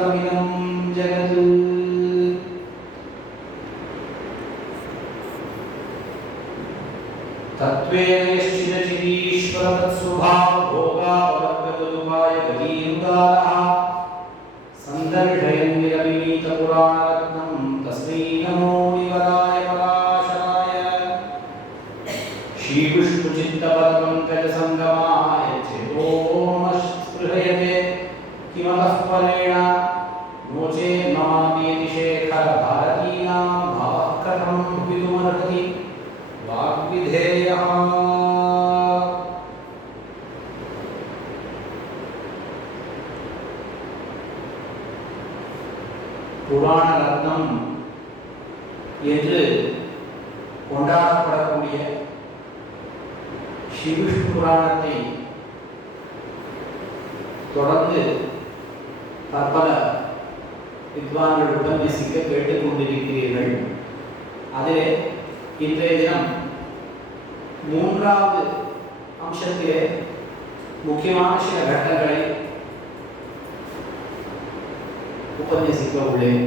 व्याप्तमिदं जगत् तत्त्वेनश्चिदचिदीश्वरतत्स्वभावभोगाववर्गतदुपाय गतीरुदारः सन्दर्शयन् विरमितपुराणरत्नं तस्मै नमो निवराय पराशराय श्रीविष्णुचित्तपदपङ्कजसङ्गमाय चेतोमस्पृहयते किमतः परेण नो चेत् ममापि शेखरभारतीनां भावः कथं भवितुमर्हति वाग्विधेयः புராண ரத்னம் என்று கொண்டாடப்படக்கூடிய ஸ்ரீவிஷ்ணு புராணத்தை தொடர்ந்து பற்பல வித்வான்கள் உபன்யசிக்க கேட்டுக்கொண்டிருக்கிறீர்கள். அதிலே இன்றைய தினம் மூன்றாவது அம்சத்திலே முக்கியமான சில கட்டங்களை உபன்யசிக்க உள்ளேன்.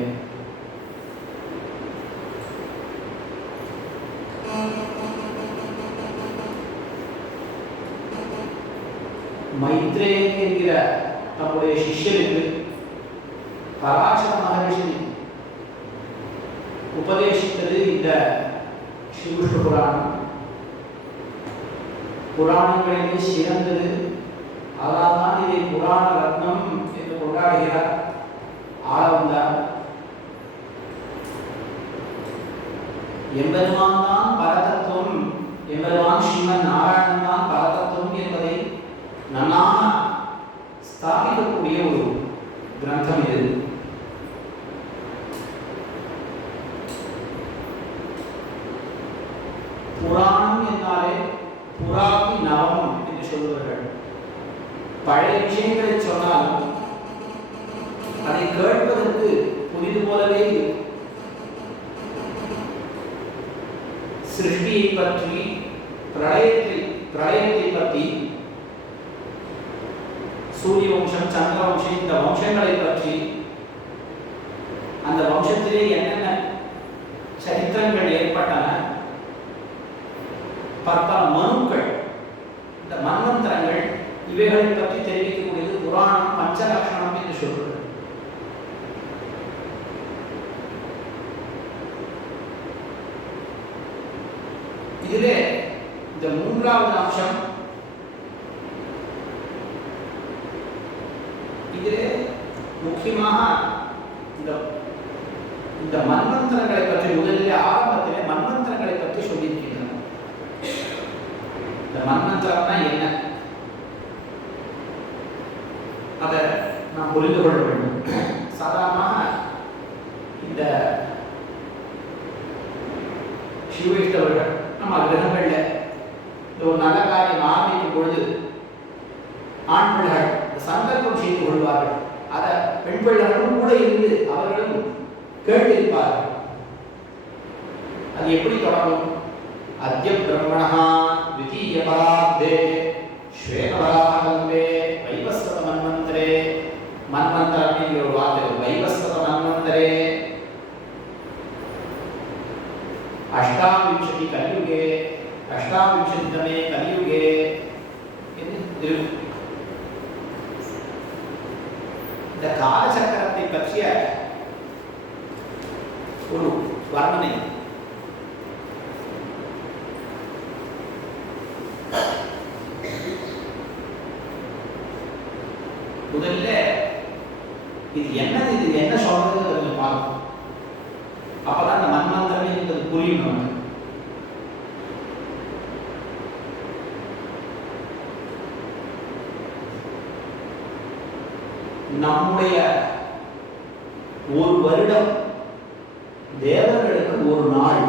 மைத்ரேயன் என்கிற நம்முடைய சிஷ்யனுக்கு பராசர மகரிஷி உபதேசித்தது இந்த ஸ்ரீவிஷ்ணு புராணம். புராணங்களிலே சிறந்தது. அதனால்தான் இதை புராண ரத்னம் என்று கொண்டாடுகிறார் ஆளவந்தார். எம்பெருமான் தான் பரதத்துவம், எம்பெருமான் ஸ்ரீமன் நாராயணன் தான் பரதத்துவம் என்பதை நன்னாக ஸ்தாபிக்கக்கூடிய ஒரு கிரந்தம் இது. புராணம் என்றாலே புராதி நவம் என்று சொல்வார்கள். பழைய விஷயங்களை சொன்னாலும் அதை கேட்பதற்கு புரிந்து போலவே சிருஷ்டியை பற்றி, பிரளயத்தை பற்றி, சூரிய வம்சம், சந்திர வம்சம், இந்த வம்சங்களை பற்றி, அந்த வம்சத்திலே என்னென்ன சரித்திரங்கள் ஏற்பட்டன, பற்பல மனுக்கள், இந்த மன்வந்தரங்கள், இவைகளை பற்றி தெரிவிக்கக்கூடியது புராணம். பஞ்சலக்ஷணம் என்று சொல்வது. இதிலே இந்த மூன்றாவது அம்சம், இதிலே முக்கியமாக இந்த மன்வந்தரங்களை பற்றி முதலில் ஆரம்பத்திலே மன்வந்தரங்களை பற்றி சொல்லியிருக்கின்றன. இந்த மன்வந்தரம்னா என்ன, அதை நாம் புரிந்து கொள்ள வேண்டும். சாதாரணமாக இந்த சிவவைஷ்ணவர்கள் நம்ம கிரகங்களில் ஒரு நல்ல காரியம் ஆரம்பிக்கும் பொழுது ஆண் பிள்ளைகள் சங்கல்பம் செய்து கொள்வார்கள். அதை பெண் பிள்ளைகளும் கூட இருந்து அவர்களும் கேட்டிருப்பார்கள். அது எப்படி தொடங்கும்? அத்ய பிரம்மணஹா த்விதீய பரார்த்தே ஸ்வேதவராகல்பே வைவஸ்வத மன்வந்தரே. மன்வந்தரம் அப்படிங்கிற ஒரு வார்த்தை, வைவஸ்வத மன்வந்தரே அஷ்டாவிம்சதி கலியுகே, அஷ்டாவிம்சதிதமே கலியுகே என்று இந்த காலச்சக்கரத்தை பற்றிய ஒரு வர்ணனை. முதல்ல இது என்னது, இது என்ன சொல்றது கொஞ்சம் பார்க்கணும். அப்பதான் அந்த மன்வந்தரம் என்பது புரியும் நமக்கு. நம்முடைய ஒரு வருடம் தேவர்களுக்கு ஒரு நாள்.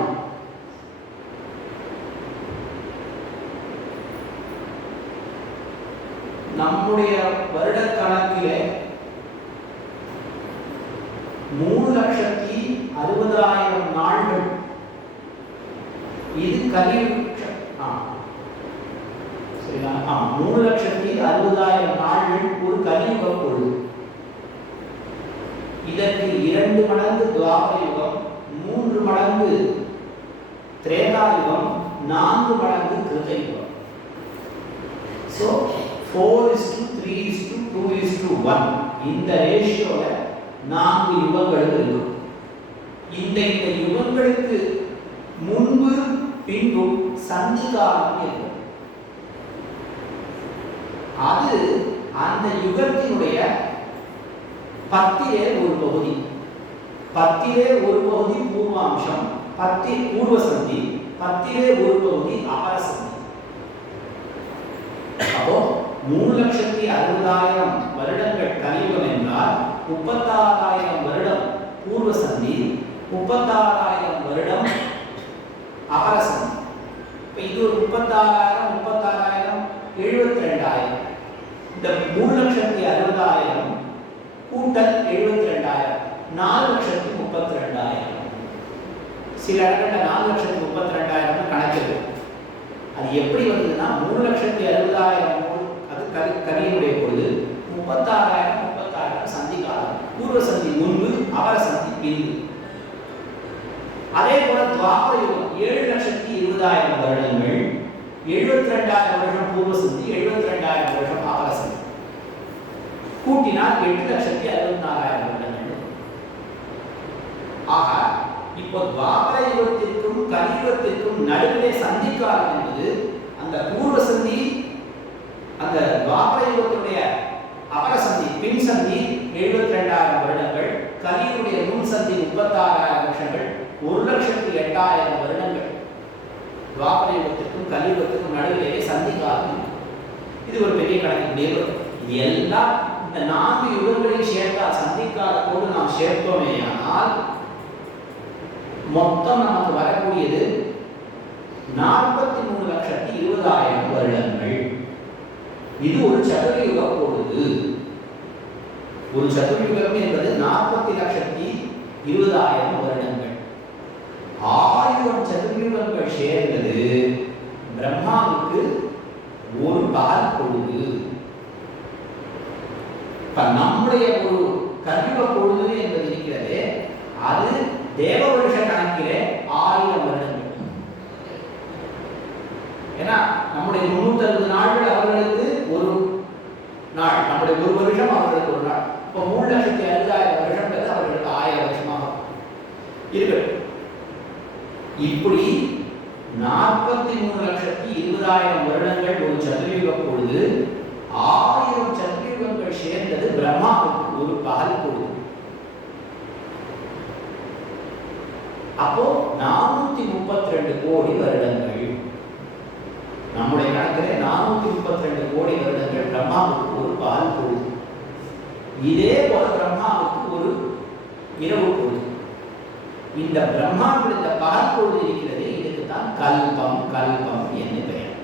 நம்முடைய வருடக்கணக்கிலே 3,60,000 நாள்கள். இது கலியுகம். சரிங்களா? 3,60,000 நாள்கள் ஒரு கலியுக பொழுது. இதற்கு 2 மடங்கு துவாபர யுகம், 3 மடங்கு திரேதா யுகம், 4 மடங்கு கிருத யுகம். ஸோ 4:3:2:1 இந்த ரேஷியோல 4 யுகங்கள் இருக்கும். இந்த யுகங்களுக்கு முன்பு பின்பும் சந்தி காலம் இருக்கும். அது அந்த யுகத்தினுடைய 10 ஒரு பகுதி. 10 ஒரு பகுதி பூர்வாம்சம், 10 பூர்வ சந்தி, 10 ஒரு பகுதி அபர சந்தி. அப்போ 3,60,000 வருடங்கள் கலியுகம் என்றால் 36,000 வருடம் பூர்வ சந்தி, 36,000 வருடம் அபர சந்தி. இப்போ இது ஒரு 36,000 72,000 இந்த 3,60,000 கூட்டல் 72,000 4,32,000. சில இடங்கள்ல 4,32,000 கணக்கு. அது எப்படி வந்ததுன்னா 3,60,000 அது கலியுடைய பொழுது 36,000 சந்தி காலம். பூர்வ சந்தி முன்பு, அபர சந்தி பின்பு. அதே போல துவாபர யுகம் 7,20,000 வருடங்கள், 72,000 வருஷம் பூர்வ சந்தி, 72,000 வருஷம் அபர சந்தி. கூட்டினால் 8,64,000 வருடங்கள். ஆக இப்போ துவாபர யுகத்திற்கும் கலியுகத்திற்கும் நடுவிலே சந்தி காலம் என்பது அந்த பூர்வ சந்தி, அந்த துவாபர யுகத்தினுடைய அபர சந்தி பின் சந்தி 72,000 வருடங்கள், கலியுடைய முன் சந்தி 36,000 வருஷங்கள், 1,08,000 வருடங்கள். துவாபர யுகத்திற்கும் கலியுகத்திற்கும் நடுவிலேயே சந்தி காலம். இது ஒரு பெரிய கணக்கு. இது எல்லாம் இந்த 4 யுகங்களையும் சேர்த்தால் சந்தி காலத்தோடு நாம் சேர்த்தோமே ஆனால் மொத்தம் நமக்கு வரக்கூடியது 43,20,000 வருடங்கள். இது ஒரு சதுரயுக பொழுது. ஒரு சதுரயுகம் என்பது 40,20,000 வருடங்கள். 1000 சதுரயுகங்கள் சேர்ந்தது பிரம்மாவுக்கு ஒரு பகல் பொழுது. நம்முடைய ஒரு கலியுக பொழுது என்பது இருக்கிறது, அது தேவ வருஷ கணக்கிலே 1000 வருடங்கள். ஏன்னா நம்முடைய 360 நாட்கள் அவர்களுக்கு ஒரு நாள், நம்முடைய ஒரு வருஷம் அவர்களுக்கு ஒரு நாள். இப்போ 3,60,000 வருஷம் அவர்களுக்கு 1000 வருஷமாக இருக்கு. இப்படி 43,20,000 வருடங்கள் ஒரு சதுரயுக பொழுது, 1000 சதுரயுகங்கள் சேர்ந்தது பிரம்மாவுக்கு ஒரு பகல் பொழுது. அப்போ 432 கோடி வருடங்கள். நம்முடைய கணக்கிலே 432 கோடி வருடங்கள் பிரம்மாவுக்கு ஒரு பகல் பொழுது. இதே போல பிரம்மாவுக்கு ஒரு இரவு பொழுது. இந்த பிரம்மாவுடைய இந்த பகல் பொழுது இருக்கிறது, இதுக்கு தான் கல்பம் கல்பம் என்று பெயர்.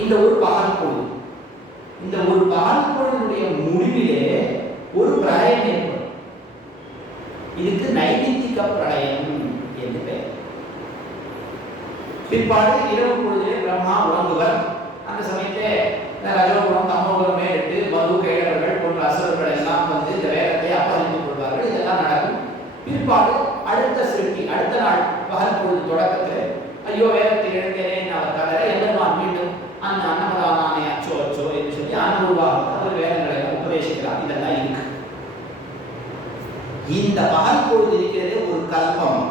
இந்த ஒரு பகல் பொழுது, இந்த ஒரு பகல் பொழுதுடைய முடிவிலே ஒரு பிரளயம் ஏற்படும். இதுக்கு நைமித்திக பிரளயம் என்று பெயர். பிற்பாடு இரவு பொழுதிலே பிரம்மா உறங்குவர். அந்த சமயத்தை ரஜோகுணம் தமோகுணம் மேலிட்டு மது கைடவர்கள் போன்ற அசுரர்கள் எல்லாம் வந்து இந்த வேகத்தை அப்பறித்துக் கொள்வார்கள். இதெல்லாம் நடக்கும். பிற்பாடு அடுத்த சிருஷ்டி, அடுத்த நாள் பகல் பொழுது தொடக்கத்தில் ஐயோ வேகத்தை இழந்தேனே அவர் கதற எம்பெருமான் மீண்டும் அந்த அன்னமதானே அச்சோ அச்சோ என்று சொல்லி அனுபவாக அவர் வேதங்களை உபதேசிக்கிறார். இதெல்லாம் இருக்கு. இந்த பகல் பொழுது இருக்கிறது ஒரு கல்பம்.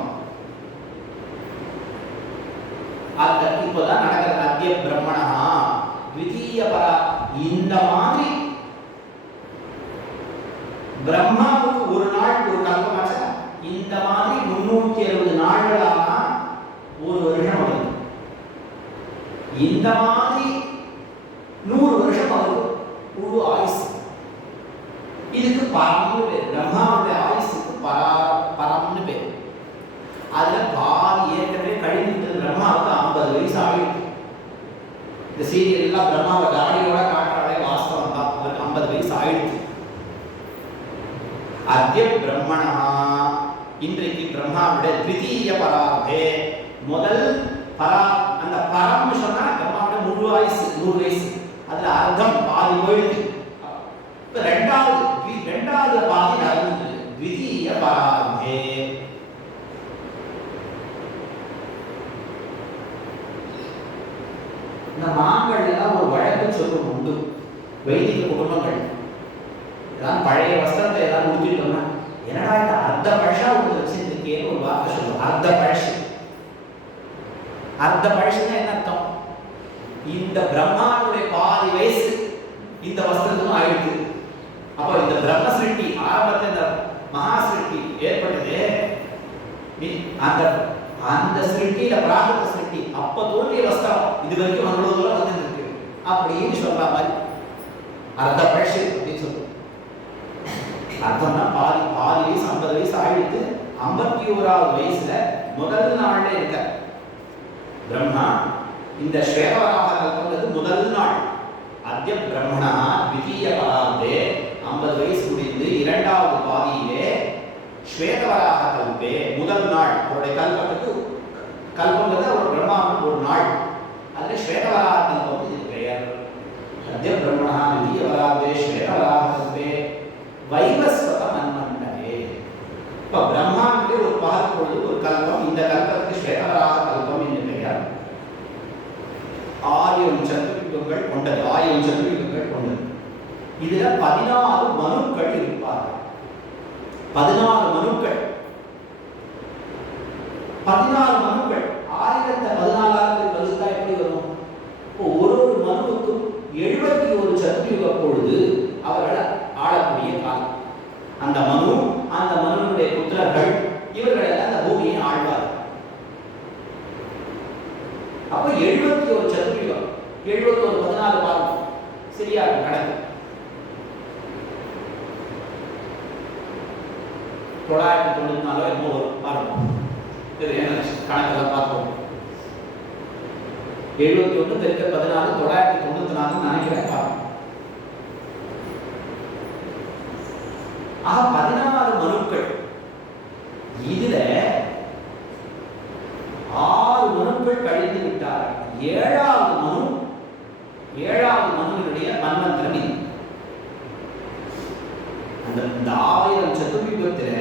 இப்போதான் நடக்கிறது. அத்திய பிரம்மணா த்விதீய பரா. இந்த மாதிரி பிரம்மாவுக்கு ஒரு நாள் ஒரு கல்பமாச்சா, இந்த மாதிரி 360 நாள்களாக ஒரு வருஷம் வருது. இந்த மாதிரி 100 வருஷம் வருது முழு ஆயுசு. இதுக்கு பரம்னு பேர். பிரம்மாவுடைய ஆயுசுக்கு பரம்னு பேர். அதுல பாதி ஏற்கனவே கழிந்து பிரம்மாவுக்கு 50 வயசு ஆயிடுச்சு. இந்த சீரியல் எல்லாம் பிரம்மாவை தாடியோட காட்டுறாலே வாஸ்தவம் தான். அவருக்கு 50 வயசு ஆயிடுச்சு. அத்திய பிரம்மணா இன்றைக்கு பிரம்மாவுடைய த்விதீய பரார்த்தே முதல் பரா. அந்த பரம்னு சொன்னா பிரம்மாவுடைய முழு ஆயுசு 100 வயசு. அதுல அர்த்தம் பாதி போயிடுச்சு. இப்ப ரெண்டாவது தற்காலிக பாதி நடந்தது. த்விதீய பரார்த்தே இந்த மாங்கல்லாம் ஒரு வழக்கு சொல்லும் உண்டு. வைதிக குடும்பங்கள் எல்லாம் பழைய வஸ்திரத்தை எல்லாம் உடுத்திட்டோம்னா, என்னடா இந்த அர்த்த பழசா ஒன்று வச்சிருக்கேன்னு ஒரு வார்த்தை சொல்லுவோம். அர்த்த பழசு. அர்த்த பழசுன்னா என்ன அர்த்தம்? இந்த பிரம்மாவுடைய பாதி வயசு இந்த வஸ்திரத்துக்கும் ஆயிடுது. அப்போ இந்த பிரம்ம சிருஷ்டி ஆரம்பத்தில் இந்த மகா சிருஷ்டி ஏற்பட்டது. அந்த அந்த சிருஷ்டியில பிராகிருத சிருஷ்டி அப்ப தோன்றிய வஸ்திரம் இது வரைக்கும் அவ்வளவு தூரம் வந்துருக்கு அப்படின்னு சொல்ற மாதிரி அர்த்த பழசு அப்படின்னு சொல்லுவோம். அர்த்தம்னா பாதி பாதி வயசு 50 வயசு ஆயிடுத்து. 51வது வயசுல முதல் நாள்ல இருக்க பிரம்மா இந்த ஸ்வேதவராக கல்பங்கிறது முதல் நாள். அத்ய பிரம்மணா த்விதீய பரார்த்தே 50 வயசு முடிந்து 2வது பாதியிலே ஸ்வேதவராக கல்பே முதல் நாள் அவருடைய கல்பத்துக்கு கல்பங்கிறது அவர் பிரம்மாவுக்கு ஒரு நாள். அதுல ஸ்வேதவராக கல்பம் இது பெயர். அத்ய பிரம்மணா த்விதீய பரார்த்தே ஸ்வேதவராக கல்பே வைவஸ்வத மன்வந்தரே. இப்ப பிரம்மாவுக்கு ஒரு பகல் பொழுது ஒரு கல்பம். இந்த கல்பத்துக்கு ஸ்வேதவராக கல்பம் என்று பெயர். 1000 சதுர்யுகங்கள் கொண்டது. 1000 சதுர்யுகங்கள் கொண்டது. இதுல 16 மனுக்கள் இருப்பார்கள். 16 மனுக்கள். 16 மனுக்கள் 1014 வகுத்தா எப்படி வரும்? ஒரு மனுவுக்கும் 71 சதுர்யுக பொழுது அவர்கள் ஆளக்கூடிய காலம். அந்த மனு, அந்த மனுவுடைய புத்திரர்கள் இவர்கள் எல்லாம் அந்த பூமியை ஆழ்வார். அப்ப 71 சதுர்யுகம் 71 14 பாருங்க சரியா கணக்கு. 994 என்னமோ பாருங்க கணக்கெல்லாம் பார்ப்போம். 71 பெருக்க 14 994 நினைக்கிறேன் பாருங்க. ஆக 16 மனுக்கள். இதுல 6 மனுக்கள் கழிந்து விட்டார்கள். 7வது மனுவினுடைய மன்வந்திரம் இது. அந்த 1000 சதுர்யுகத்துல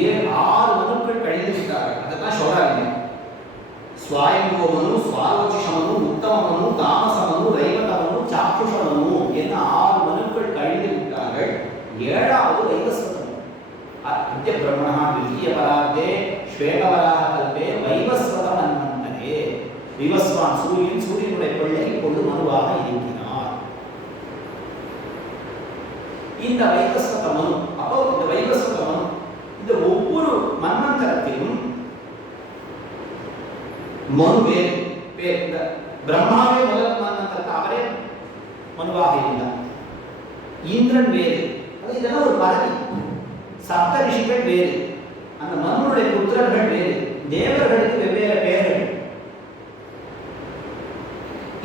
6 மனுக்கள் கழிந்து விட்டார்கள். அதான் சொல்றாங்க. ஸ்வயம்போ மனு, ஸ்வாரோச்சிஷ மனு, உத்தம மனு, தாமச மனு, ரைவத மனு, சாக்ஷுஷ மனு என்ன 6 மனுக்கள் கழிந்து விட்டார்கள். 7வது வைவஸ்வத மனு. அத்ய பிரம்மணா த்விதீய பரார்த்தே ஸ்வேதவராக கல்பே வைவஸ்வத மன்வந்தரே. விவஸ்வான் சூரியனுடைய பிள்ளை இப்பொழுது மனுவாக இருக்கிறார். இந்த வைவஸ்வத மனு, அப்போ இந்த வைவஸ்வத மனு இந்த ஒவ்வொரு மன்வந்தரத்திலும் மனு வேறு பேர். இந்த பிரம்மாவே முதல் மன்வந்தரத்தை அவரே மனுவாக இருந்தார். இந்திரன் வேறு. இதெல்லாம் ஒரு பதவி. சப்த ரிஷிகள் வேறு. அந்த மனுடைய புத்திரர்கள் வேறு. தேவர்களுக்கு வெவ்வேறு பெயர்கள்.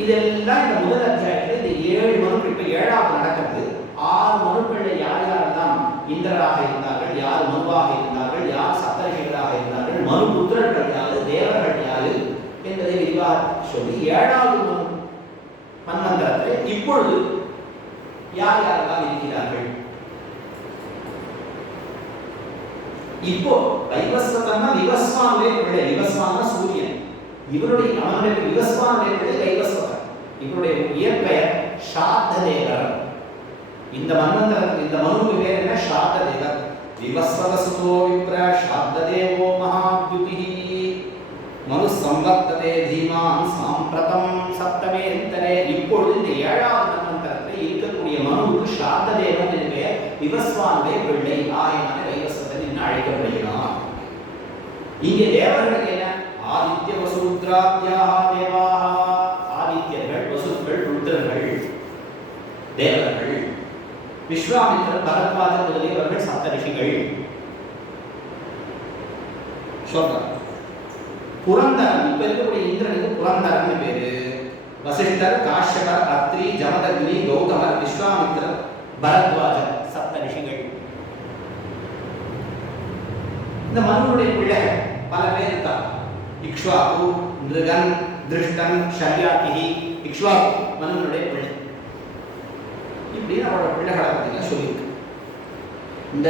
இதெல்லாம் இந்த முதல் அத்தியாயத்தில் இந்த 7 மனுக்கள் இப்ப 7வது நடக்கிறது. 6 மனுக்களில் யார் யாரெல்லாம் இந்திரராக இருந்தார்கள், யார் மனுவாக இருந்தார்கள், யார் சப்தரிஷிகளாக இருந்தார்கள், மனு புத்திரர்கள் யாரு, தேவர்கள் யாரு என்பதை விரிவாக சொல்லி 7வது மன்வந்தரத்தில் இப்பொழுது யார் யாரெல்லாம் இருக்கிறார்கள். இப்போ வைவஸ்வதன்னா விவஸ்வானுடைய பிள்ளை. விவஸ்வான சூரியன். இவருடைய அவனுடைய விவஸ்வானுடைய பிள்ளை வைவஸ்வதன். இவருடைய இயற்பெயர் சாத்த தேவர். இந்த மன்வந்தரத்துக்கு இந்த மனுவுக்கு பேர் என்ன? சாத்த தேவர். விவஸ்வத சுதோ விப்ர சாத்த தேவோ மகாத்யுதிஹி மனு சம்பர்த்ததே தீமான் சாம்பிரதம் சப்தமே நிந்தரே. இப்பொழுது இந்த 7வது மன்வந்தரத்தில் இருக்கக்கூடிய மனுவுக்கு சாத்த தேவன் என்று பெயர். விவஸ்வானுடைய பிள்ளை ஆயமான வைவஸ்வதன் என்று அழைக்கப்படுகிறார். இங்கே தேவர்களுக்கு என்ன? ஆதித்ய வசூத்ராத்யாஹ தேவாஹ. ஆதித்யர்கள், வசுக்கள், ருத்ரர்கள் தேவர்கள். விஸ்வாமித்திரர், பரத்வாஜர் முதலியவர்கள் சப்த ரிஷிகள். சொல்றார். புரந்தரன் இப்ப இருக்கக்கூடிய இந்திரனுக்கு புரந்தரன் பேரு. வசிஷ்டர், காஷ்யபர், அத்ரி, ஜமதக்னி, கௌதமர், விஸ்வாமித்திரர், பரத்வாஜர் சப்த ரிஷிகள். இந்த மனுவுடைய பிள்ளைகள் பல பேர் இருக்காங்க. இக்ஷ்வாகு, நிருகன், திருஷ்டன், ஷர்யாகிஹி. இக்ஷ்வாகு மனுவுடைய பிள்ளை. இப்படி அவரோட பிள்ளைகளை பத்தி சொல்லியிருக்கு. இந்த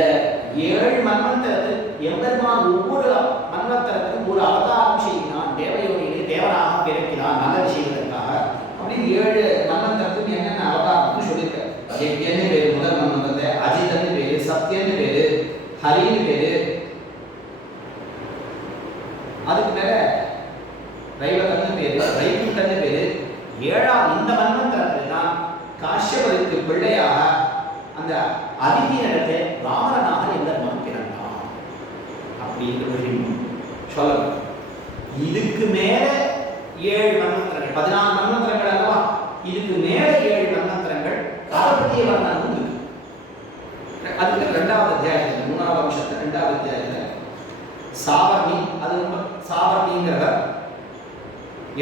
7 மன்வந்தரத்தில் எம்பெருமான் ஒவ்வொரு மன்வந்தரத்துக்கும் ஒரு அவதாரம் செய்கிறான். தேவயோனியிலே தேவனாக பிறக்கிறான் நல்லது செய்வதற்காக அப்படின்னு 7 மன்வந்தரத்துக்கும் என்னென்ன அவதாரம்னு சொல்லியிருக்க. யஜ்யன்னு பேரு முதல் மன்வந்தரத்தை, அஜிதன்னு பேரு, சத்யன்னு பேரு, ஹரின்னு பேரு, அதுக்கு மேல ரைவதன்னு பேரு, ரைகுண்டன்னு பேரு. 7ஆம் இந்த மன்வந்தரத்தில் தான் காஷ்யபருக்கு பிள்ளையாக அந்த அதிதியினிடத்தை ராவணனாக எம்பெருமான் பிறந்தான் அப்படின்னு சொல்லணும். இதுக்கு மேல 7 மன்வந்தரங்கள், 14 மன்வந்தரங்கள் அல்லவா, இதுக்கு மேல 7 மன்வந்தரங்கள் அதை பற்றிய வர்ணனும் இருக்கு. அதுக்கு 2வது அத்தியாயத்தில் 3வது அம்சத்தில் 2வது அத்தியாயத்தில் சாவர்ணி, அது சாவர்ணிங்கிறவர்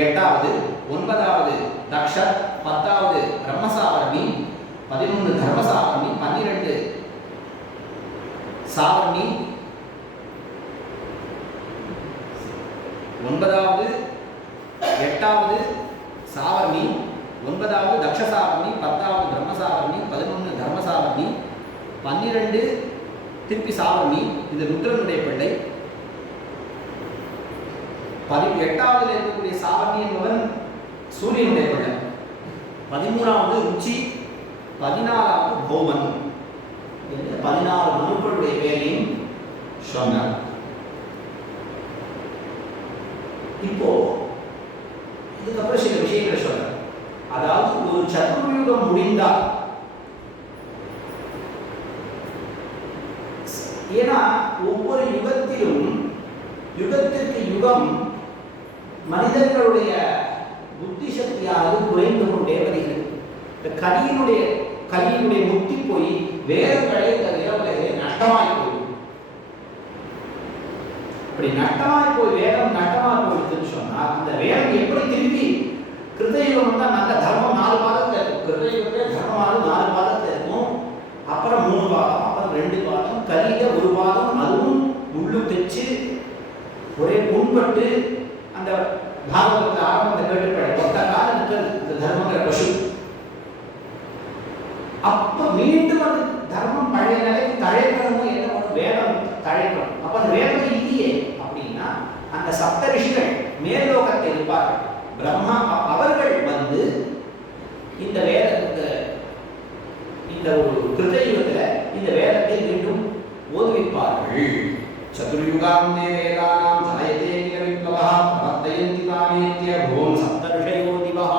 8வது, 9வது தக்ஷர், 10வது பிரம்மசாவர்ணி, 11 தர்மசாவர்ணி, 12 சாவர்ணி, 9வது 8வது சாவர்ணி, 9வது தக்ஷசாவர்ணி, 10வது பிரம்மசாவர்ணி, 11 தர்மசாவர்ணி, 12 திருப்பி சாவர்ணி. இது ருத்ரனுடைய பிள்ளை. 8வது இருக்கக்கூடிய சாவர்ணி என்பவன் சூரியனுடைய பிள்ளை. 13வது ருச்சி, 14வது பௌமன். 14 மனுக்களுடைய பேரையும் சொன்னார். இப்போ இதுக்கப்புறம் சில விஷயங்களை சொல்றார். அதாவது ஒரு சதுர்யுகம் முடிந்தால், ஏன்னா ஒவ்வொரு யுகத்திலும் யுகத்திற்கு யுகம் மனிதர்களுடைய புத்தி சக்தியானது குறைந்து கொண்டே வருகிறது. இந்த கலியினுடைய முக்தி போய் வேறுகளை இந்த இரவுலகே நஷ்டமாய் போயிடும். அப்படி நஷ்டமாய் போய் வேதம் நஷ்டமாய் போயிடுதுன்னு சொன்னால் அந்த வேதம் எப்படி திருப்பி கிருதயுகம் தான் நல்ல தர்மம் 4 பாதத்தில் இருக்கும். கிருதயுகத்திலே தர்மமானது 4 பாதத்தில் இருக்கும். அப்புறம் 3 பாதம், அப்புறம் 2 பாதம், கலியில 1 பாதம், அதுவும் முள்ளு தைச்சு ஒரே புண்பட்டு அந்த பாகவதத்தை ஆரம்பத்தை கேட்டுப்பட ஒத்த காலம் இந்த தர்மங்கிற பசு. அப்ப மீண்டும் அந்த தர்மம் பழைய நிலைக்கு தழைக்கணும். என்ன ஒன்று வேதம் தழைக்கணும். அப்ப அந்த வேதம் இல்லையே அப்படின்னா அந்த சப்த ரிஷிகள் மேல்லோகத்தில் இருப்பார்கள். பிரம்மா அவர்கள் வந்து இந்த வேதத்தை இந்த ஒரு கிருதயுகத்துல இந்த வேதத்தை மீண்டும் ஓதுவிப்பார்கள். சதுர்யுகாந்தே வேதானாம் ஜாயதே கில விப்ளவஹ பிரவர்த்தயந்தி தாமேத்ய பூம் சப்தரிஷயோ திவஹ.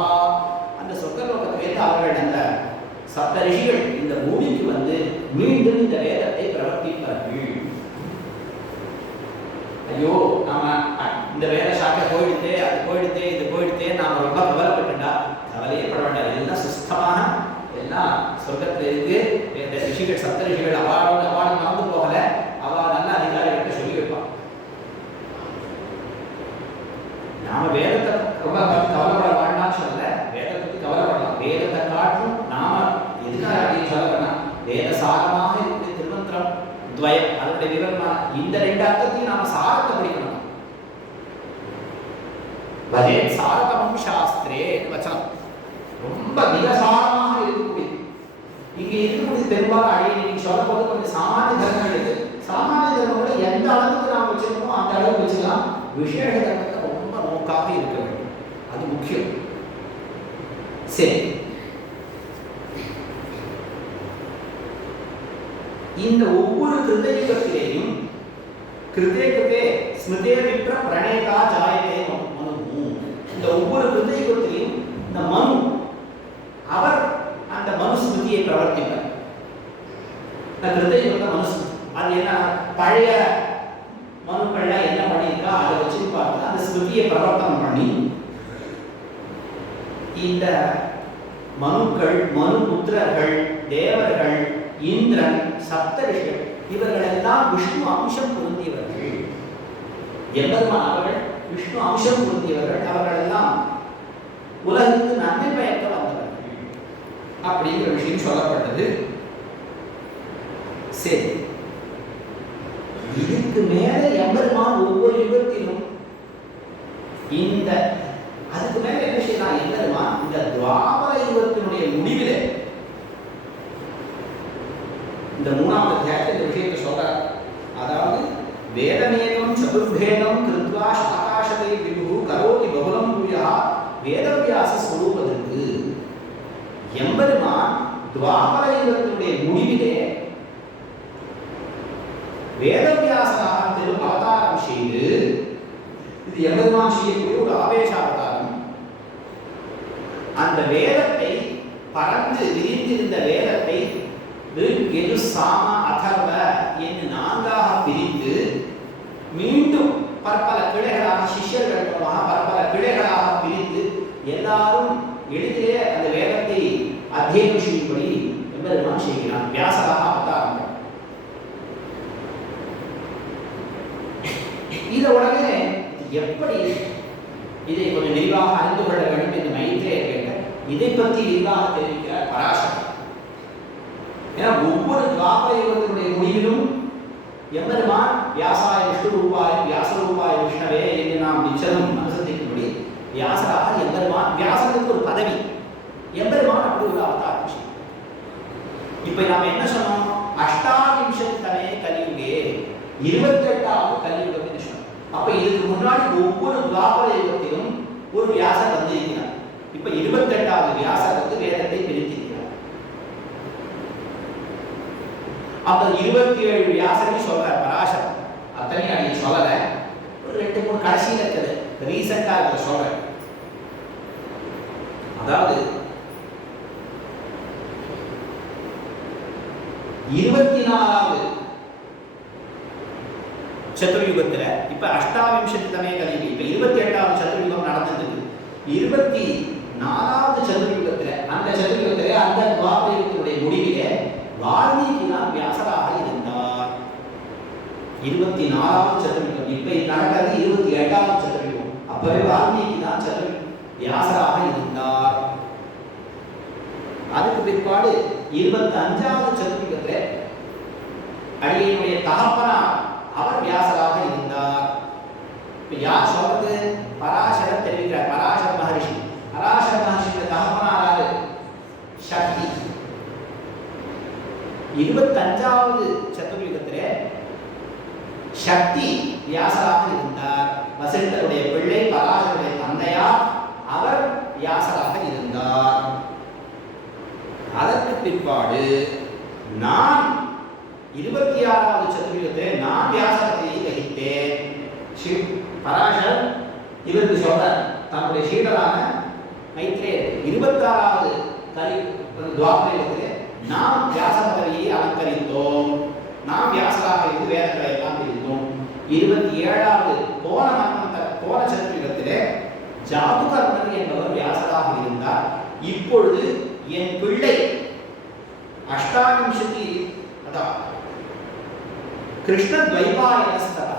அந்த சொர்க்கலோகத்திலிருந்து அவர்கள் அந்த சப்த ரிஷிகள் இந்த பூமிக்கு வந்து மீண்டும் இந்த வேதத்தை பிரவர்த்திப்பார்கள். ஐயோ நாம இந்த வேத சாக்கை போயிடுத்தே, அது போயிடுத்தே, இது போயிடுத்தே நாம ரொம்ப கவலைப்பட்டுட்டா கவலையே பட வேண்டாம். எல்லாம் சுஸ்தமான எல்லாம் சொர்க்கத்தில் இருக்கு. ரிஷிகள் சப்த ரிஷிகள் அவார்டு மறந்து போகல. அவ நல்ல அதிகாரிகிட்ட சொல்லி வைப்பான். நாம வேதத்தை ரொம்ப கவலைப்பட வேண்டாம்னு சொல்லல, வேதத்தை பத்தி கவலைப்படலாம். வேதத்தை காட்டும் நாம எதுக்காக அப்படின்னு சொல்ல வேண்டாம். வேத சாரமாக இருக்கக்கூடிய திருமந்திரம் துவயம் அதனுடைய விவரமான இந்த 2 அர்த்தத்தையும் நாம சாரத்தை படிக்கணும். பலே சாரதமம் சாஸ்திரே வச்சனம் ரொம்ப மிகசாரமாக இருக்கக்கூடியது. இங்க இருக்கக்கூடிய பெரும்பாலும் அழிய நீங்க சொல்ல போது கொஞ்சம் சாமானிய தர்மம் இருக்கு. சாமானிய தர்மங்களை எந்த அளவுக்கு நாம் வச்சுக்கணுமோ அந்த அளவுக்கு வச்சுக்கலாம். விசேஷ தர்மத்தை ரொம்ப நோக்காக இருக்க வேண்டும், அது முக்கியம். சரி, இந்த ஒவ்வொரு கிருதயுகத்திலேயும் கிருதே ஸ்மிருதே விப்ர பிரணேதா ஜாயதே மனு. இந்த ஒவ்வொரு கிருதயுகத்திலையும் இந்த மனு அவர் அந்த மனுஸ்மிருதியை பிரவர்த்திப்பார். கிருதயுகத்தை மனுஸ்மிருதி அது என்ன பழைய மனுக்கள்லாம் என்ன பண்ணியிருக்கா அதை வச்சு பார்த்து அந்த ஸ்மிருதியை பிரவர்த்தனம் பண்ணி இந்த மனுக்கள், மனு புத்திரர்கள், தேவர்கள், இந்திரன், சப்தரிஷிகள் இவர்களெல்லாம் விஷ்ணு அம்சம் பொருந்தியவர்கள். எம்பெருமான் அவர்கள் விஷ்ணு அம்சம் பொருந்தியவர்கள். அவர்கள் எல்லாம் உலகுக்கு நன்மை பயக்க வந்தவர்கள் அப்படிங்கிற விஷயம் சொல்லப்பட்டது. சரி, இதுக்கு மேல எம்பெருமான் ஒவ்வொரு யுகத்திலும் இந்த அதுக்கு மேல என்ன செய்யலாம்? எம்பெருமான் இந்த துவாபர யுகத்தினுடைய முடிவிலே இந்த இந்த 3வது அத்தியாயத்தில் இந்த விஷயத்தை சொல்றார். அதாவது வேதமேகம் சதுர்பேதம் கிருத்வா சாகாசதை விபு கரோதி பகுலம் பூயா வேதவியாச ஸ்வரூபத்திற்கு எம்பெருமான் துவாபர யுகத்தினுடைய முடிவிலே வேதவியாசராக அவதாரம் செய்து, இது எம்பெருமான் செய்யக்கூடிய ஒரு ஆவேச அவதாரம். அந்த வேதத்தை பறந்து விரிந்திருந்த வேதத்தை ரிக் யஜு சாம அதர்வ என்று 4ஆக பிரித்து மீண்டும் பற்பல கிளைகளாக சிஷ்யர்கள் மூலமாக பற்பல கிளைகளாக பிரித்து எல்லாரும் எளிதிலே அந்த வேதத்தை அத்தியனம் செய்யும்படி எம்பெருமான் செய்கிறான். வியாசராக அவதாரம். இதை உடனே எப்படி இதை கொஞ்சம் விரிவாக அறிந்து கொள்ள வேண்டும் என்று மைத்ரேயர் கேட்ட, இதை பற்றி விரிவாக தெரிவிக்கிறார் பராசரர். ஏன்னா ஒவ்வொரு துவாபர யுகத்தினுடைய முடிவிலும் எம்பெருமான் வியாசாய விஷ்ணு ரூபாய வியாச ரூபாய விஷ்ணவே என்று நாம் நிச்சயம் அனுசந்திக்கும்படி வியாசராக எம்பெருமான், வியாசனுக்கு ஒரு பதவி, எம்பெருமான் அப்படி ஒரு அவதாரம் செய்யும். இப்ப நாம என்ன சொன்னோம்? அஷ்டாவிம்சத்தமே கலியுகே, 28வது கலியுகம்னு சொன்னோம். அப்ப இதுக்கு முன்னாடி ஒவ்வொரு துவாபர யுகத்திலும் ஒரு வியாசர் வந்திருக்கிறார். இப்ப 28வது வியாசர் வந்து வேதத்தை பிரித்திருக்கிறார். அப்ப 27 வியாசரை சொல்றார் பராசரர். அத்தனையும் அடி சொல்லல, ஒரு 2-3 கடைசியில் இருக்குது, ரீசெண்டா இருக்கிற சொல்றேன். அதாவது 24வது சதுர்யுகத்துல இப்ப அஷ்டாவிம்சத்தமே கலியுகம், இப்ப 28வது சதுர்யுகம் நடந்துருக்கு. 24வது சதுர்யுகத்துல அந்த சதுர்யுகத்திலே அந்த துவாபர யுகத்தினுடைய முடிவிலே வால்மீகி தான் வியாசராக இருந்தார். 24வது சதுர்யுகம். இப்ப நடக்கிறது 28வது சதுர்யுகம். அப்பவே வால்மீகி தான் வியாசராக இருந்தார். அதுக்கு பிற்பாடு 25வது சதுர்யுகத்துல அடியனுடைய தகப்பனார் அவர் வியாசராக இருந்தார். இப்ப யார் சொல்றது? பராசரர் தெரிவிக்கிறார். பராசர மகரிஷி. பராசர மகரிஷியுடைய தகப்பனார் யாரு? சக்தி. 25வது சதுர்யுகத்திலே சக்தி வியாசராக இருந்தார். வசிஷ்டருடைய பிள்ளை, பராசருடைய தந்தையார், அவர் வியாசராக இருந்தார். அதற்கு பிற்பாடு நான் 26வது சதுர்யுகத்திலே நான் வியாசத்தை வகித்தேன். பராசரர் இவருக்கு சொல்றார், தன்னுடைய சீடரான மைத்ரேயர் 26வது துவாபர யுகத்திலே நாம் வியாச பதவியை அலங்கரித்தோம். நாம் வியாசராக இருந்து வேதங்களை எல்லாம் பிரித்தோம். 27வது போன சதுர்யுகத்திலே ஜாதுகர்ணன் என்பவர் வியாசராக இருந்தார். இப்பொழுது என் பிள்ளை அஷ்டாவிம்சதி அதான் கிருஷ்ண துவைபாயனஸ்தரா,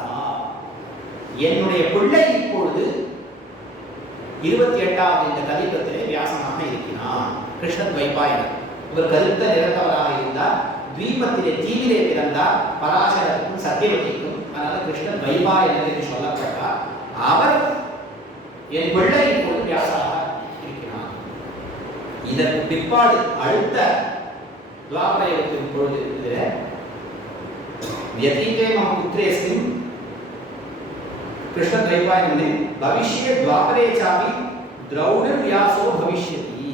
என்னுடைய பிள்ளை இப்பொழுது 28வது இந்த கலியுகத்திலே வியாசனாக இருக்கிறான். கிருஷ்ண துவைபாயனர் இவர் கருத்த நிறத்தவராக இருந்தார். தீபத்திலே தீவிலே பிறந்தார். பராசரருக்கும் சத்தியவதிக்கும், அதனால கிருஷ்ணன் துவைபாயனர் என்று சொல்லப்பட்டார். அவர் என் பிள்ளை இப்பொழுது வியாசராக இருக்கிறார். இதற்கு பிற்பாடு அடுத்த துவாபர யுகத்தின் பொழுது व्यतीते मम पुत्रेऽस्मिन् कृष्णद्वैपायने भविष्ये द्वापरे चापि द्रौणव्यासो भविष्यति.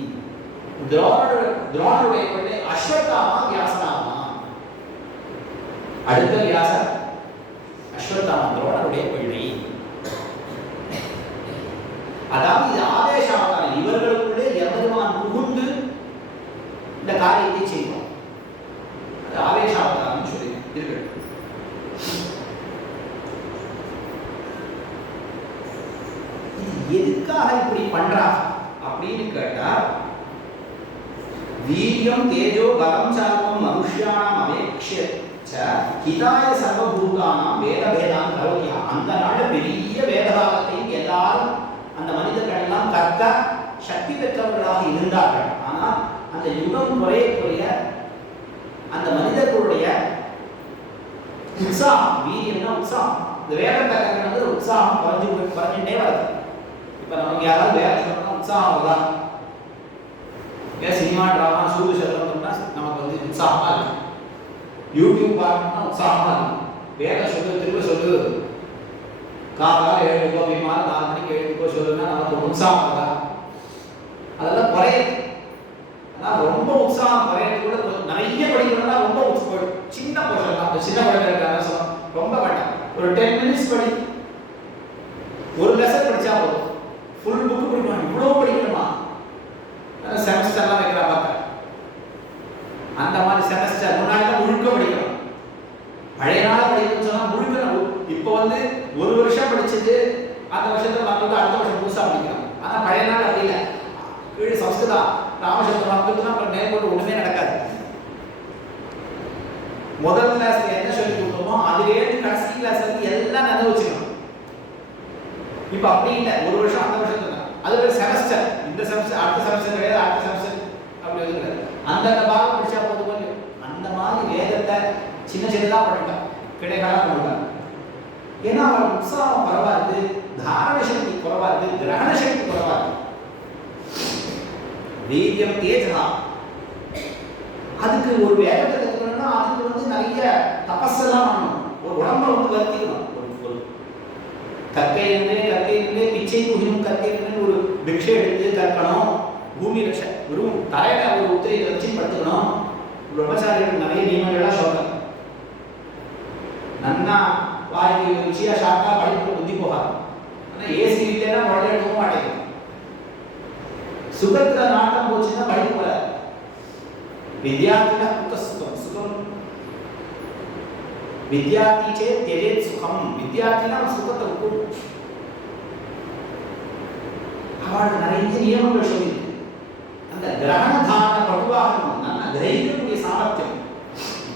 द्रोणरुடைய பிள்ளை அஸ்வத்தாமா வியாசனாமா. அடுத்த வியாசர் அஸ்வத்தாமா துரோணருடைய பிள்ளை. அதாவது இது ஆதேசமாக இவர்களுக்குள்ளே எம்பெருமான் புகுந்து இந்த காரியத்தை செய்வோம். அது ஆவேசாவதாரம் சொல்லி இருக்கு. எதுக்காக இப்படி பண்றாங்க அப்படின்னு கேட்டா, வீரியம் தேஜோ பலம் சார்பம் மனுஷ்யானாம் அபேக்ஷ்ய ஹிதாய சர்வபூதானாம் வேத வேதான் கரோதி. அந்த நாள் பெரிய வேதகாலத்தையும் எல்லாரும் அந்த மனிதர்கள் எல்லாம் கற்க சக்தி பெற்றவர்களாக இருந்தார்கள். ஆனால் அந்த யுகம் குறைய அந்த மனிதர்களுடைய உற்சாகம், வீரியம்னா உற்சாகம், இந்த வேதம் கற்கிறது உற்சாகம் குறைஞ்சுட்டே வருது. இப்ப நமக்கு யாராவது வேலை சொல்லணும்னா உற்சாகம் வருதா? சினிமா டிராமா சூடு செல்லணும்னா நமக்கு வந்து உற்சாகமா இருக்கு. யூடியூப் பார்க்கணும்னா உற்சாகமா இருக்கும். வேகம் சொல்லு, திரும்ப சொல்லு, காலைல 7 கோபிமா 4 மணிக்கு 7 சொல்லுன்னா நமக்கு உற்சாகம் தான். அதெல்லாம் குறையுது. ஆனால் ரொம்ப உற்சாகம் குறையிறது கூட நிறைய படிக்கணும்னா ரொம்ப சின்ன போர்ஷன் தான். சின்ன குழந்தை இருக்காங்க ரொம்ப வேண்டாம், ஒரு 10 மினிட்ஸ் படி, ஒரு லெசன் படிச்சா போதும். ஃபுல் புக் படிக்கணும், இவ்வளவு படிக்கணுமா? செமஸ்டர்லாம் வைக்கிறா பார்த்தா அந்த மாதிரி செமஸ்டர் முன்னாடி தான் முழுக்க படிக்கணும். பழைய நாள் படிக்கணும்னு சொன்னா முழுக்க. இப்போ வந்து ஒரு வருஷம் படிச்சது அந்த வருஷத்துல மற்றது அடுத்த வருஷம் புதுசா படிக்கணும். ஆனா பழைய நாள் அப்படி இல்லை. கீழே சம்ஸ்கிருதம் ராமசந்திரம் வந்துச்சுன்னா அப்புறம் மேற்கொண்டு ஒண்ணுமே நடக்காது. முதல் கிளாஸ்ல என்ன சொல்லி கொடுத்தோமோ அதுவே கடைசி கிளாஸ் வந்து எல்லாம் நினைவு வச்சுக்கணும். இப்ப அப்படி இல்லை, ஒரு வருஷம் அந்த வருஷத்துல அது ஒரு செமஸ்டர், இந்த செமஸ்டர் அடுத்த செமஸ்டர் கிடையாது, அடுத்த செமஸ்டர் அப்படி இருக்கிறது. அந்தந்த பாகம் படிச்சா போதும். அந்த மாதிரி வேதத்தை சின்ன சின்னதா படிக்கலாம், கிடைக்காம பண்ணிட்டாங்க. ஏன்னா அவன் உற்சாகம் குறைவா இருக்கு, தாரண சக்தி குறைவா இருக்கு, கிரகண சக்தி குறைவா இருக்கு. வீரியம் தேஜா. அதுக்கு ஒரு வேகத்தை கற்றுக்கணும்னா அதுக்கு வந்து நிறைய தபஸெல்லாம் பண்ணணும். ஒரு உடம்பை வந்து வருத்திக்கணும். ஒரு கற்கையிலே பிச்சை புகினும் கற்கையிலே ஒரு பிக்ஷை எடுத்து கற்கணும். பூமி ரஷ வெறும் தலையில ஒரு உத்திரை வச்சு படுத்துக்கணும். பிரம்மச்சாரிகள் நிறைய நியமங்கள்லாம் சொல்றாங்க. நன்னா வாய்க்கு ருச்சியா சாப்பிட்டா படிப்பு புத்தி போகாது. ஆனால் ஏசி இல்லைன்னா குழந்தை தூங்க மாட்டேங்குது. சுகத்துல நாட்டம் போச்சுன்னா படிப்பு வராது. வித்யார்த்தினா குத்த சுகம், சுகம் வித்யார்த்தி சே தெரேத் சுகம். வித்யார்த்தினா சுகத்தை விட்டு அவளுக்கு நிறைய நியமங்கள் சொல்லியிருக்கு. அந்த கிரகணதான படுவாக நம்ம கிரகிக்கக்கூடிய சாமர்த்தியம்,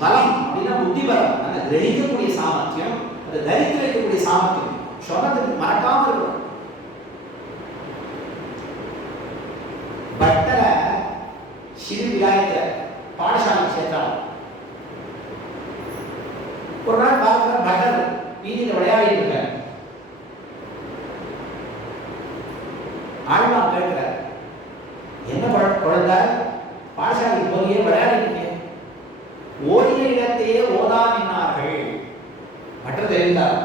பலம் அப்படின்னா புத்தி பலம், அந்த கிரகிக்கக்கூடிய சாமர்த்தியம், அதை தரித்து வைக்கக்கூடிய சாமர்த்தியம், சொன்னதுக்கு மறக்காம இருக்கணும். பட்டர ஸ்ரீ விநாயகர பாடசாலை சேர்த்தாங்க. ஒரு நாள் பார்க்கிற பட்டர் வீதியில் விளையாடிட்டு இருக்காரு. ஆழ்வான் கேட்கிறார், என்ன குழந்தை பாடசாலைக்கு போதியே விளையாடிட்டு ஓடிய இடத்தையே ஓதானினார்கள். பட்டர் தெரிந்தார்.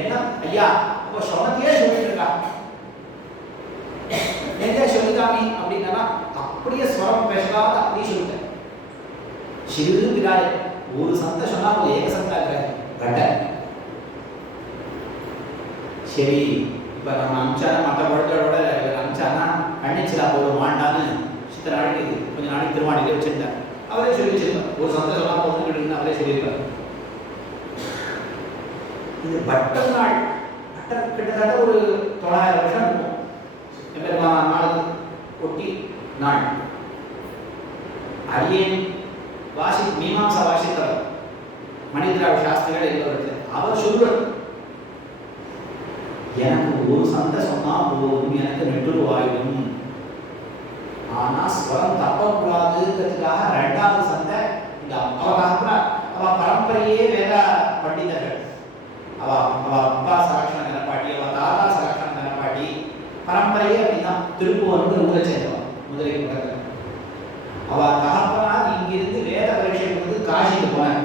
என்ன ஐயா அப்ப சொன்னத்தையே சொல்லிட்டு இருக்கா, எங்க சொல்லிக்காமி அப்படின்னா அப்படியே ஸ்வரம் பேசலாத அப்படியே சொல்லிட்டேன். சிறு பிராய ஒரு சந்த சொன்னா ஒரு ஏக சந்தாகிற கட்ட. சரி இப்ப நம்ம அமிச்சானா மற்ற குழந்தைகளோட அமிச்சானா கண்ணிச்சிலா போதும் மாண்டான்னு சித்த நாளைக்கு கொஞ்சம் நாளைக்கு திருவாணிலே வச்சிருந்தார். அவரே சொல்லி வச்சிருப்பார். ஒரு சந்த சொன்னா போதும் அவரே சொல்லியிருப்பார். இது பட்டர் நாள். பட்டர் கிட்டத்தட்ட ஒரு 900 வருஷம் இருக்கும். நாள் ஒட்டி நாள் அரியன் வாசி மீமாசா வாசித்தவர் மணிதிராவிட சாஸ்திரிகள் என்பவர்கள். அவர் சொல்வார், எனக்கு ஒரு சந்தை சொன்னா போதும், எனக்கு நெட்டுருவாயிடும். ஆனா ஸ்வரம் தப்பக்கூடாதுங்கிறதுக்காக 2வது சந்தை இந்த அவ பரம்பரையே வேத பண்டிதர்கள். அவ அப்பா சரக்ஷண கனப்பாட்டி, அவ தாத்தா சரக்ஷண கனப்பாட்டி, பரம்பரையே அப்படிதான். திருப்பூர் ஊரை சேர்ந்தவன் முதலை குலத்தில். அவ தகப்பனார் இங்கிருந்து வேத பரீட்சைக்கு வந்து காசிக்கு போனார்.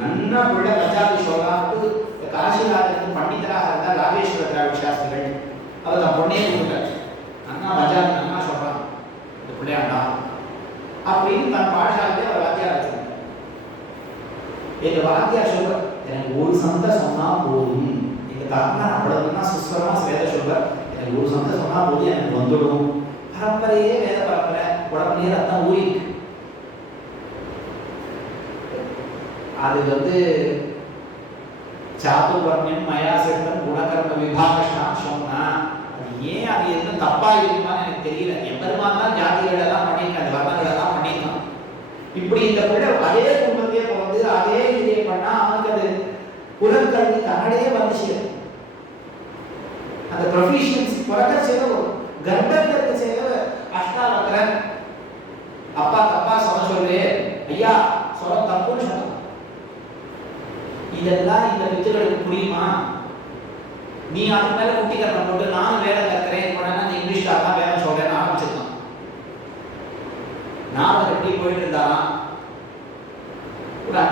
நன்னா பிள்ளை பஞ்சாபி சோழாவுக்கு காசிநாதனுக்கு பண்டிதராக இருந்தார் ராமேஸ்வர திராவிட சாஸ்திரிகள். அவர் தன் பொண்ணையே கொடுத்தார். அண்ணா பஞ்சாபி அண்ணா சொல்றான் இந்த பிள்ளையாண்டா அப்படின்னு தன் பாடசாலையிலே அவர் வாத்தியார் வச்சிருந்தார். எங்க வாத்தியார் சொல்ற, எனக்கு ஒரு சந்தை சொன்னா போதும். எங்க தகப்பனார் அவ்வளவுன்னா சுஸ்வரமா வேத சொல்வார். எனக்கு ஒரு சந்தை சொன்னா போது எனக்கு வந்துடும். பரம்பரையே வேத பரம்பரை, உடம்புலேயே ரத்தம் ஊறிக்கு. அது வந்து சாத்துவர்ணியம் மயாசிட்டம் குணகர்ம விபாகஷ்டான்னு சொன்னா அது ஏன் அது எதுவும் தப்பா இருக்குமான்னு எனக்கு தெரியல. எம்பெருமான் தான் ஜாதிகள் எல்லாம் பண்ணியிருக்கான், அந்த வர்ணங்கள் எல்லாம் பண்ணியிருக்கான். இப்படி இந்த பிள்ளை அதே குடும்பத்தையே பிறந்து அதே இதையே பண்ணா அவனுக்கு அது குலக்கல்வி தன்னடையே வந்துச்சு. அந்த ப்ரொஃபிஷியன்சி பிறக்க செலவு கர்ப்பத்திற்கு செலவு அஷ்டாவக்கரன் அப்பா தப்பா சொல்ல சொல்லு ஐயா சொல்ல தப்புன்னு சொன்னான். இதெல்லாம் இந்த வித்துகளுக்கு புரியுமா? நீ அதுக்கு மேல குட்டி கரணம் போட்டு நானும் வேலை கற்கிறேன் போனா இங்கிலீஷ் தான் வேலை சொல்றேன்னு ஆரம்பிச்சிருக்கான். நான் எப்படி போயிட்டு இருந்தா ஒரு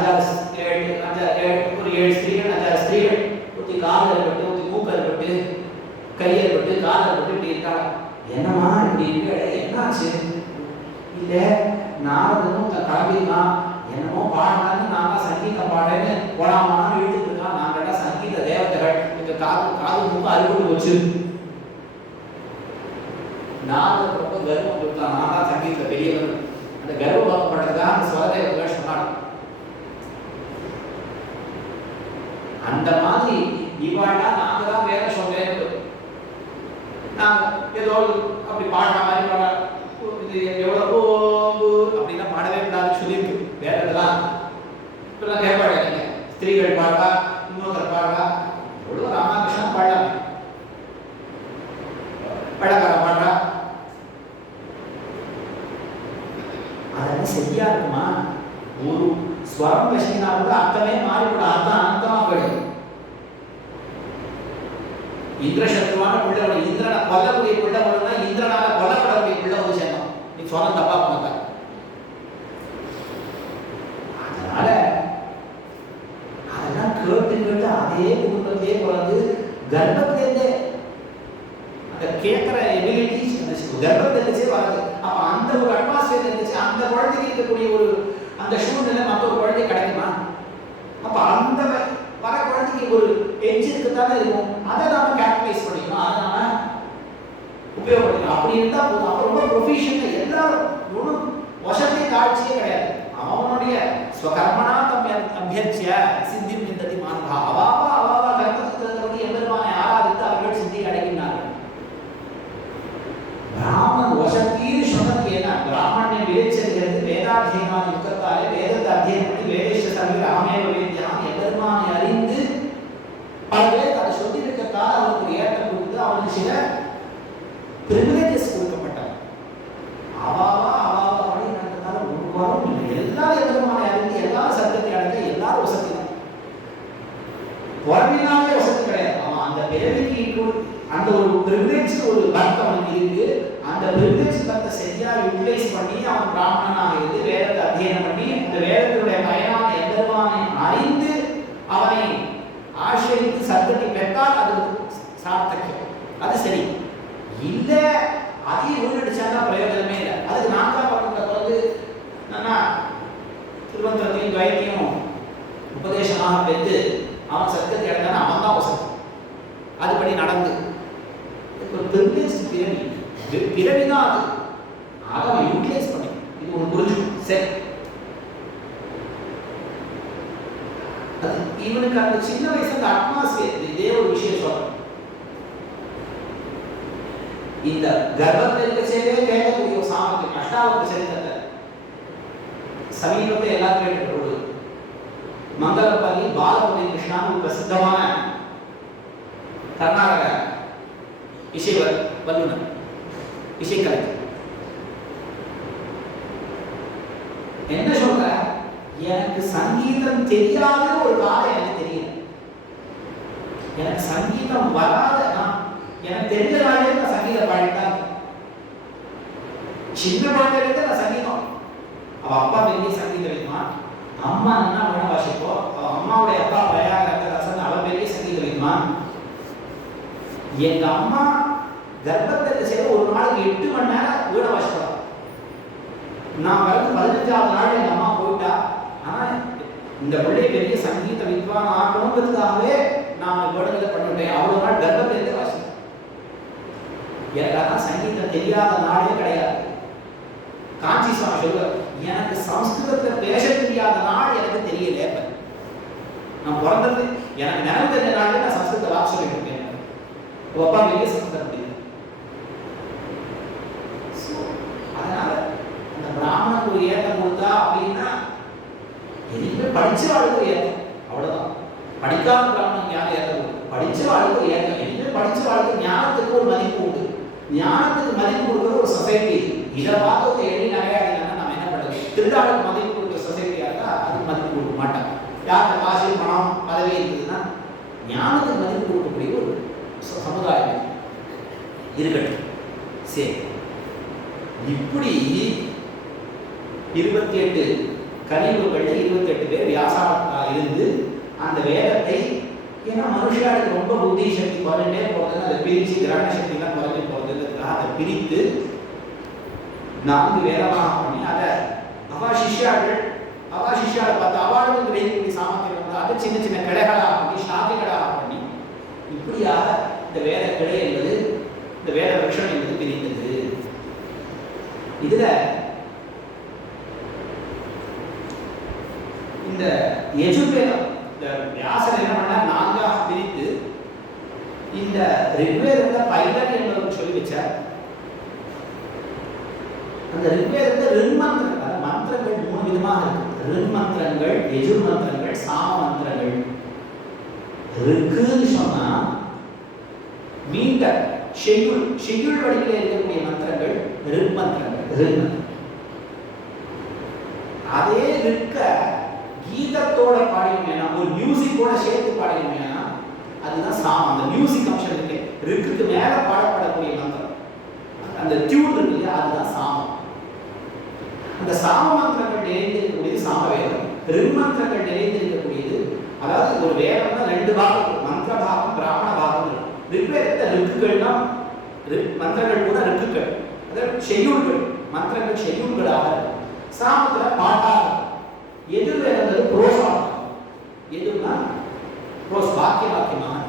7 ஸ்திரீகள் 5 ஸ்திரீகள் ஒருத்தி காலில் இருக்கட்டு, ஒருத்தி மூக்கில் இருக்கட்டு, கையில் இருக்கட்டு, காலில் இருக்கட்டு, இப்படி இருக்காங்க. என்னம்மா இப்படி இருக்க, என்னாச்சு? இல்லை நாரதனும் கிளம்பிருக்கான், என்னமோ பாடலான்னு நான் தான் சங்கீதம் பாடுறேன்னு போலாமான்னு இழுத்துட்டு இருக்கான். நாங்கள்டா சங்கீத தேவதைகள், எங்க காது மூக்கு அறுபட்டு வச்சு நாரதன் ரொம்ப கர்வம் கொடுத்தான். நான் தான் சங்கீத பெரியவர். அந்த கர்வமாக்கப்பட்டதுதான் அந்த ஸ்வரதேவர்கள் சொன்னாங்க. அந்த மாதிரி இவாளா நாங்க தான் வேற சொல்றேன், நாங்க ஏதோ அப்படி பாடுற மாதிரி பாட இது எவ்வளவு அப்படின்னா பாடவே கூடாதுன்னு சொல்லியிருக்கு வேறதெல்லாம். இப்பெல்லாம் கேட்பாங்க, ஸ்திரீகள் பாடுறா, இன்னொருத்தர் பாடுறா, எவ்வளவு ராமகிருஷ்ணன் பாடலாம், பழக்கார பாடுறா, அதெல்லாம் சரியா இருக்குமா? ஒரு ஸ்வரம் பேசினா கூட அர்த்தமே மாறிவிடும், அர்த்தம் அனந்தமா போயிடும். இந்திரசத்ருவான பிள்ளை, இந்திரனை கொல்லக்கூடிய பிள்ளை வரும்னா இந்திரனால கொல்லப்படக்கூடிய பிள்ளை ஒரு சேர்ந்தோம். நீ சொன்ன தப்பா போனத. அதனால அதெல்லாம் கேட்டு அதே குடும்பத்திலே பிறந்து கர்ப்பத்திலேருந்தே அந்த கேட்கிற எபிலிட்டிஸ் கர்ப்பத்திலேருந்தே வருது. அப்ப அந்த ஒரு அட்மாஸ்பியர் இருந்துச்சு, அந்த குழந்தைக்கு இருக்கக்கூடிய ஒரு அந்த சூழ்நிலை மற்றொரு குழந்தை கிடைக்குமா? அப்ப அந்த வர குழந்தைக்கு ஒரு எட்ஜ் இருக்குதானே இருக்கும், அதை நாம கேபிட்டலைஸ் பண்ணிக்கணும், அதை நாம உபயோகப்படுத்தணும். அப்படி இருந்தா போதும். அப்ப ரொம்ப ப்ரொஃபிஷியன்ட், எல்லாரும் ஒன்றும் வசத்தை காட்சியே கிடையாது. அவனுடைய ஸ்வகர்மனா அபியர்ச்சிய சித்தி மிந்ததி மானவா, அவாவா கர்மத்துக்கு தகுந்தபடி எம்பெருமானை ஆராதித்து அவர்கள் சித்தி அடைகின்றார்கள். பிராமணன் வசத்தீர் சொன்னது என்ன? பிராமணனை விளைச்செல்கிறது வேதாத்தியமான யுக்தத்தாலே வேதத்தை அத்தியனம் பண்ணி வேதேஷ சர்வீர் அகமேவ வேத்யான் எம்பெருமானை அறிந்து பல பேர் அதை சொல்லி இருக்கிறதால அவனுக்கு ஒரு ஏற்றம் கொடுத்து அவனுக்கு சில பிரிவிலேஜஸ் கொடுக்கப்பட்டாங்க. அவாவா அப்படின்னு நடந்ததால ஒரு குறம் இல்லை. எல்லாரும் எம்பெருமானை அறிந்து எல்லாரும் சத்தியத்தை அடைஞ்ச எல்லாரும் வசதி தான். பிறவினாலே வசதி கிடையாது. அவன் அந்த பிறவிக்கு அந்த ஒரு பிரிவிலேஜ் ஒரு பக்த் அவனுக்கு இருக்கு. அந்த பிரிவிலேஜ் பக்தை சரியா யூட்டிலைஸ் பண்ணி அவன் பிராமணனாக இருந்து வேதத்தை அத்தியனம் பண்ணி அந்த வேதத்தினுடைய பயனான எம்பெருமானை அறிந்து அவனை ஆசிரியத்து சத்தத்தை பெற்றால் அது சார்த்தக்கியம், அது சரி. இல்ல அதையும் வீணடிச்சாங்க பிரயோஜனமே இல்லை. அதுக்கு நான் தான் பண்ணுற வந்து என்னன்னா திருவந்திரத்தையும் துவைத்தையும் உபதேசமாக பெற்று அவன் சத்தத்தை அடைந்தான அவன் தான் வசதி. அதுபடி நடந்து ஒரு பிறவிதான் அது. அதை அவன் யூட்டிலைஸ் பண்ணி இது ஒன்று புரிஞ்சுக்கும். சரி, அது இவனுக்கு அந்த சின்ன வயசு அந்த அட்மாஸ்பியர் இதே ஒரு விஷயம் சொல்றேன். இந்த கர்ப்பத்தில் இருக்க சேவே கேட்கக்கூடிய ஒரு சாமர்த்தியம் அஷ்டாவக்ர சரித்திரத்தை சமீபத்தில் எல்லாரும் கேட்டுக்கொள்வது. மங்களப்பள்ளி பாலமுரளி கிருஷ்ணான் ஒரு பிரசித்தமான கர்நாடக இசை வல்லுநர், இசைக்கலைஞர். என்ன சொல்ற, எனக்கு சங்கீதம் தெரியாத ஒரு காலம் எனக்கு தெரியல, எனக்கு சங்கீதம் வராத, எனக்கு தெரிஞ்சதாலே நான் சங்கீதம் பாடித்தான். சின்ன குழந்தையிலிருந்து நான் சங்கீதம், அவ அப்பா பெரிய சங்கீத வித்வான், அம்மா என்ன வீண வாசிப்போ, அவ அம்மாவுடைய அப்பா பிரயாகரசன், அவ பெரிய சங்கீத வித்வான். எங்க அம்மா கர்ப்பத்தை செய்ய ஒரு நாளைக்கு 8 மணி நேரம் வீண வாசிப்போம். நான் பிறகு 15ஆவது நாள் எங்க அம்மா போயிட்டா. ஆனா இந்த பிள்ளை பெரிய சங்கீத வித்வான் ஆகணுங்கிறதுக்காகவே நான் வேடங்களை பண்ணிவிட்டேன். அவ்வளவு நாள் கர்ப்பத்திலிருந்து வாசிப்பேன். எனக்காக சங்கீதம் தெரியாத நாளே கிடையாது. காஞ்சி சுவாமி சொல்லுவார், எனக்கு சம்ஸ்கிருதத்துல பேச தெரியாத நாள் எனக்கு தெரியல. நான் பிறந்தது எனக்கு நினைவு தெரிஞ்ச நாளே நான் சம்ஸ்கிருத வாக்கு சொல்லிட்டு இருக்கேன். அப்பா வெளியே சம்ஸ்கிருதம் முடியும். அதனால அந்த பிராமணனுக்கு ஒரு ஏற்றம் கொடுத்தா அப்படின்னா எதுவுமே படிச்ச வாழ்க்கை ஏற்றம், அவ்வளவுதான். படிக்காத பிராமணனுக்கு யாரும் ஏற்றம் கொடுக்கும், படிச்ச வாழ்க்கை ஏற்றம். எதுவுமே படிச்ச வாழ்க்கை ஞானத்துக்கு ஒரு மதிப்பு உண்டு. ஞானத்துக்கு மதிப்பு கொடுக்குற ஒரு சொசைட்டி. இதை பார்த்து எண்ணி நகையாடினா நம்ம என்ன பண்ணுறது? திருடாளுக்கு மதிப்பு கொடுக்குற சொசைட்டியாக இருந்தால் அதுக்கு மதிப்பு கொடுக்க மாட்டாங்க. யாருக்கு காசு பணம் பதவி இருக்குதுன்னா ஞானத்துக்கு மதிப்பு கொடுக்கக்கூடிய ஒரு சமுதாயம் இருக்கட்டும். சரி, இப்படி 28 கலியுகங்கள்ல 28 பேர் வியாசா இருந்து அந்த வேதத்தை, ஏன்னா மனுஷாளுக்கு ரொம்ப புத்தி சக்தி குறைஞ்சே போகுதுன்னு அதை பிரித்து கிரகண சக்திலாம் குறைஞ்சி போகுதுன்றதுக்காக அதை பிரித்து 4 வேதமாக பண்ணி அதை அவா சிஷ்யாவை பார்த்து அவாளுக்கு கிடைக்கக்கூடிய சாமர்த்தியம் அதை சின்ன சின்ன கிளைகளாக பண்ணி சாக்கைகளாக பண்ணி இப்படியாக இந்த வேத கிளை என்பது, இந்த வேத விருட்சம் என்பது பிரிந்தது. இதுல இந்த யஜுர்வேதம், இந்த வியாசர் என்ன பண்ண 4ஆக பிரித்து இந்த ரிக்வேதத்தை பைதர் என்பவருக்கு சொல்லி வச்சார். அந்த ரிக்வேதத்தை ரின்மந்திரங்கள், மந்திரங்கள் 3 விதமாக இருக்கு. ரின்மந்திரங்கள், யஜுர் மந்திரங்கள், சாம மந்திரங்கள். ரிக்குன்னு சொன்னா மீட்டர் ஷெட்யூல் வடிவிலே இருக்கக்கூடிய மந்திரங்கள் ரிக் மந்திரங்கள். அதே ரிக்க கீதத்தோட பாடினோம்னா, ஒரு மியூசிக்கோட சேர்த்து பாடினோம்னா அதுதான் சாமம். அந்த மியூசிக் அம்சம் இருக்கு, ரிக்குக்கு மேல பாடப்படக்கூடிய மந்திரம், அந்த டியூன் இருக்கு இல்லையா, அதுதான் சாமம். அந்த சாம மந்திரங்கள் நிறைந்திருக்கக்கூடியது சாமவேதம். ரிக் மந்திரங்கள் நிறைந்திருக்கக்கூடியது, அதாவது ஒரு வேதம்னா 2 பாகம், மந்திர பாகம், பிராமண பாகம். ரிக்வேதத்தை ரிக்குகள்னா மந்திரங்கள் கூட ரிக்குகள், அதாவது ஷெட்யூல்கள், மந்திரங்கள் ஷெட்யூல்களாக. சாமத்துல பாட்டாக. எதிர்வேதங்கள் புரோசாக. எதுனா புரோஸ் வாக்கியமாக.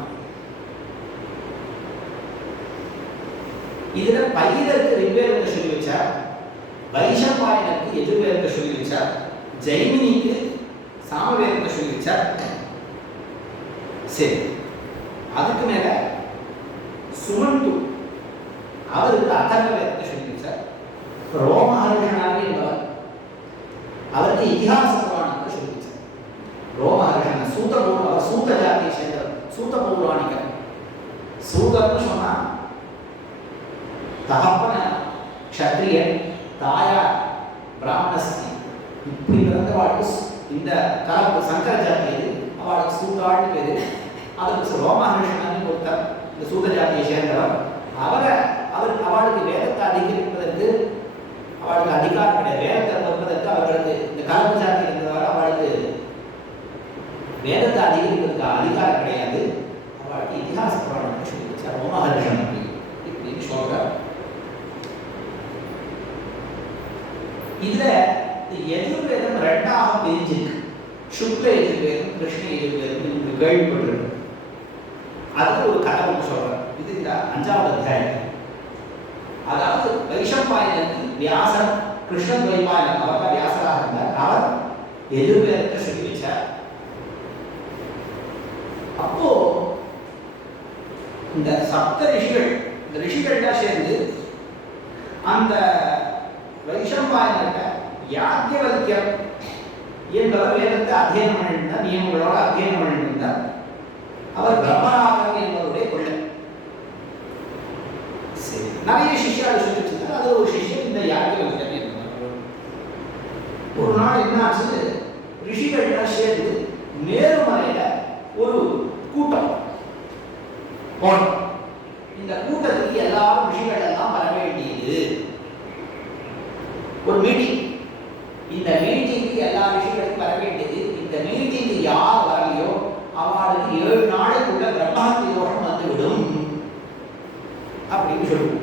இதுல பைரருக்கு ரிக்வேதத்தை சொல்லி வச்சார், வைஷம்பாயனுக்கு எதிர்வேதத்தை சொல்லி வச்சார், ஜெய்மினிக்கு சாமவேதத்தை சொல்லி வச்சார். சரி, அதுக்கு மேல சுமந்து அவருக்கு அதர்வ வேதத்தை சொல்லி வச்சார். ரோமஹர்ஷனாக என்பவர் அவருக்கு இதிகாச புராணத்தை சொல்லி வச்சார். ரோமஹர்ஷன அவர் சூத ஜாதியை சேர்ந்தவர், சூத பௌராணிகர். சூதர்னு சொன்னா தகப்பன க்ஷத்ரியன், தாயார் பிராமணஸ்தி. இப்படி பிறந்தவாளுக்கு இந்த கலப்பு சங்கர ஜாதி எது, அவளுக்கு சூதாள்னு பேரு. அதுக்கு ரோமஹர்ஷனன் ஒருத்தர், இந்த சூத ஜாதியை சேர்ந்தவர். அவளுக்கு வேதத்தை அதிகரிப்பதற்கு அவளுக்கு அதிகாரம் கிடையாது. வேதத்தை கற்பதற்கு அவர்களுக்கு இந்த கலப்பு ஜாதி இருந்ததால் அவளுக்கு வேதத்தை அதிகரிப்பதற்கு அதிகாரம் கிடையாது. அவளுக்கு இதிகாச புராணத்தை சொல்லி வச்சார் ரோமஹர்ஷன் இப்படின்னு சொல்றார். இதுல யஜுர்வேதம் 2ஆக பிரிஞ்சிருக்கு. சுக்ல யஜுர்வேதம், கிருஷ்ண யஜுர்வேதம் கேள்விப்பட்டிருக்கு. அதுக்கு ஒரு கதை ஒன்று சொல்றார். இது இந்த 5வது அத்தியாயம். அதாவது வைஷம்பாயனுக்கு வியாசர், கிருஷ்ணத்வைபாயன் அவர் வியாசராக இருந்தார். அவர் யஜுர்வேதத்தை சொல்லி வச்சார். அப்போ இந்த சப்த ரிஷிகள், இந்த ரிஷிகள்லாம் சேர்ந்து அந்த வைஷம்பாயன்கிட்ட யாக்ஞவல்க்யர் என்பவர் வேதத்தை அத்தியனம் பண்ணியிருந்தார், நியமங்களோட அத்தியனம் பண்ணியிருந்தார். அவர் பிரம்மநாதன் என்பவருடைய பிள்ளை. சரி, நிறைய சிஷ்யாவை சொல்லி வச்சிருந்தார். அது ஒரு சிஷ்யன் இந்த யாக்ஞவல்க்யர் என்பவர். ஒரு நாள் என்ன ஆச்சு, ரிஷிகள்லாம் சேர்ந்து மேருமலையில ஒரு கூட்டம் போனோம். இந்த கூட்டத்துக்கு எல்லாரும் ரிஷிகள் எல்லாம் வர வேண்டியது ஒரு மீட்டிங். இந்த மீட்டிங்கு எல்லா ரிஷிகளுக்கும் வர வேண்டியது. இந்த மீட்டிங்கு யார் வரலையோ அவளுக்கு 7 நாளுக்குள்ள பிரம்மஹத்தி யோகம் வந்துவிடும் அப்படின்னு சொல்லுவோம்.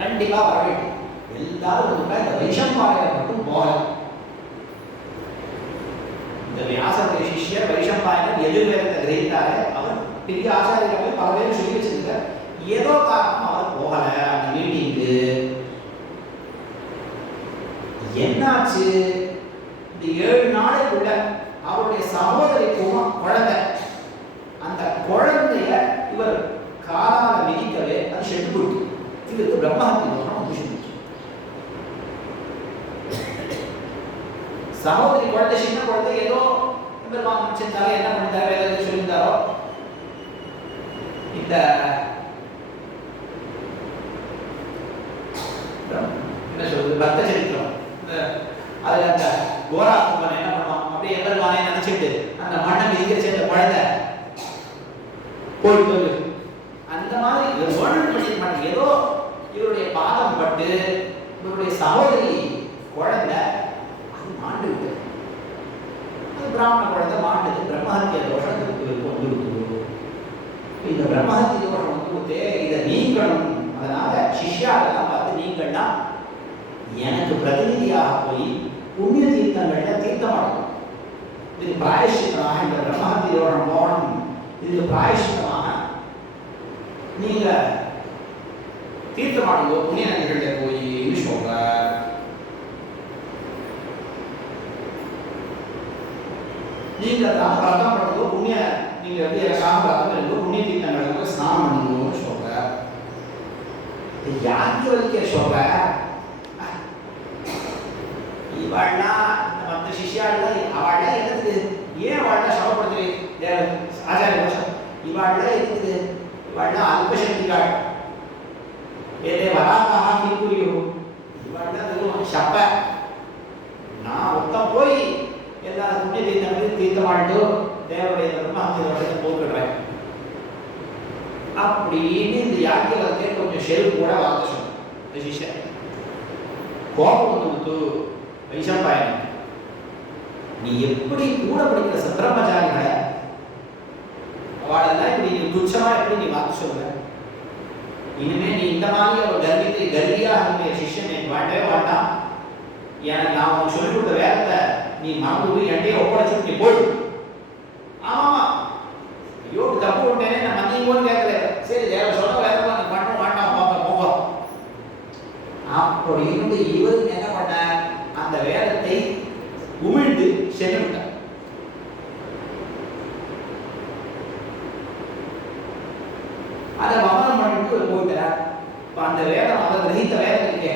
கண்டிப்பா வர வேண்டும். எல்லாரும் வந்து இந்த வைஷம்பாயனை மட்டும் போகல. இந்த வியாசருடைய சிஷ்யர் வைஷம்பாயனர் யஜுர்வேதத்தை கிரகித்தாரு. அவர் பெரிய ஆச்சாரியரை பல பேர் சொல்லி வச்சிருக்கார். ஏதோ காரணம் அவர் போகல அந்த மீட்டிங்கு. என்னாச்சு, இந்த 7 நாளுக்குள்ள அவருடைய சகோதரி குழந்தை, அந்த குழந்தைய இவர் காலால மிதிக்கவே அது செத்து கொடுத்து இவருக்கு பிரம்மஹத்தி யோகம் வந்து சொல்லிச்சு. சகோதரி குழந்தை, சின்ன குழந்தை, ஏதோ நினைச்சிருந்தாரோ என்ன பண்ணிட்டாரோ ஏதாவது சொல்லியிருந்தாரோ. இந்த என்ன சொல்றது, பக்த சரித்திரம், அதுல அந்த கோரா கும்பன் என்ன பண்ணுவான், அப்படியே எம்பெருமானே நினைச்சிட்டு அந்த மண்ணை மிதிக்கிற சேர்ந்த குழந்தை போயிட்டு அந்த மாதிரி இவர் வேர்ல்ட் பண்ணிக்க மாட்டாங்க. ஏதோ இவருடைய பாதம் பட்டு இவருடைய சகோதரி குழந்தை அது மாண்டு விட்டு பிராமண குழந்தை மாண்டது பிரம்மஹத்திய தோஷம் வந்துடுது. இந்த பிரம்மஹத்திய தோஷம் வந்துடுத்தே இதை நீங்களும் அதனால சிஷ்யாரெல்லாம் பார்த்து நீங்கள்னா எனக்கு பிரதிநிதியாக போய் புண்ணிய தீர்த்தங்கள்ல தீர்த்தமாடணும். இதுக்கு பிராயஷ்சித்தமாக இந்த பிரம்மஹத்திய தோஷம் போகணும். இதுக்கு பிராயஷ்சித்தமாக நீங்க தீர்த்தமாடுங்க புண்ணிய நதிகள்ல போய் சொல்றார். நீங்க அதாவது பிரார்த்தனை பண்ணுங்க புண்ணிய நீங்க எப்படி எனக்காக பிரார்த்தனை பண்ணுங்க புண்ணிய தீர்த்தங்களுக்கு ஸ்நானம் பண்ணுங்கன்னு சொல்ற. யாக்கியவல்கியர் சொல்ற இவாள்னா மற்ற சிஷ்யாள்ல அவள்னா எதுக்கு ஏன் அவள்னா சமப்படுத்துறீங்க ஆச்சாரிய கோஷம் இவாள்னா எதுக்கு இவாள்னா அல்பசக்திகள் ஏதே வராகாக கிங்குரியோ இவாள்னா வெறும் சப்ப நான் ஒருத்தன் போய் எல்லா புண்ணிய தீர்த்தங்களையும் தீர்த்தமாட்டு தேவனுடைய பிரம்மஹத்திய தோஷத்தை போக்குறேன் அப்படின்னு இந்த யாக்கியவல்கே கொஞ்சம் செருப்பு கூட வார்த்தை சொன்ன சிஷ்யன் கோபம் வந்து கொடுத்து வைசம்பாயன் நீ எப்படி கூட படிக்கிற சப்ரம்மச்சாரிகளை அவளெல்லாம் இப்படி நீ துச்சமா எப்படி நீ வார்த்தை சொல்ற? இனிமே நீ இந்த மாதிரி ஒரு கர்வியாக இருந்த சிஷ்யன் எனக்கு வாட்டவே வாட்டான். எனக்கு நான் உனக்கு சொல்லிக் கொடுத்த வேகத்தை நீ மறந்து போய் என்கிட்டயே ஒப்படைச்சு நீ போடு. ஆமாமா ஐயோ தப்பு விட்டேனே நான் மன்னிங்கோன்னு கேட்கல. சரி தேவ சொல்ல வேற நீ பண்ண வாட்டான் போங்க போங்க அப்படின்னு இவருக்கு என்ன பண்ண அந்த வேதத்தை உமிழ்ந்து சென்று விட்டார். அதை வமனம் பண்ணிட்டு போயிட்டார். அந்த வேதம் அதை கிரகித்த வேதம் இருக்கே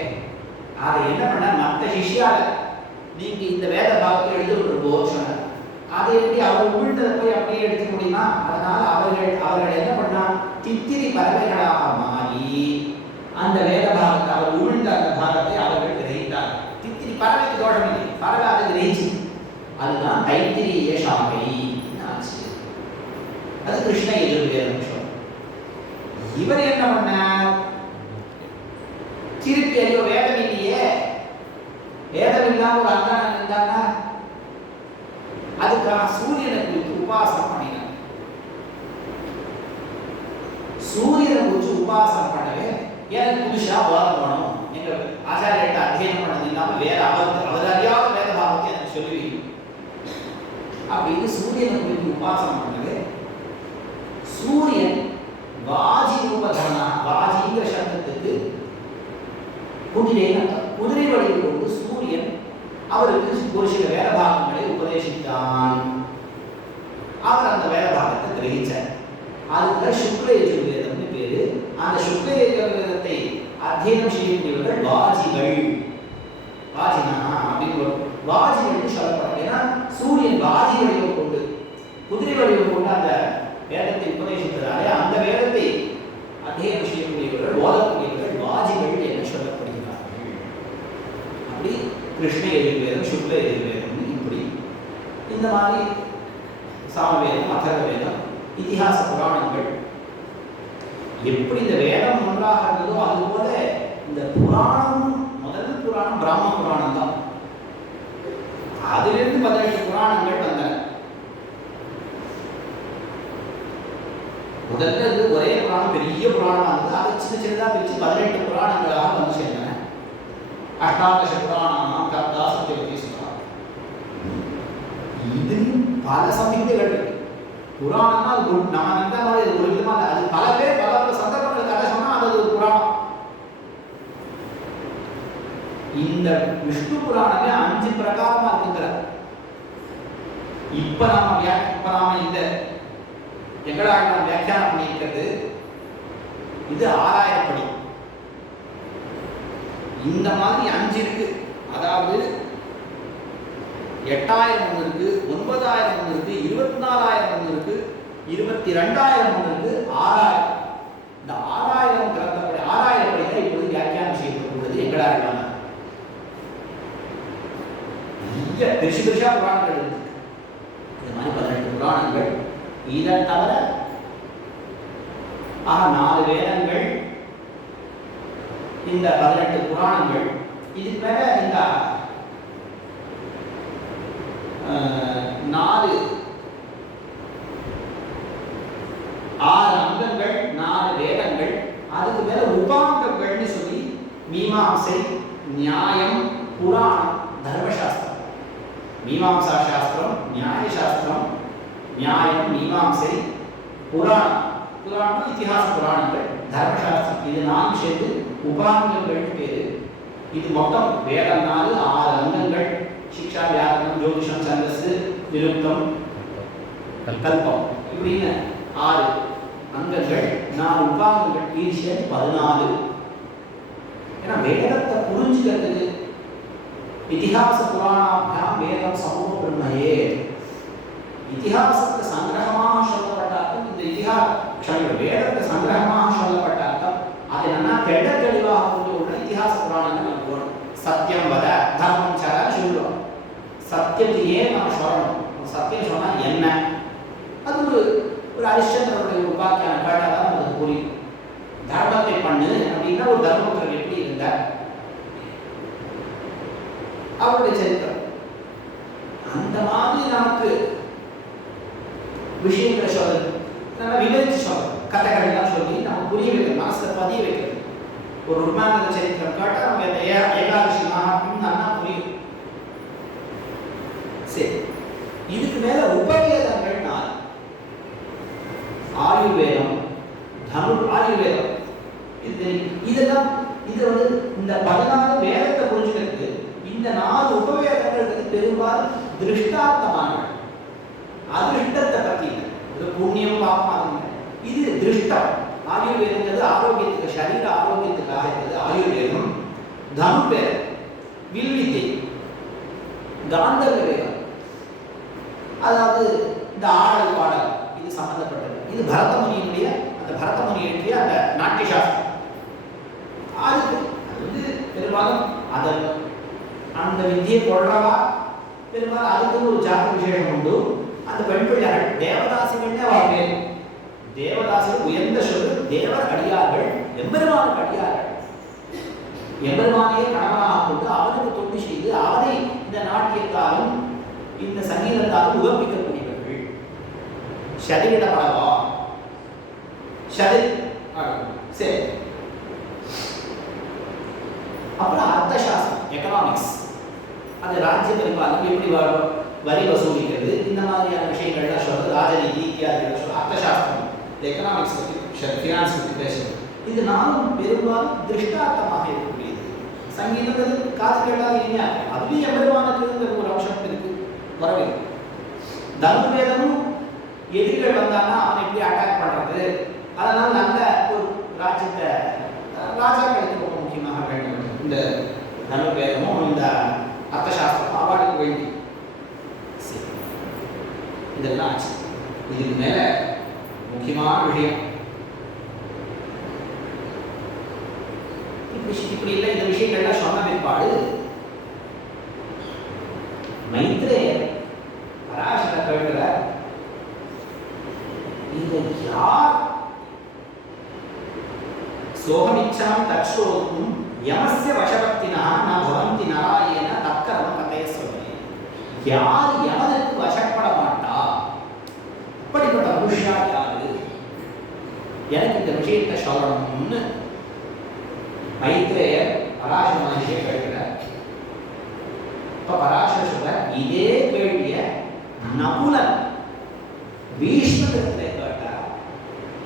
அதை என்ன பண்ண மற்ற சிஷ்யால நீங்க இந்த வேத பாகத்தை எடுத்துட்டு சொன்னார். அதை எப்படி அவர் உமிழ்ந்ததை போய் அப்படியே எடுத்துக்க முடியுமா? அதனால அவர்கள் என்ன பண்ணா தித்திரி பறவைகளாக மாறி அந்த வேத பாகத்தை அவர் உமிழ்ந்த அந்த பாகத்தை அவர்கள் கிரகித்தார். தித்திரி பறவைக்கு தோஷம் இல்லை, பறவை அதை கிரகிச்சு அதுதான் தைத்திரிய சாகை ஆச்சு. அது கிருஷ்ண எதிர்வேதம் சொல்ல. இவர் என்ன பண்ணார்? திருப்பி ஐயோ வேதம் இல்லையே, வேதம் இல்லாம ஒரு அந்தானம் இருந்தாங்க அதுக்காக சூரியனை குறித்து உபாசனம் பண்ணினார். சூரியனை குறித்து உபாசனம் பண்ணவே எனக்கு புதுசா வேதம் வேணும். எங்க ஆச்சாரியர்கிட்ட அத்தியனம் பண்ணது இல்லாம வேற அவர் அறியாத வேத பாகத்தை எனக்கு சொல்லுவீங்க அப்படின்னு சூரியனை குறித்து உபாசனம் பண்ணவே சூரியன் வாஜி ரூபதனா வாஜிங்கிற சப்தத்துக்கு குதிரை வடிவில் கொண்டு சூரியன் அவருக்கு ஒரு சில வேத பாகங்களை உபதேசித்தான். அவர் அந்த வேத பாகத்தை கிரகிச்சார். அதுக்கு சுக்ல யஜுர்வேதம்னு பேரு. அந்த சுக்ல யஜுர்வேதத்தை அத்தியனம் செய்யக்கூடியவர்கள் வாஜிகள். வாஜினா அப்படின்னு வாஜிகள் சொல்லப்படும். ஏன்னா சூரியன் வாஜி வடிவம் கொண்டு குதிரை வடிவம் கொண்டு அந்த வேதத்தை உபதேசித்ததாலே அந்த வேதத்தை அத்தியனம் செய்யக்கூடியவர்கள் ஓதக்கூடியவர்கள் வாஜிகள் என்று சொல்லப்படுகிறார்கள். அப்படி கிருஷ்ண எதிர்வேதம் சுக்ல எதிர்வேதம் இப்படி இந்த மாதிரி சாமவேதம் அதர்வவேதம் இதிகாச புராணங்கள் எப்படி இந்த வேதம் ஒன்றாக இருந்ததோ அதுபோல இந்த புராணம் முதல் புராணம் பிராம புராணம் தான். அதிலிருந்து 18 புராணங்கள் வந்தன. முதல்ல இது ஒரே புராணம் பெரிய புராணமாக இருந்தது. அது சின்ன சின்னதாக பிரித்து 18 புராணங்களாக வந்து சேர்ந்தன. அஷ்டாதச புராணம் கர்த்தா சத்தியவதி சுதா. இதுலையும் பல சமிக்தைகள் இருக்கு. புராணம்னா அது நம்ம நினைத்த மாதிரி அது ஒரு விதமாக அது பல பேர் பல சந்தர்ப்பங்கள் கதை சொன்னால் அது ஒரு புராணம். இந்த விஷ்ணு புராணமே 5 பிரகாரமா இருக்குங்கிறார். இப்ப நாம இந்த எங்களால் நாம் வியாக்கியானம் பண்ணியிருக்கிறது இது 6000 படி. இந்த மாதிரி 5 இருக்கு. அதாவது 8000 ஒன்று இருக்கு, 9000 ஒன்று இருக்கு, 24000 ஒன்று இருக்கு, 22000 ஒன்று இருக்கு, 6000. இந்த 6000 கிரந்தப்படி 6000 படிகள் இப்பொழுது வியாக்கியானம் செய்யப்பட்டுள்ளது எங்களால். நிறைய பெருசு பெருசா புராணங்கள் இருக்கு. இந்த மாதிரி 18 புராணங்கள். இதை தவிர 4 வேதங்கள், இந்த 18 புராணங்கள், இதுக்கு மேல இந்த 4 உபாங்கங்கள்னு சொல்லி மீமாம்சை, நியாயம், புராணம், தர்மசாஸ்திரம். மீமாம்சா சாஸ்திரம், நியாய சாஸ்திரம், நியாயம், மீமாம்சை, புராணம், புராணம் இதிகாச புராணங்கள், தர்மசாஸ்திரம், இது 4 சேர்ந்து உபாங்கங்கள்னு பேரு. இது மொத்தம் வேதம் 4, 6 அங்கங்கள். சிக்ஷா, வியாக்கரணம், ஜோதிஷம், சந்தஸ், நிருக்தம், கல்பம் இப்படின்னு 6 அங்கங்கள், 4 உபாங்கங்கள், இது சேர்த்து 14. ஏன்னா வேதத்தை புரிஞ்சுக்கிறதுக்கு இதிகாச புராணாபியாம் வேதம் சமூக பிரம்மையே. இதிகாசத்தை சங்கிரகமாக சொல்லப்பட்ட அர்த்தம், இந்த வேதத்தை சங்கிரகமாக சொல்லப்பட்ட அர்த்தம், அதை நல்லா தெளிவாக கொண்டு உள்ள இதிகாச புராணங்கள் நமக்கு வரும். சத்தியம் வத, தர்மம் சர சொல்லுவோம். சத்தியத்தையே நம்ம சொல்லணும். சத்தியம் சொன்னா என்ன? அது ஒரு அரிஷ்டனுடைய உபாக்கியான கேட்டாதான் நமக்கு புரியும். தர்மத்தை பண்ணு அப்படின்னா ஒரு தர்மபுத்திரர் எப்படி இருந்தார், அவருடைய சரித்திரம். அந்த மாதிரி நமக்கு விஷயங்களை சொல்றது, நல்லா விவரிச்சு சொல்றது, கதைகள்லாம் சொல்லி நம்ம புரிய வைக்கணும், மனசுல பதிய வைக்கிறது. ஒரு உண்மையான சரித்திரம் கேட்டால் நமக்கு ஏகாதசி மகாத்மியம் நல்லா புரியும். சரி, இதுக்கு மேல உபவேதங்கள்னா ஆயுர்வேதம், ஆயுர்வேதம் இதெல்லாம் இது வந்து இந்த 14 வேதத்தை புரிஞ்சுக்கிறதுக்கு இந்த 4 உபவேதங்கள் பெரும்பாலும் திருஷ்டார்த்தமானவை. அதிருஷ்டத்தை பத்தி இது புண்ணியம் பாப்பம், இது திருஷ்டம். ஆயுர்வேதங்கிறது ஆரோக்கியத்துக்கு, சரீர ஆரோக்கியத்துக்காக இருக்கிறது ஆயுர்வேதம். தனுர்வேதம் வில்வித்தை, காந்தர்வ வேதம் அதாவது இந்த ஆடல் பாடல் இது சம்பந்தப்பட்டது. இது பரதமுனியினுடைய அந்த பரதமுனி எழுதிய அந்த நாட்டிய சாஸ்திரம். அது வந்து பெரும்பாலும் அந்த வித்தியை கொள்றவா பெரும்பாலும் அதுக்கு ஒரு ஜாத விசேஷம் உண்டு. அந்த பெண் பிள்ளைகள் தேவதாசிகள்னே அவர் பேர். தேவதாசிகள் உயர்ந்த சொல்லு, தேவர் அடியார்கள், எம்பெருமானுக்கு அடியார்கள். எம்பெருமானையே கணவனாக கொண்டு அவனுக்கு தொண்டு செய்து அவனை இந்த நாட்டியத்தாலும் இந்த சங்கீதத்தாலும் உகப்பிக்கக்கூடியவர்கள். சரீர பரவா சரி. அப்புறம் அர்த்தசாஸ்திரம், எக்கனாமிக்ஸ், அது ராஜ்ய பரிபாலனம் எப்படி வரி வசூலிக்கிறது, இந்த மாதிரியான விஷயங்கள்லாம் சொல்றது, ராஜநீதி இத்தியாதிகள் சொல்றது. அர்த்தசாஸ்திரம் எக்கனாமிக்ஸ் பற்றி, ஃபினான்ஸ் பற்றி பேசுறது. இது நானும் பெரும்பாலும் திருஷ்டார்த்தமாக இருக்கக்கூடியது. சங்கீதம் காது கேட்டால் இல்லையா, அதுலேயும் எம்பெருமானுக்கு ஒரு அம்சம் இருக்கு, வரவே. தனுர்வேதமும் எதிரிகள் வந்தாங்கன்னா அவனை எப்படி அட்டாக் பண்றது, அதனால நல்ல ஒரு ராஜ்யத்தை ராஜாக்களுக்கு ரொம்ப முக்கியமாக வேண்டும். இந்த தனுர்வேதமும் இந்த அர்த்தசாஸ்திரம் அவார்டுக்கு வேண்டி இதெல்லாம் ஆச்சு. இதுக்கு மேல முக்கியமான விஷயம் இப்படி இல்லை. இந்த விஷயங்கள்லாம் சொன்ன பிற்பாடு மைத்ரேயர் பராசர கேட்கிற இந்த யார் சோகமிச்சாமி தற்சோதும் யமஸ்ய வசவர்த்தினா ந பவந்தி நாராயண தக்கரம கதைய சொல்லி, யார் யமனுக்கு வசப்பட மாட்டா, அப்படிப்பட்ட மனுஷா யாரு, எனக்கு இந்த விஷயத்தை சொல்லணும்னு மைத்ரேயர் பராசர மகர்ஷியை கேட்கிறார். இப்ப பராசர சொல்ற இதே கேள்விய நகுலன் பீஷ்மத்திடத்தை கேட்டார்.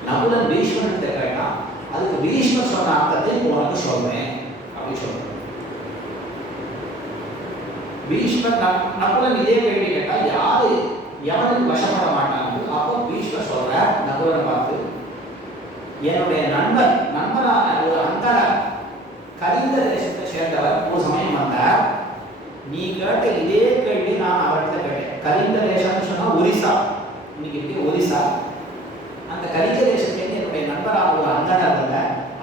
நகுலன் பீஷ்மத்திடத்தை கேட்டா அதுக்கு பீஷ்மர் சொன்ன அர்த்தத்தை உனக்கு சொல்றேன் அப்படின்னு சொல்றேன். பீஷ்மர் நகுலன் இதே கேள்வி கேட்டா யாரு எவனுக்கு வசப்பட மாட்டாங்க. அப்போ பீஷ்மர் சொல்ற நகுலனை பார்த்து, என்னுடைய நண்பரான ஒரு அந்தர கலிந்த தேசத்தை சேர்ந்தவர் ஒரு சமயம் வந்தார். நீ கேட்ட இதே கேள்வி நான் அவர்கிட்ட கேட்டேன். கலிந்த தேசம்னு சொன்னா ஒரிசா, இன்னைக்கு இருக்கு ஒரிசா. அந்த கலிங்க தேசத்திலேருந்து என்னுடைய நண்பராக ஒரு அந்தனர் வந்த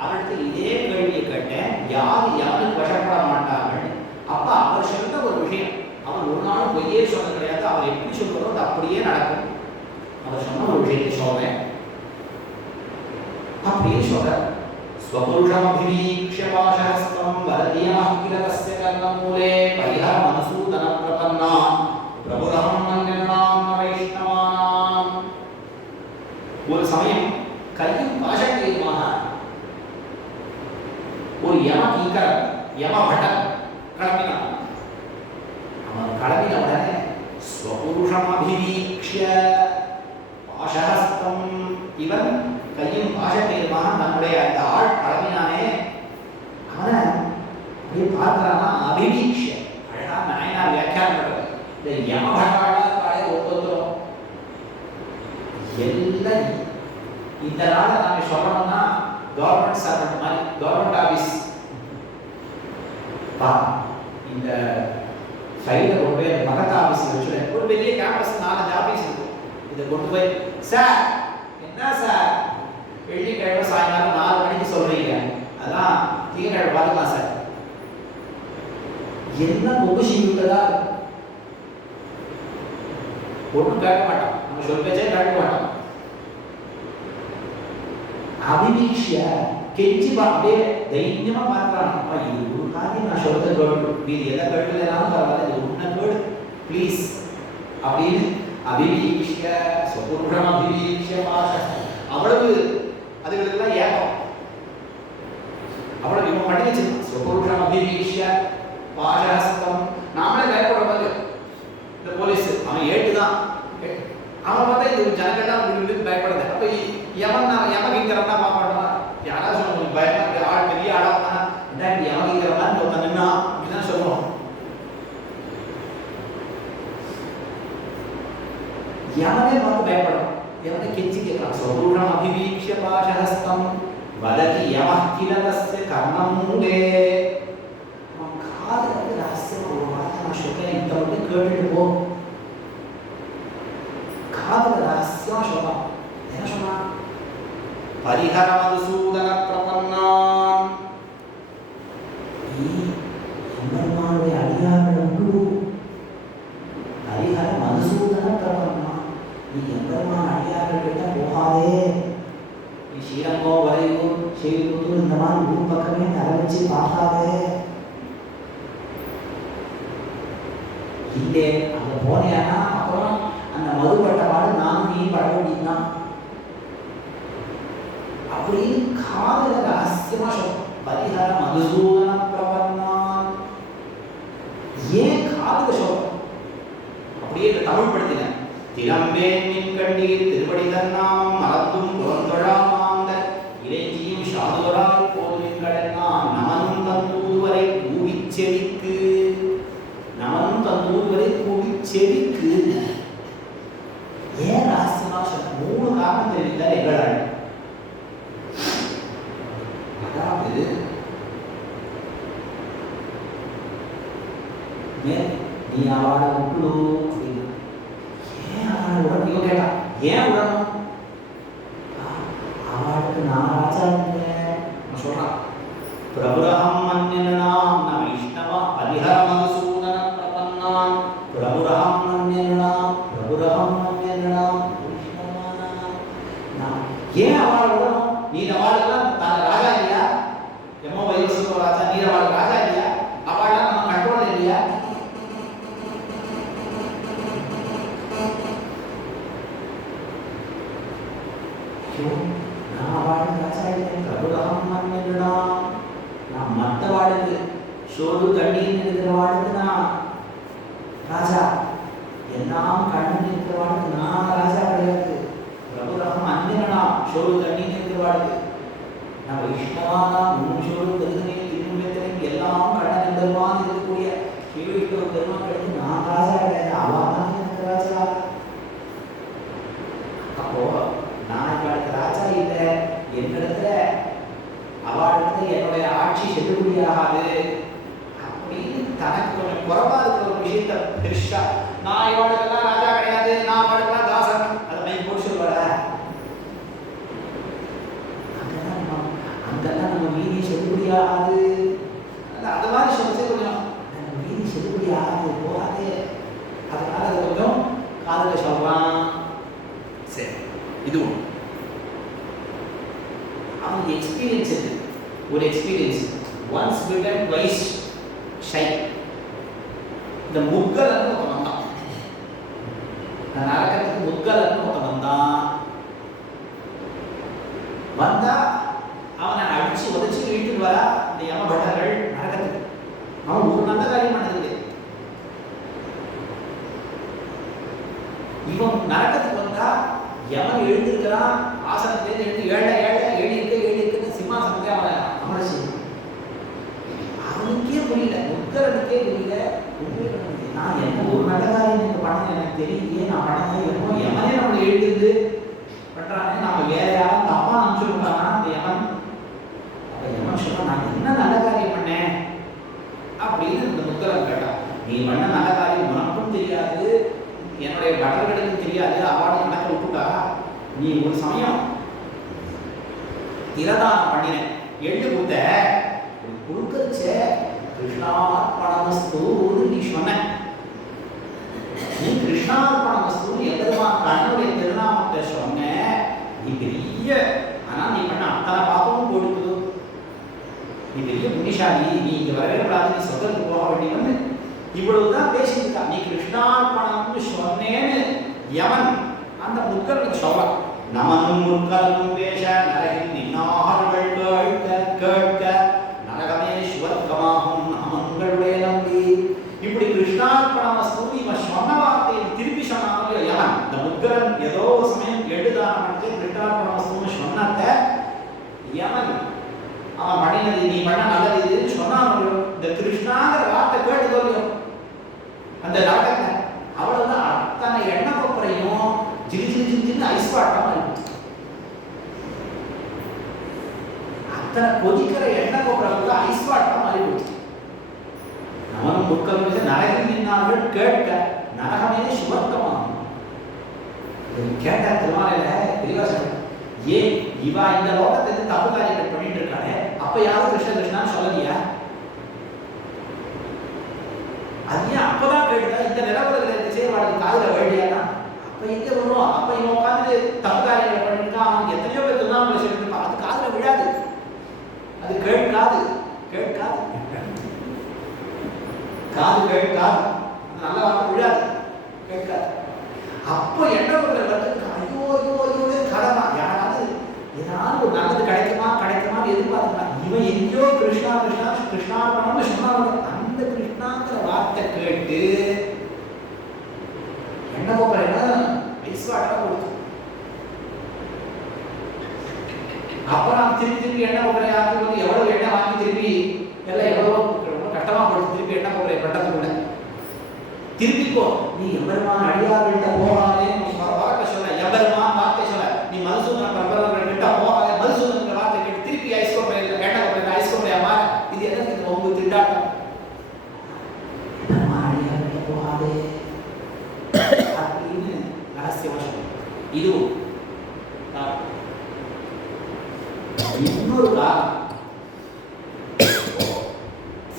அவர்கிட்ட இதே கேள்வியை கேட்டேன், யார் யாருக்கு வசப்பட மாட்டார்கள். அப்ப அவர் சொல்ற ஒரு விஷயம், அவர் ஒரு நாளும் பொய்யே சொன்னது கிடையாது. அவர் எப்படி சொல்றதோ அது அப்படியே நடக்கும். அவர் சொன்ன ஒரு விஷயத்தை சொல்றேன் அப்படியே சொல்ற. ஸ்வபுருஷமபிவீக்ஷ்ய பாசஹஸ்தம் வரதியமஹ கில தஸ்ய கர்ணமூலே பரிஹர மதுசூதன பிரபன்னாம் பிரபுதம் மன்யனாம் வைஷ்ணவானாம். ஒரு சமயம் கையும் பாசக்கையுமாக யமபட்டன் கிளம்பினான். அவன் கிளம்பின உடனே ஸ்வபுருஷம் அபிவீக்ஷ்ய பாசஹஸ்தம், இவன் கையும் பாசக்கையுமாக நம்முடைய அந்த ஆள் கிளம்பினானே அவனை அப்படியே பார்க்கிறானா. அபிவீக்ஷ்ய அழகா நாயனார் வியாக்கியானம் பண்றது. இந்த யமபட்டாளே ஒருத்தரும் எல்லாம் இந்த நாளை நாங்கள் சொல்லணும்னா கவர்மெண்ட் சர்வெண்ட் மாதிரி, கவர்மெண்ட் ஆஃபீஸ் இந்த சைடில் கொண்டு போய் அந்த பக்கத்து ஆஃபீஸ் வச்சுருவேன். ஒரு பெரிய கேம்பஸ் 4-5 ஆஃபீஸ் இருக்கும். இதை கொண்டு போய் சார் என்ன சார் வெள்ளிக்கிழமை சாயங்காலம் 4 மணிக்கு சொல்றீங்க, அதான் திங்கக்கிழமை பார்த்துக்கலாம் சார். என்ன பொகுஷி விட்டதா ஒன்றும் கேட்க மாட்டான், நம்ம சொல் பேச்சே கேட்க மாட்டான். அபிவீக்ஷ்ய கெஞ்சி அப்படியே தைரியமா பார்க்கறான். அப்பா இது ஒரு காரியம் நான் சொல்றது கேட்டு, மீது எதை கேட்டுலனாலும் பரவாயில்ல, இது உன்னை கேடு ப்ளீஸ் அப்படின்னு அபிவீக்ஷ்ய ஸ்வபுருஷம் அபிவீக்ஷ்ய பாசஹஸ்தம். அவ்வளவு அதுகளுக்கெல்லாம் ஏக்கம், அவ்வளவு இவன் பண்ணி வச்சிருக்கான். ஸ்வபுருஷம் அபிவீக்ஷ்ய பாசஹஸ்தம். நாமளே பயப்பட போது இந்த போலீஸ் அவன் ஏட்டுதான், அவன் பார்த்தா இது ஜனங்கள்லாம் விட்டு பயப்படுது. அப்ப யமகிங்கிறவனா பார்ப்பானா, யாராவது சொல்லுவோம் பயமா ஆள் பெரிய ஆளானா இந்த யமகிங்கிற மாதிரி ஒருத்தன் நின்னா அப்படிதான் சொல்லுவோம். யமனே பார்த்து பயப்படும், யமனை கெஞ்சி கேட்கலாம். ஸ்வபுருஷம் அபிவீக்ஷ்ய பாசஹஸ்தம் வததி யமः கில தஸ்ய கர்ணம் மூலே. அவன் காதுல ரகசியமா ஒரு வார்த்தை நான் சொல்றேன், இதை மட்டும் கேட்டுட்டு போ. காதுல ரகசியமா சொல்லலாம். என்ன சொன்னான்? பரிஹர மதுசூதன பிரபன்னான். எம்பெருமானுடைய அடியார்கள் குரு பரிஹர மதுசூதன பிரபன்னான். நீ எம்பெருமான் அடியார்கள் கிட்ட போகாதே. நீ ஸ்ரீரங்கோ வரையூர் ஸ்ரீவில்லிபுத்தூர் இந்த மாதிரி ஊர் பக்கமே தலை வச்சு பார்க்காதே. இல்லை அங்க போனேன்னா அப்புறம் அந்த மதுப்பட்ட பாடு நானும் நீ பட வேண்டியதுதான் அப்படின்னு காதல ரகசியமா சொல்லும். பரிஹர மதுசூதன பிரபன்னான். ஏன் காதல சொல்லும் அப்படியே இந்த தமிழ் படுத்தின திறம்பேன் நின் கண்டீர் திருப்படி தன்னாம் மலர்ந்தும் புறந்தொழாமாந்த இறைஞ்சியும் சாதுவரால் போதும் கடனாம் நமனும் தந்தூதுவரை கூவிச் செவிக்கு, நமனும் தந்தூதுவரை கூவிச் செவிக்கு. ஏன் ரகசியமா சொல்ல? 3 காரணம் தெரிவித்தார் எங்களால். அதாவது நீ அவளை விட்டுடு அப்படின்னா, ஏன் அவளை உடனே கேட்டா ஏன் விடணும்? அவளுக்கு நான் ராஜா இல்லை சொல்றான். பிரபுரஹம் மன்யனாம் ந வைஷ்ணவா பரிஹர மதுசூதன பிரபன்னான். பிரபுரஹம் மன்யனாம் பிரபுரஹம் மன்யனாம் ஏன் அவளை விடணும்? நீ அவளுக்கெல்லாம் ராஜா இல்லையா? எம்மோ வைவசோ ராஜா, நீ அவளுக்கு ராஜா இல்லையா? அவள்லாம் நம்ம கண்ட்ரோல் இல்லையா? நான் அவளுக்கு ராஜா இல்லை. பிரபுரஹம் மன்யனாம். நான் மற்ற வாளுக்கு சோறு தண்ணீர் இருக்கிற வாளுக்கு நான் ராஜா, எல்லாம் கண்ணன் இருக்கிற வாளுக்கு நான் ராஜா கிடையாது. பிரபுரஹம் அன்யனாம் சோறு தண்ணீர் இருக்கிறவாளுக்கு நான் வைஷ்ணவானா சோறு கருதுனை திருமுகத்திலையும் எல்லாம் கண்ணன் எம்பெருமான் இருக்கக்கூடிய ஸ்ரீவிஷ்ணு பெருமாக்களுக்கு நான் ராஜா கிடையாது, அவன் எனக்கு ராஜா. அப்போ நான் இவளுக்கு ராஜா இல்லை, என்னிடத்துல அவளிடத்துல என்னுடைய ஆட்சி செல்லுபடியாகாது அப்படின்னு தனக்கு கொஞ்சம் குறைவா இருக்கிற ஒரு விஷயத்த பெருசா நான் இவளுக்கெல்லாம் ராஜா கிடையாது, நான் அவளுக்கெல்லாம் தாசன் அதை மைக் போட்டு சொல்லுவாட. அங்கெல்லாம் நம்ம மீதி செல்லுபடியாகாது, அது மாதிரி சொல்லிச்சு கொஞ்சம் நம்ம மீதி செல்லுபடியாகாது போகாது. அதனால அது கொஞ்சம் காதல சொல்றான். சரி, இது ஒன்று அவனுக்கு எக்ஸ்பீரியன்ஸ் இருக்கு. ஒரு experience once Pittan twice shy. இந்த முக்கலன்னு ஒருத்தன் வந்தான், நான் நரக்கத்துக்கு முக்கலன்னு ஒருத்தன் வந்தா அவனை அடிச்சு உதச்சு வீட்டுக்கு வரா இந்த யமபட்டர்கள் நரகத்துக்கு. அவன் ஒரு நல்ல காரியம் பண்ணது. இவன் நரகத்துக்கு வந்தா எவன் எழுந்திருக்கிறான் ஆசனத்திலேருந்து எழுந்து ஏழை இருக்குன்னு சிம்மாசனத்தை அவனை அமர செய்யும். அவனுக்கே புரியல, முக்கரனுக்கே புரியல. நான் என்ன ஒரு நல்ல காரியம் எனக்கு பண்ண எனக்கு தெரியலையே, நான் பண்ண எப்போ எவனே நம்மளை எழுதிருந்து பண்றானே, நாம வேற யாரும் தப்பா நினைச்சுருக்கானா அந்த யமன். அப்ப யமன் சொல்ல நான் என்ன நல்ல காரியம் பண்ணேன் அப்படின்னு இந்த முக்கரன் கேட்டான். நீ பண்ண நல்ல காரியம் உனக்கும் தெரியாது, என்னுடைய பட்டர்களுக்கும் தெரியாது, அவார்டு கணக்க விட்டுட்டா. நீ ஒரு சமயம் திரதானம் பண்ணின, எள்ளு கொடுத்த, கொடுக்கச்ச கிருஷ்ணார்ப்பணமஸ்தூன்னு நீ சொன்ன. நீ கிருஷ்ணார்ப்பணமஸ்தூன்னு எதெல்லாம் கண்ணனுடைய திருநாமத்தை சொன்ன. நீ பெரிய, ஆனா நீ பண்ண அத்தனை பாப்பமும் கொடுக்குது. நீ பெரிய புண்ணியசாலி, நீ இங்க வரவே கூடாது, நீ சொர்க்கத்துக்கு போக வேண்டியவன்னு இவ்வளவுதான் பேசியிருக்கா. நீ கிருஷ்ணார்ப்பணம்னு சொன்னேன்னு யமன் அந்த முக்கரனுக்கு சொல்றான். நமனும் முற்கலும் பேச நரகின் நின்னார்கள் கேட்க கேட்க நரகமே சுவர்க்கமாகும் நாமங்களுடைய நம்பி. இப்படி கிருஷ்ணார்ப்பணமஸ்து இவன் சொன்ன வார்த்தையை திருப்பி சொன்னாங்க யமன். இந்த முக்கரன் ஏதோ சமயம் எழுதான கிருஷ்ணார்ப்பணமஸ்துன்னு சொன்னாக்க யமன் அவன் பண்ணினது நீ பண்ண நல்லது இதுன்னு சொன்னாங்க. இந்த கிருஷ்ணாங்கிற வார்த்தை கேட்டு சொல்லியும் அந்த நரகத்தை அவ்வளவுதான். அத்தனை எண்ணெய் கொப்பரையும் ஜிலி ஜிலி ஜிலி ஜின்னு ஐஸ் வாட்டமா இருக்கு. அத்தனை கொதிக்கிற எண்ணெய் கொப்பரை ஐஸ் வாட்டமா மாறி போச்சு. நமனும் முற்கலும் நரகில் நின்னார்கள் கேட்க நரகமே சுவர்க்கமாகும். கேட்ட திருமாலையில பெரியவாசன் ஏன் இவா இந்த லோகத்தை தப்பு காரியங்கள் பண்ணிட்டு இருக்கானே, அப்ப யாரும் கிருஷ்ண கிருஷ்ணான்னு சொல்லலையா? அது ஏன் அப்பதான் கேட்டுதா? இந்த நிலவரத்தில் செய்வாளுக்கு காதுல வேண்டியானா அப்ப எங்க வரும்? அப்ப இவன் உட்காந்து தப்பு காரியங்கள் பண்ணிருக்கான், அவனுக்கு எத்தனையோ பேர் திருநாமலை சொல்லிட்டு இருப்பான். அது காதுல விழாது, அது கேட்காது. காது கேட்காது, நல்ல வார்த்தை விழாது, கேட்காது. அப்போ என்ன வந்து ஐயோ ஐயோ ஐயோ கடமா யாராவது ஏதாவது ஒரு நல்லது கிடைக்குமா எதிர்பார்த்தா இவன் எங்கேயோ கிருஷ்ணா கிருஷ்ணா கிருஷ்ணார்ப்பணம்னு சொன்னாங்க. அந்த கிருஷ்ணாங்கிற வார்த்தை கேட்டு என்ன போறேன் ஐஸ் வாட்டர் கொடுத்து அப்புறம் திருப்பி எண்ணெய் போக்குறையா எவ்வளவு எண்ணெய் வாங்கி திருப்பி எல்லாம் எவ்வளவோ கட்டமா கொடுத்து திருப்பி எண்ணெய் போக்குறைய பட்டத்துக்குள்ள திருப்பிக்கோ. நீ எம்பெருமான் அடியார்கிட்ட போகாதே வார்த்தை சொல்ல, எம்பெருமான் வார்த்தை சொல்ல, நீ மதுசூதன பிரபலங்கிட்ட போகாதே, மதுசூதன வார்த்தை கேட்டு திருப்பி ஐஸ் கோப்பை எண்ணெய் கோப்பை ஐஸ் கோப்பையா மாற. இது எதற்கு உங்க திண்டாட்டம்? அடியார்கிட்ட போகாதே அப்படின்னு ரகசியமாக இதுவும் இன்னொரு காரணம்.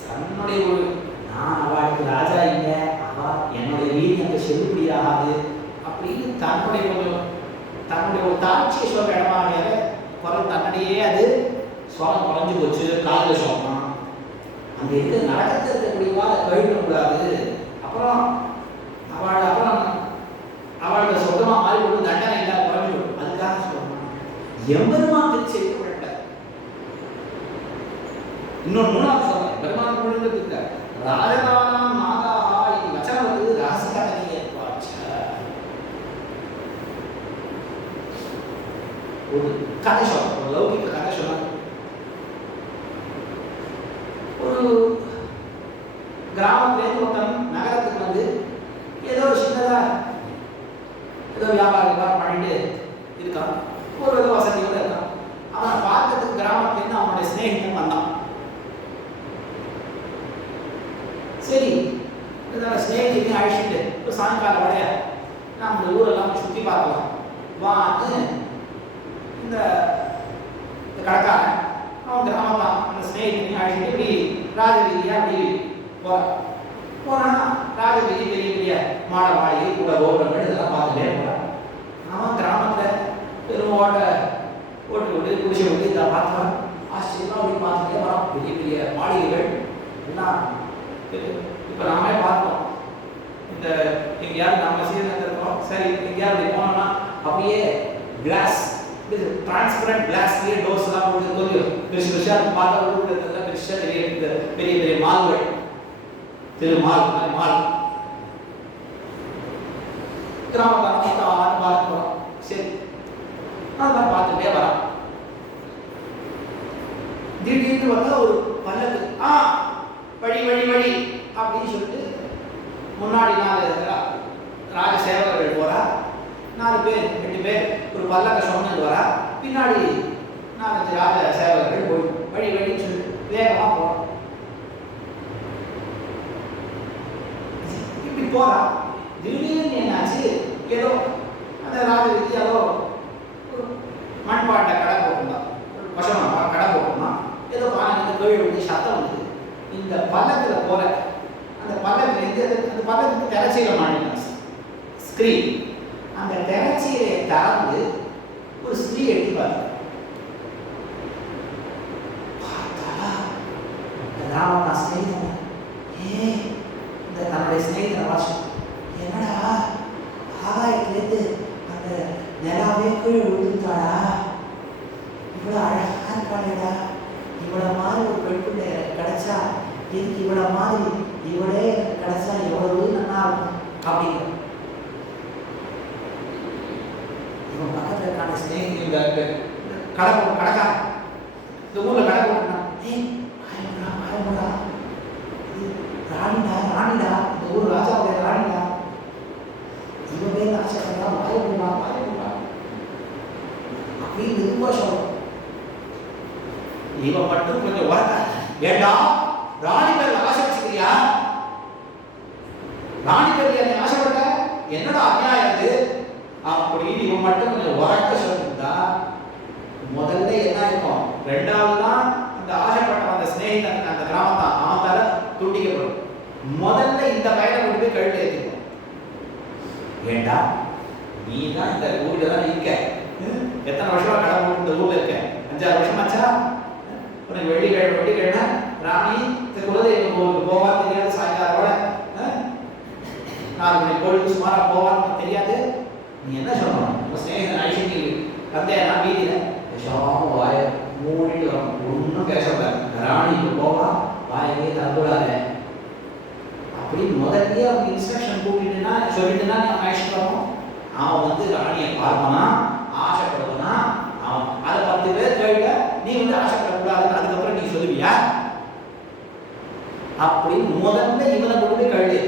தன்னுடைய ஒரு நான் அவளுக்கு ராஜா இல்லை, அவ என்னுடைய வீதி அங்கே செல்லுபடியாகாது அப்படின்னு தன்னுடைய ஒரு தாட்சியை சொல்ற இடமாக குறை தன்னுடையே அது சோளம் குறைஞ்சு போச்சு, காலில் சோளம் அங்கே இருந்து நடக்கத்தில் இருக்கக்கூடியவா அதை கழிக்கக்கூடாது. அப்புறம் அவளுக்கு சொந்தமாக மாறி போட்டு தண்டனை இல்லை குறைஞ்சு போடும். அதுக்காக சொல்லணும் எம்பெருமான் திருச்சி இன்னொரு மூணாவது சொல்றேன். பெருமாள் முழுக்க ராஜதானாம் நாகாஹா இது வச்சனம் வந்து ரகசியகதையே ஒரு கதை சொல்ல, ஒரு லௌகிக கதை சொல்ல. ஒரு கிராமத்திலேருந்து ஒருத்தன் நகரத்துக்கு வந்து ஏதோ சின்னதா ஏதோ வியாபாரம் பண்ணிட்டு இருக்கான், ஒரு ஏதோ வசதியோட இருக்கான். அவனை பார்க்கறதுக்கு கிராமத்துலேருந்து அவனுடைய சிநேகிதன் வந்தான். சரி, இதோட ஸ்நேகிதையும் அழைச்சிட்டு இப்போ சாயங்காலம் வரைய நம்ம ஊரெல்லாம் சுற்றி பார்க்கலாம் வான்னு இந்த கடைக்காரன் அவன் கிராமம் தான் அந்த ஸ்நேகிதையும் அழைச்சிட்டு இப்படி ராஜவீதியாக அப்படி போறான். ராஜவீதி பெரிய பெரிய மாட மாளிகை கூட கோபுரங்கள் இதெல்லாம் பார்த்துட்டே போகிறான். அவன் கிராமத்தில் பெரும் ஓட்டு விட்டு குடிசை விட்டு இதை பார்த்துறான். ஆச்சரியமாக அப்படி பார்த்துட்டே வரான். பெரிய பெரிய மாளிகைகள் எல்லாம் இப்போ நாமே பார்த்தோம். இந்த எங்கேயாவது நம்ம சீரகத்தில் இருக்கோம், சரி எங்கேயாவது போனோம்னா அப்படியே கிளாஸ் டிரான்ஸ்பரண்ட் கிளாஸ்லேயே டோர்ஸ் எல்லாம் போட்டு கொஞ்சம் பெருசு பெருசாக பார்த்தா ஊருக்குள்ள பெருசாக தெரிய பெரிய பெரிய மால்கள் திருமால் மால் கிராமக்காரன் பார்க்க போறோம். சரி நான் பார்த்துட்டே வரான். திடீர்னு வந்தா ஒரு பல்லக்கு வழி வழி வழி அப்படின்னு சொல்லிட்டு முன்னாடி 4 ராஜ சேவகர்கள் போறா. 4 பேர் 8 பேர் ஒரு பல்லக்க சொன்னது வரா. பின்னாடி 4 ராஜ சேவகர்கள் போய் வழி வழின்னு சொல்லிட்டு வேகமா போறோம். இப்படி போறா. திடீர்னு என்னாச்சு, ஏதோ அந்த ராஜ ஏதோ ஒரு மண்பாட்டை கடை போட்டிருந்தான், ஒரு பசமா கடை போட்டிருந்தான். ஏதோ பானை தொழில் வந்து சத்தம் வந்து இந்த பல்லக்கில் போற அந்த பல்லக்கில் அந்த பல்லத்துக்கு திரைச்சீலை மாட்டினான் ஸ்கிரீன். அந்த திரைச்சீலை திறந்து ஒரு ஸ்திரீ எட்டி பார்த்தா ராமண்ணா ஸ்நேகிதன். இந்த தன்னுடைய ஸ்நேகிதனை வாசம் என்னடா ஆகாயத்திலேருந்து அந்த நிலாவே கீழே விழுந்துட்டாடா, இவ்வளோ அழகா இருக்காளேடா, இவ்வளோ மாதிரி ஒரு பெண் பிள்ளை எனக்கு கிடைச்சா, எனக்கு இவ்வளோ மாதிரி இவளே எனக்கு கிடைச்சா எவ்வளவு நல்லா இருக்கும் அப்படிங்கிற இவன் பக்கத்தில் இருக்கான ஸ்நேகிதன் கடை இந்த ஊரில் கடை போட்டுனா ராணிடா ராணிடா, இந்த ஊர் ராஜாவுடைய ராணிடா, இவன் பேர் ஆசைப்படுறா வாயப்படுறா அப்படின்னு மெதுவா சொல்றோம். இவன் மட்டும் கொஞ்சம் உரக்க ஏண்டா ராணி பேர் ஆசைப்பட்டியா, ராணி பேர் என்னை ஆசைப்பட்ட என்னடா அநியாயம் இது அப்படின்னு இவன் மட்டும் கொஞ்சம் உரக்க சொல்லிருந்தா முதல்ல என்ன இருக்கும், ரெண்டாவது தான் அந்த ஆசைப்பட்ட அந்த ஸ்நேகிதன் அந்த கிராமத்தான் அவன் தலை துண்டிக்கப்படும். முதல்ல இந்த பையனை கொண்டு போய் கழுத்து ஏற்றிக்கும். ஏண்டா நீ தான் இந்த ஊர்ல தான் இருக்க, எத்தனை வருஷமா கடை போட்டு இந்த ஊர்ல இருக்க, 5-6 வருஷமாச்சா, உனக்கு வெள்ளிக்கிழமை ராணி இந்த குலதெய்வம் கோவிலுக்கு போவான்னு தெரியாது, சாயங்காலோட 4 மணி கோவிலுக்கு சுமாரா போவான்னு தெரியாது. நீ என்ன சொல்லணும், உங்க ஸ்நேகிதன் ஐஷி தந்தையா வீதியில விஷாம வாய மூடிட்டு வரும், ஒன்றும் பேசக்கூடாது, ராணிக்கு போவா வாயவே தந்துடாத அப்படின்னு முதல்ல அவங்க இன்ஸ்ட்ரக்ஷன் கூட்டிட்டுனா சொல்லிட்டுனா நீ அழைச்சிட்டு வரணும். அவன் வந்து ராணியை பார்ப்பானா ஆசைப்படுவானா, அவன் அதை 10 பேர் கேட்க நீ வந்து ஆசைப்படக்கூடாதுன்னு அதுக்கப்புறம் நீ சொல்லுவியா அப்படின்னு முதல்ல இவனை கொண்டு போய் கழுது,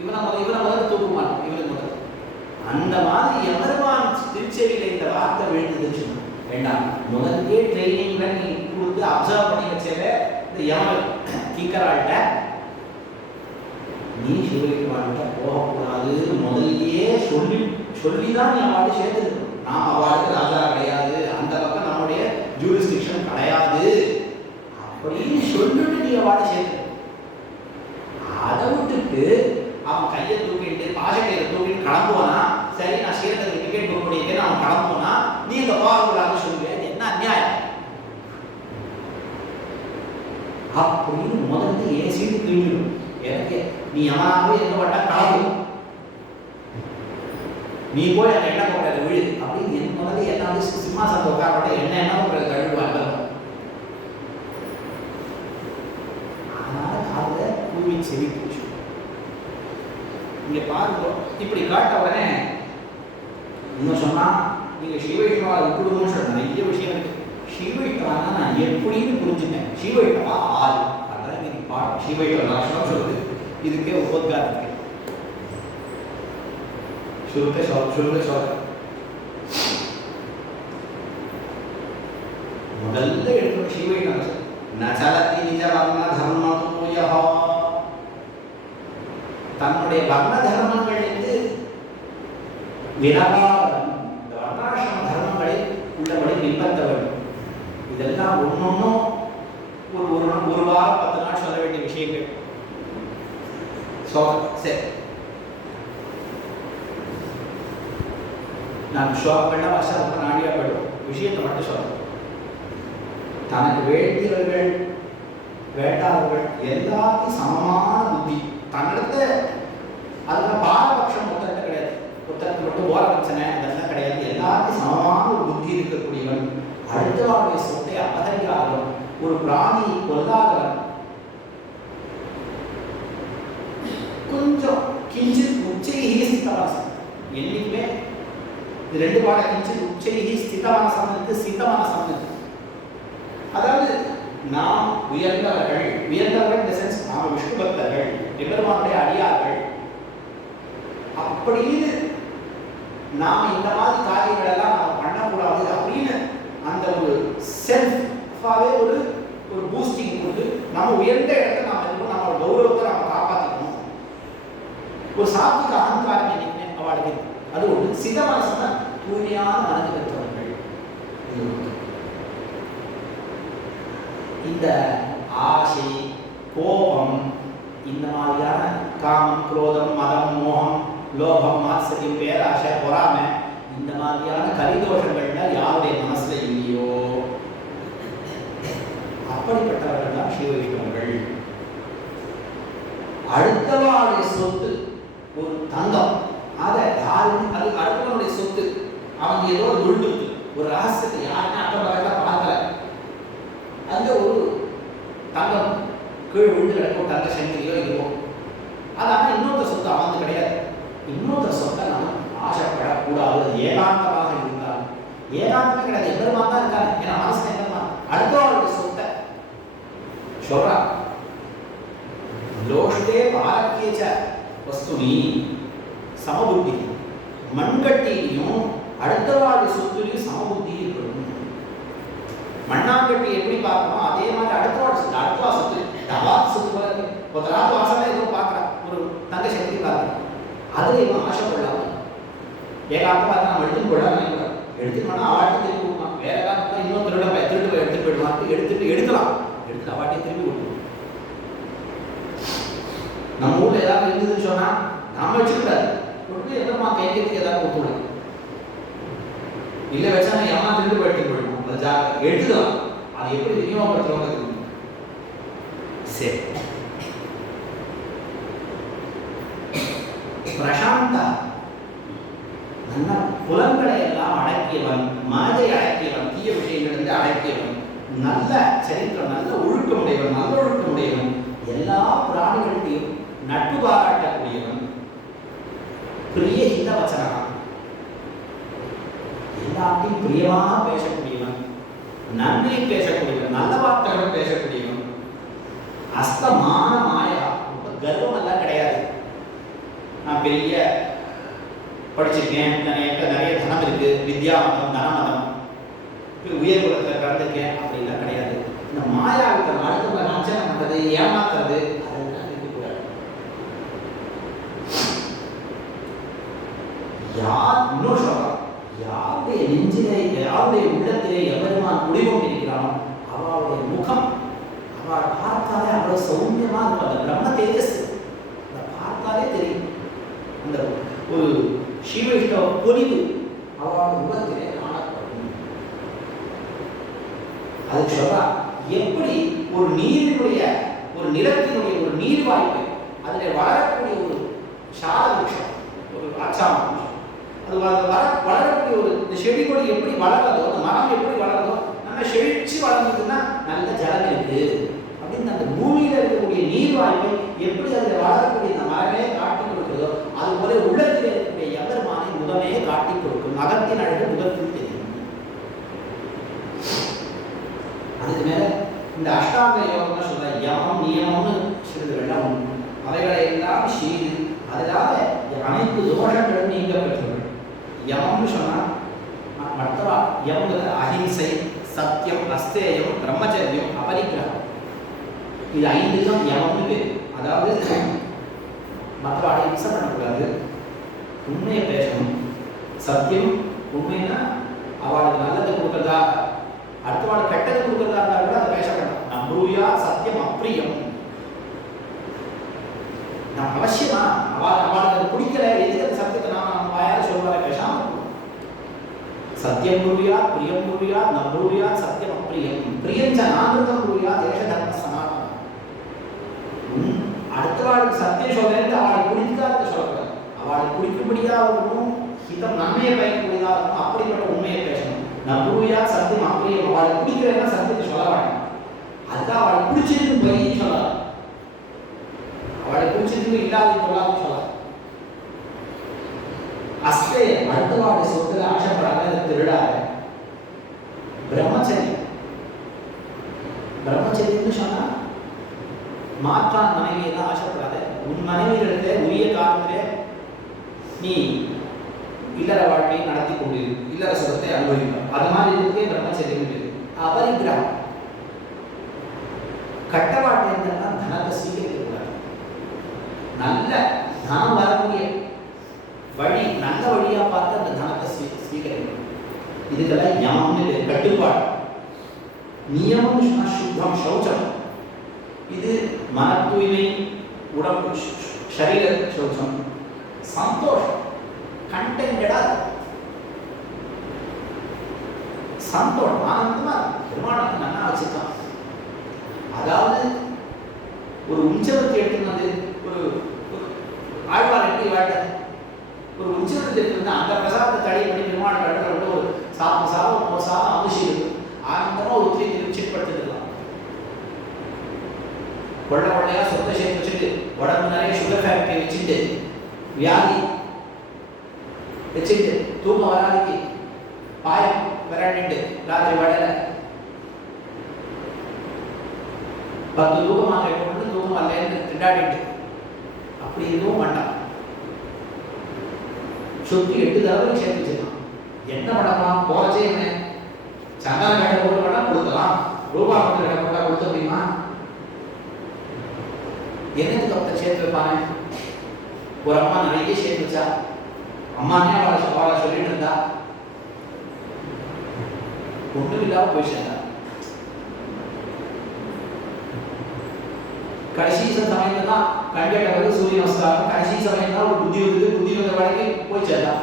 இவனை முதல்ல தூக்குமான் இவனுக்கு முதல்ல. அந்த மாதிரி எவருமான் திருச்செவியில இந்த வார்த்தை விழுந்துச்சு வேண்டாம், முதல்ல ட்ரைனிங்ல நீ கொடுத்து அப்சர்வ் பண்ணி வச்சவே இந்த யமல் கீக்கராள்கிட்ட நீ சிவபெருமான்கிட்ட போகக்கூடாதுன்னு முதல்லையே சொல்லிதான் நீ அவார்டு சேர்த்துக்கணும். நாம் அவார்டு ராஜா கிடையாது, அந்த பக்கம் நம்முடைய ஜூரிஸ்டிக்ஷன் கிடையாது அப்படின்னு சொல்லிட்டு நீ அவார்டு சேர்த்துக்கணும். அதை விட்டுட்டு அவன் கையை தூக்கிட்டு பாஷக்கையை தூக்கிட்டு கிளம்புவானா, சரி நான் ஸ்ரீரங்கத்துக்கு டிக்கெட் புக் பண்ணியிருக்கேன் அவன் கிளம்புவானா, நீ இந்த போகக்கூடாதுன்னு சொல்லுவேன், என்ன அநியாயம் அப்படின்னு முதல்ல ஏன் சீட்டு கிழிஞ்சிடும். எனக்கு நீ அவனாகவே இருக்க மாட்டா கிளம்பு, நீ போய் அந்த எண்ணெய் போடுறது விழு அப்படின்னு என் முதல்ல என்ன வந்து சிம்மாசனத்தை உட்கார என்ன போடுறது கழுவுவாங்க. அதனால காலைல பூமி செவி போச்சு. இங்க பாருங்க, இப்படி காட்ட உடனே இன்னும் சொன்னா நீங்க சிவவைஷ்ணவா விட்டுடுவோம்னு சொல்ற நிறைய விஷயம் இருக்கு. சிவவைஷ்ணவானா நான் எப்படின்னு புரிஞ்சுட்டேன். சிவவைஷ்ணவா ஆள் அதான் நீங்க பாருங்க, சிவவைஷ்ணவ லட்சணம் சொல்லுது, இதுக்கே உபோத்காரம் இருக்கு. சொல்லுங்க முதல்ல எடுத்து சிவவைஷ்ணவ நச்சலத்தி நிஜ வர்ண தர்மதோயஹ, தன்னுடைய வர்ண தர்மங்களிலிருந்து விலகாதவன், இந்த வர்ணாசிரம தர்மங்களை உள்ளபடி பின்பற்ற வேண்டும். இதெல்லாம் ஒன்னொன்னும் ஒரு வாரம் 10 நாள் சொல்ல வேண்டிய விஷயங்கள். சரி, நான் ஸ்லோகங்கள்லாம் வாசா ரொம்ப நாடியா போயிடும், விஷயத்தை மட்டும் சொல்றேன். தனக்கு வேண்டியவர்கள் வேண்டாதவர்கள் எல்லாத்தையும் சமமான புத்தி தன்னிடத்த, அதெல்லாம் பாரபட்சம் ஒருத்தருக்கு கிடையாது, ஒருத்தருக்கு மட்டும் ஓர பிரச்சனை அதெல்லாம் கிடையாது, எல்லாத்தையும் சமமான ஒரு புத்தி இருக்கக்கூடியவன், அடுத்தவாளுடைய சொத்தை அபகரிக்காதவன், ஒரு பிராணியை கொல்லாதவன், கிஞ்சித் உச்சைஹி ஸ்திதமனசம். என்னைக்குமே இது ரெண்டு பாட கிஞ்சித் உச்சைஹி ஸ்திதமனசம் இருக்கு, ஸ்திதமனசம் இருக்கு. அதாவது நாம் உயர்ந்தவர்கள், உயர்ந்தவர்கள் இந்த சென்ஸ் நாம் விஷ்ணு பக்தர்கள், எம்பெருமானுடைய அடியார்கள் அப்படின்னு நாம் இந்த மாதிரி காரியங்கள் எல்லாம் நாம் பண்ணக்கூடாது அப்படின்னு அந்த ஒரு செல்ஃபாவே ஒரு ஒரு பூஸ்டிங் கொடுத்து நம்ம உயர்ந்த இடத்துல நாம் இருக்கணும், நம்ம கௌரவத்தை நாம் காப்பாற்றிக்கணும். ஒரு சாத்விக அகங்காரம் என்னைக்குமே அவளுக்கு அது ஒரு சிதமனசன தூய்மையான மனது பெற்றவர்கள். இந்த ஆசை, கோபம், இந்த மாதிரியான காமம், குரோதம், மதம், மோகம், லோகம், மாத்சரியம், பேராசை, பொறாமை, இந்த மாதிரியான கரிதோஷங்கள்ல யாருடைய மனசுல இல்லையோ அப்படிப்பட்டவர்கள் தான் ஸ்ரீ வைஷ்ணவர்கள். அடுத்தவாளுடைய சொத்து ஒரு தங்கம், அதை யாருன்னு அது அடுத்தவனுடைய சொத்து, அவங்க ஏதோ ஒரு ஒரு ரகசியத்தை யாருன்னு அக்கம் பக்கத்தில் பார்க்கல, அந்த ஒரு தங்கம் கீழ் விழுந்து கிடக்கும், தங்க சங்கிலியோ இருக்கும், அது ஆனால் இன்னொருத்த சொத்து அவங்க கிடையாது. இன்னொருத்த சொத்தை நம்ம ஆசைப்படக்கூடாது. ஏகாந்தமாக இருந்தால் ஏகாந்தமே கிடையாது, எம்பெருமான் தான் இருக்காங்க. ஏன்னா மனசு எம்பெருமான் அடுத்தவருடைய சொத்தை சொல்றா. லோஷ்டே பாரக்கியச்ச வஸ்துனி சமபுத்தி, மண்கட்டிலையும் அடுத்தவாளுடைய சொத்துலையும் சமபுத்தி இருக்கணும். மண்ணாங்கட்டி எப்படி பார்க்கணும் அதே மாதிரி அடுத்தவாடு சொத்து, அடுத்தவா சொத்து தவாத்து சொத்து போல இருக்கு. ஒருத்தராத்து வாசனை ஏதோ பார்க்குறான், ஒரு தங்க சக்தி பார்க்குறான், அதில் இவன் ஆசைப்படலாம். ஏகாந்தமாக நம்ம எடுத்துன்னு போடலாம், எடுத்துட்டு போனால் அவாட்டி திருப்பி கொடுக்கலாம். வேற காரணம் இன்னும் திருட்டு போய் எடுத்துட்டு போயிடுவான், எடுக்கலாம், எடுத்து அவாட்டி திருப்பி கொடுக்கணும். நம்ம ஊரில் ஏதாவது இருந்ததுன்னு சொன்னால் நம்ம வச்சுக்கூடாது, கொடுத்து எதமா கைக்கிறதுக்கு ஏதாவது கொடுத்துடலாம். இல்லை வச்சா ஏமா திருட்டு போய் எடுத்துட்டு போயிடுவோம். அது எடுத்துக்கலாம், அது எப்படி விநியோகப்படுத்துறவங்க. சரி, பிரசாந்தா நல்ல புலன்களை எல்லாம் அடக்கியவன், மனதை அடக்கியவன், தீய விஷயங்களிலிருந்து அடக்கியவன், நல்ல சரித்திரம், நல்ல ஒழுக்கமுடையவன், நல்ல ஒழுக்கமுடையவன், எல்லா பிராணிகளையும் நட்பு பாராட்டக்கூடியவன், பிரிய ஹித வச்சனா எல்லாத்தையும் பிரியமாக பேசக்கூடியவன், நன்மை பேசக்கூடியவன், நல்ல வார்த்தைகளை பேசக்கூடியவன், அஸ்தமான மாயா, கர்வம் எல்லாம் கிடையாது. நான் பெரிய படிச்சிருக்கேன், நிறைய தனம் இருக்கு, வித்யாமதம், தனமதம், உயர் குலத்தில் கலந்துருக்கேன் அப்படிலாம் கிடையாது. இந்த மாயாவுக்கு அடுத்தவங்க நஞ்சனம் பண்றது, ஏமாத்துறது, அதெல்லாம் இருக்கக்கூடாது. யார் இன்னும் சொல்றான், யாருடைய நெஞ்சிலே, யாருடைய உள்ளத்திலே எவருமான் குடிகொண்டிருக்கிறானோ அவளுடைய முகம், அவள் பார்த்தாலே அவ்வளவு சௌமியமா இருக்கும். அந்த பிரம்ம தேஜஸ் பார்த்தாலே தெரியும். அந்த ஒரு ஸ்ரீவைஷ்ணவ பொலிவு அவள் முகத்திலே காணப்படும். அதுக்கு சொல்றா, எப்படி ஒரு நீரினுடைய ஒரு நிலத்தினுடைய ஒரு நீர் வாய்ப்பு, அதில் வளரக்கூடிய ஒரு சால விருட்சம், ஒரு ஆச்சாரம், அது வளரக்கூடிய ஒரு இந்த செடி கொடி எப்படி வளர்றதோ, அந்த மரம் எப்படி வளர்றதோ, நம்ம செழிச்சு வளர்ந்ததுன்னா நல்ல ஜலம் இருக்கு அப்படின்னு அந்த பூமியில இருக்கக்கூடிய நீர் வாய்ப்பை எப்படி அதில் வளரக்கூடிய இந்த மரமே காட்டி கொடுக்கிறதோ, அது போல உள்ளத்தில் இருக்கக்கூடிய எம்பெருமானை முகமே காட்டி கொடுக்கும். அகத்தின் அழகு முகத்தில் தெரியும். அதுக்கு மேல இந்த அஷ்டாங்க யோகம்னு சொல்ற யமம் நியமம்னு சிறிதுகள்லாம் உண்டு. அவைகளை எல்லாம் செய்து அதனால அனைத்து தோஷங்களும் நீங்க பெற்றவர்கள். யமம்னு சொன்னா மற்றவா யமங்கிறது அஹிம்சை, சத்தியம், அஸ்தேயம், பிரம்மச்சரியம், அபரிக்கிரகம், இது 5 தான் யமம்னு பேர். அதாவது மற்றவாடை இம்சை பண்ணக்கூடாது, உண்மையை பேசணும், சத்தியம் உண்மைன்னா அவளுக்கு நல்லது கொடுக்கறதா, அடுத்தவாடு கெட்டது கொடுக்கறதா இருந்தால் கூட அதை பேச வேண்டாம். நம்புயா சத்தியம் அப்பிரியம், நான் அவசியமா அவளுக்கு அது பிடிக்கல, எதுக்கு அந்த சத்தியத்தை நம்ம வாயால் சொல்வார பேசாம சத்தியம் குருவியா, பிரியம் குருவியா, நம்புயா சத்தியம் அப்பிரியம், பிரியஞ்ச நாமிருதம் குருவியா, தேச தர்ம சனாதனம். அடுத்தவாளுக்கு சத்தியம் சொல்றேன், அவளை பிடிக்காத சொல்லக்கூடாது, அவளை பிடிக்கும்படியா இருக்கணும், ஹிதம் நன்மையை பயக்கக்கூடியதா இருக்கணும், அப்படிப்பட்ட உண்மையை பேசணும். நம்புயா சத்தியம் அப்பிரியம், அவளை பிடிக்கிறேன்னா சத்தியத்தை சொல்ல வேண்டாம், அதுதான் அவளை பிடிச்சிருக்கு பொய்ன்னு சொல்லலாம், அவளை பிடிச்சிருக்கு இல்லாத சொல்லாத சொல்லலாம். அஸ்தே அடுத்தவாடு சொத்துல ஆசைப்படாத, திருடாத. பிரம்மச்சரியம். பிரம்மச்சரியம்னு சொன்னா மாற்றான் மனைவியை தான் ஆசைப்படாத. உன் மனைவியிடத்துல உரிய காலத்திலே நீ இல்லற வாழ்க்கையை நடத்தி கொண்டு இல்லற சுகத்தை அனுபவிப்பார். அது மாதிரி இருக்கே பிரம்மச்சரியம். அபரிகிரகம். கட்டவாட்டு என்னன்னா தனத்தை சீக்கிரிக்க கூடாது. நல்ல தனம் வரக்கூடிய வழி, நல்ல வழியா பார்த்து அந்த தனத்தை சீக்கிரிக்கணும். இதுக்கெல்லாம் ஞானம்னு கட்டுப்பாடு. நியமம் சுத்தம் சௌச்சம். இது மன தூய்மை, உடம்பு சரீர சௌச்சம். சந்தோஷம், கண்டென்டடா சந்தோஷம், ஆனந்தமா பெருமாளுக்கு நல்லா வச்சிருக்கான். அதாவது ஒரு உஞ்சவத்தை எடுத்துனது, ஒரு ஆழ்வார் எப்படி வாழ்க்கை, ஒரு உஞ்சவத்தை எடுத்துனா அந்த பிரசாதத்தை தடை பண்ணி பெருமாள் கடற்கரை விட்டு ஒரு சாபம் அவசியம் ஆனந்தமா ஒரு திருச்சிப்படுத்திடலாம். கொள்ளையா சொந்த சேர்த்து வச்சுட்டு உடம்பு நிறைய சுகர் ஃபேக்டரி வச்சுட்டு வியாதி வச்சுட்டு தூக்கம் வராதிக்கு பாயம் விளையாடிட்டு ராத்திரி வடலை 10 தூக்கமாக போட்டு தூக்கம் வரலன்னு திண்டாடிட்டு அப்படி எதுவும் வேண்டாம். சுத்தி 8 தடவை சேர்த்து வச்சுக்கலாம். என்ன பண்ணலாம்? போறச்சே என்ன சந்தான கடை போட்டு வேணா கொடுக்கலாம், ரூபா கடை போட்டா கொடுத்த முடியுமா? என்னதுக்கு அப்ப சேர்த்து வைப்பாங்க? ஒரு அம்மா நிறைய சேர்த்து வச்சா, அம்மானே அவளை சொல்லிட்டு இருந்தா, ஒன்றும் இல்லாம போய் சேர்ந்தா. கடைசி சமயத்துல தான் கண்டிப்பா வந்து சூரிய நமஸ்காரம், கடைசி சமயம் தான் ஒரு புத்தி வந்த வரைக்கும் போய் சேர்ந்தா.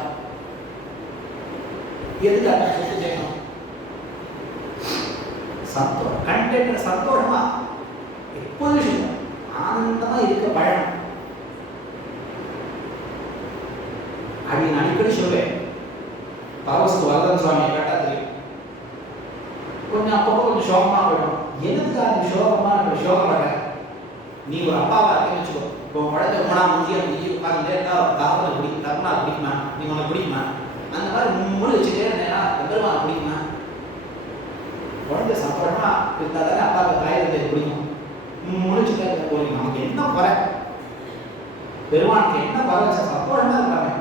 எதுக்காக சொத்து சேர்க்கணும்? சந்தோஷம், கண்டென்ட் சந்தோஷமா எப்போதும் ஆனந்தமா இருக்க பழம். அப்படின்னு அடிக்கடி சொல்வேன். பரவசத்து வரதன் சுவாமியை கேட்டா தெரியும். கொஞ்சம் அப்பப்போ கொஞ்சம் சோகமா போயிடும். எதுக்காக சோகமா சோகப்பட? நீ ஒரு அப்பாவா இருக்கேன்னு வச்சுக்கோ. இப்போ பழத்தை போனா முந்திய உட்காந்து தாவலை பிடிக்கும், தருணா பிடிக்குமா, நீ உனக்கு பிடிக்குமா, அந்த மாதிரி முழு வச்சுட்டே இருந்தேன்னா பெருமாள் பிடிக்குமா? குழந்தை சந்தோஷமா இருந்தா தானே அப்பாவுக்கு தாய் பிடிக்கும். முழிச்சுட்டே இருக்க போறீங்க. நமக்கு என்ன குறை? பெருமானுக்கு என்ன குறை? சந்தோஷமா இருக்காங்க.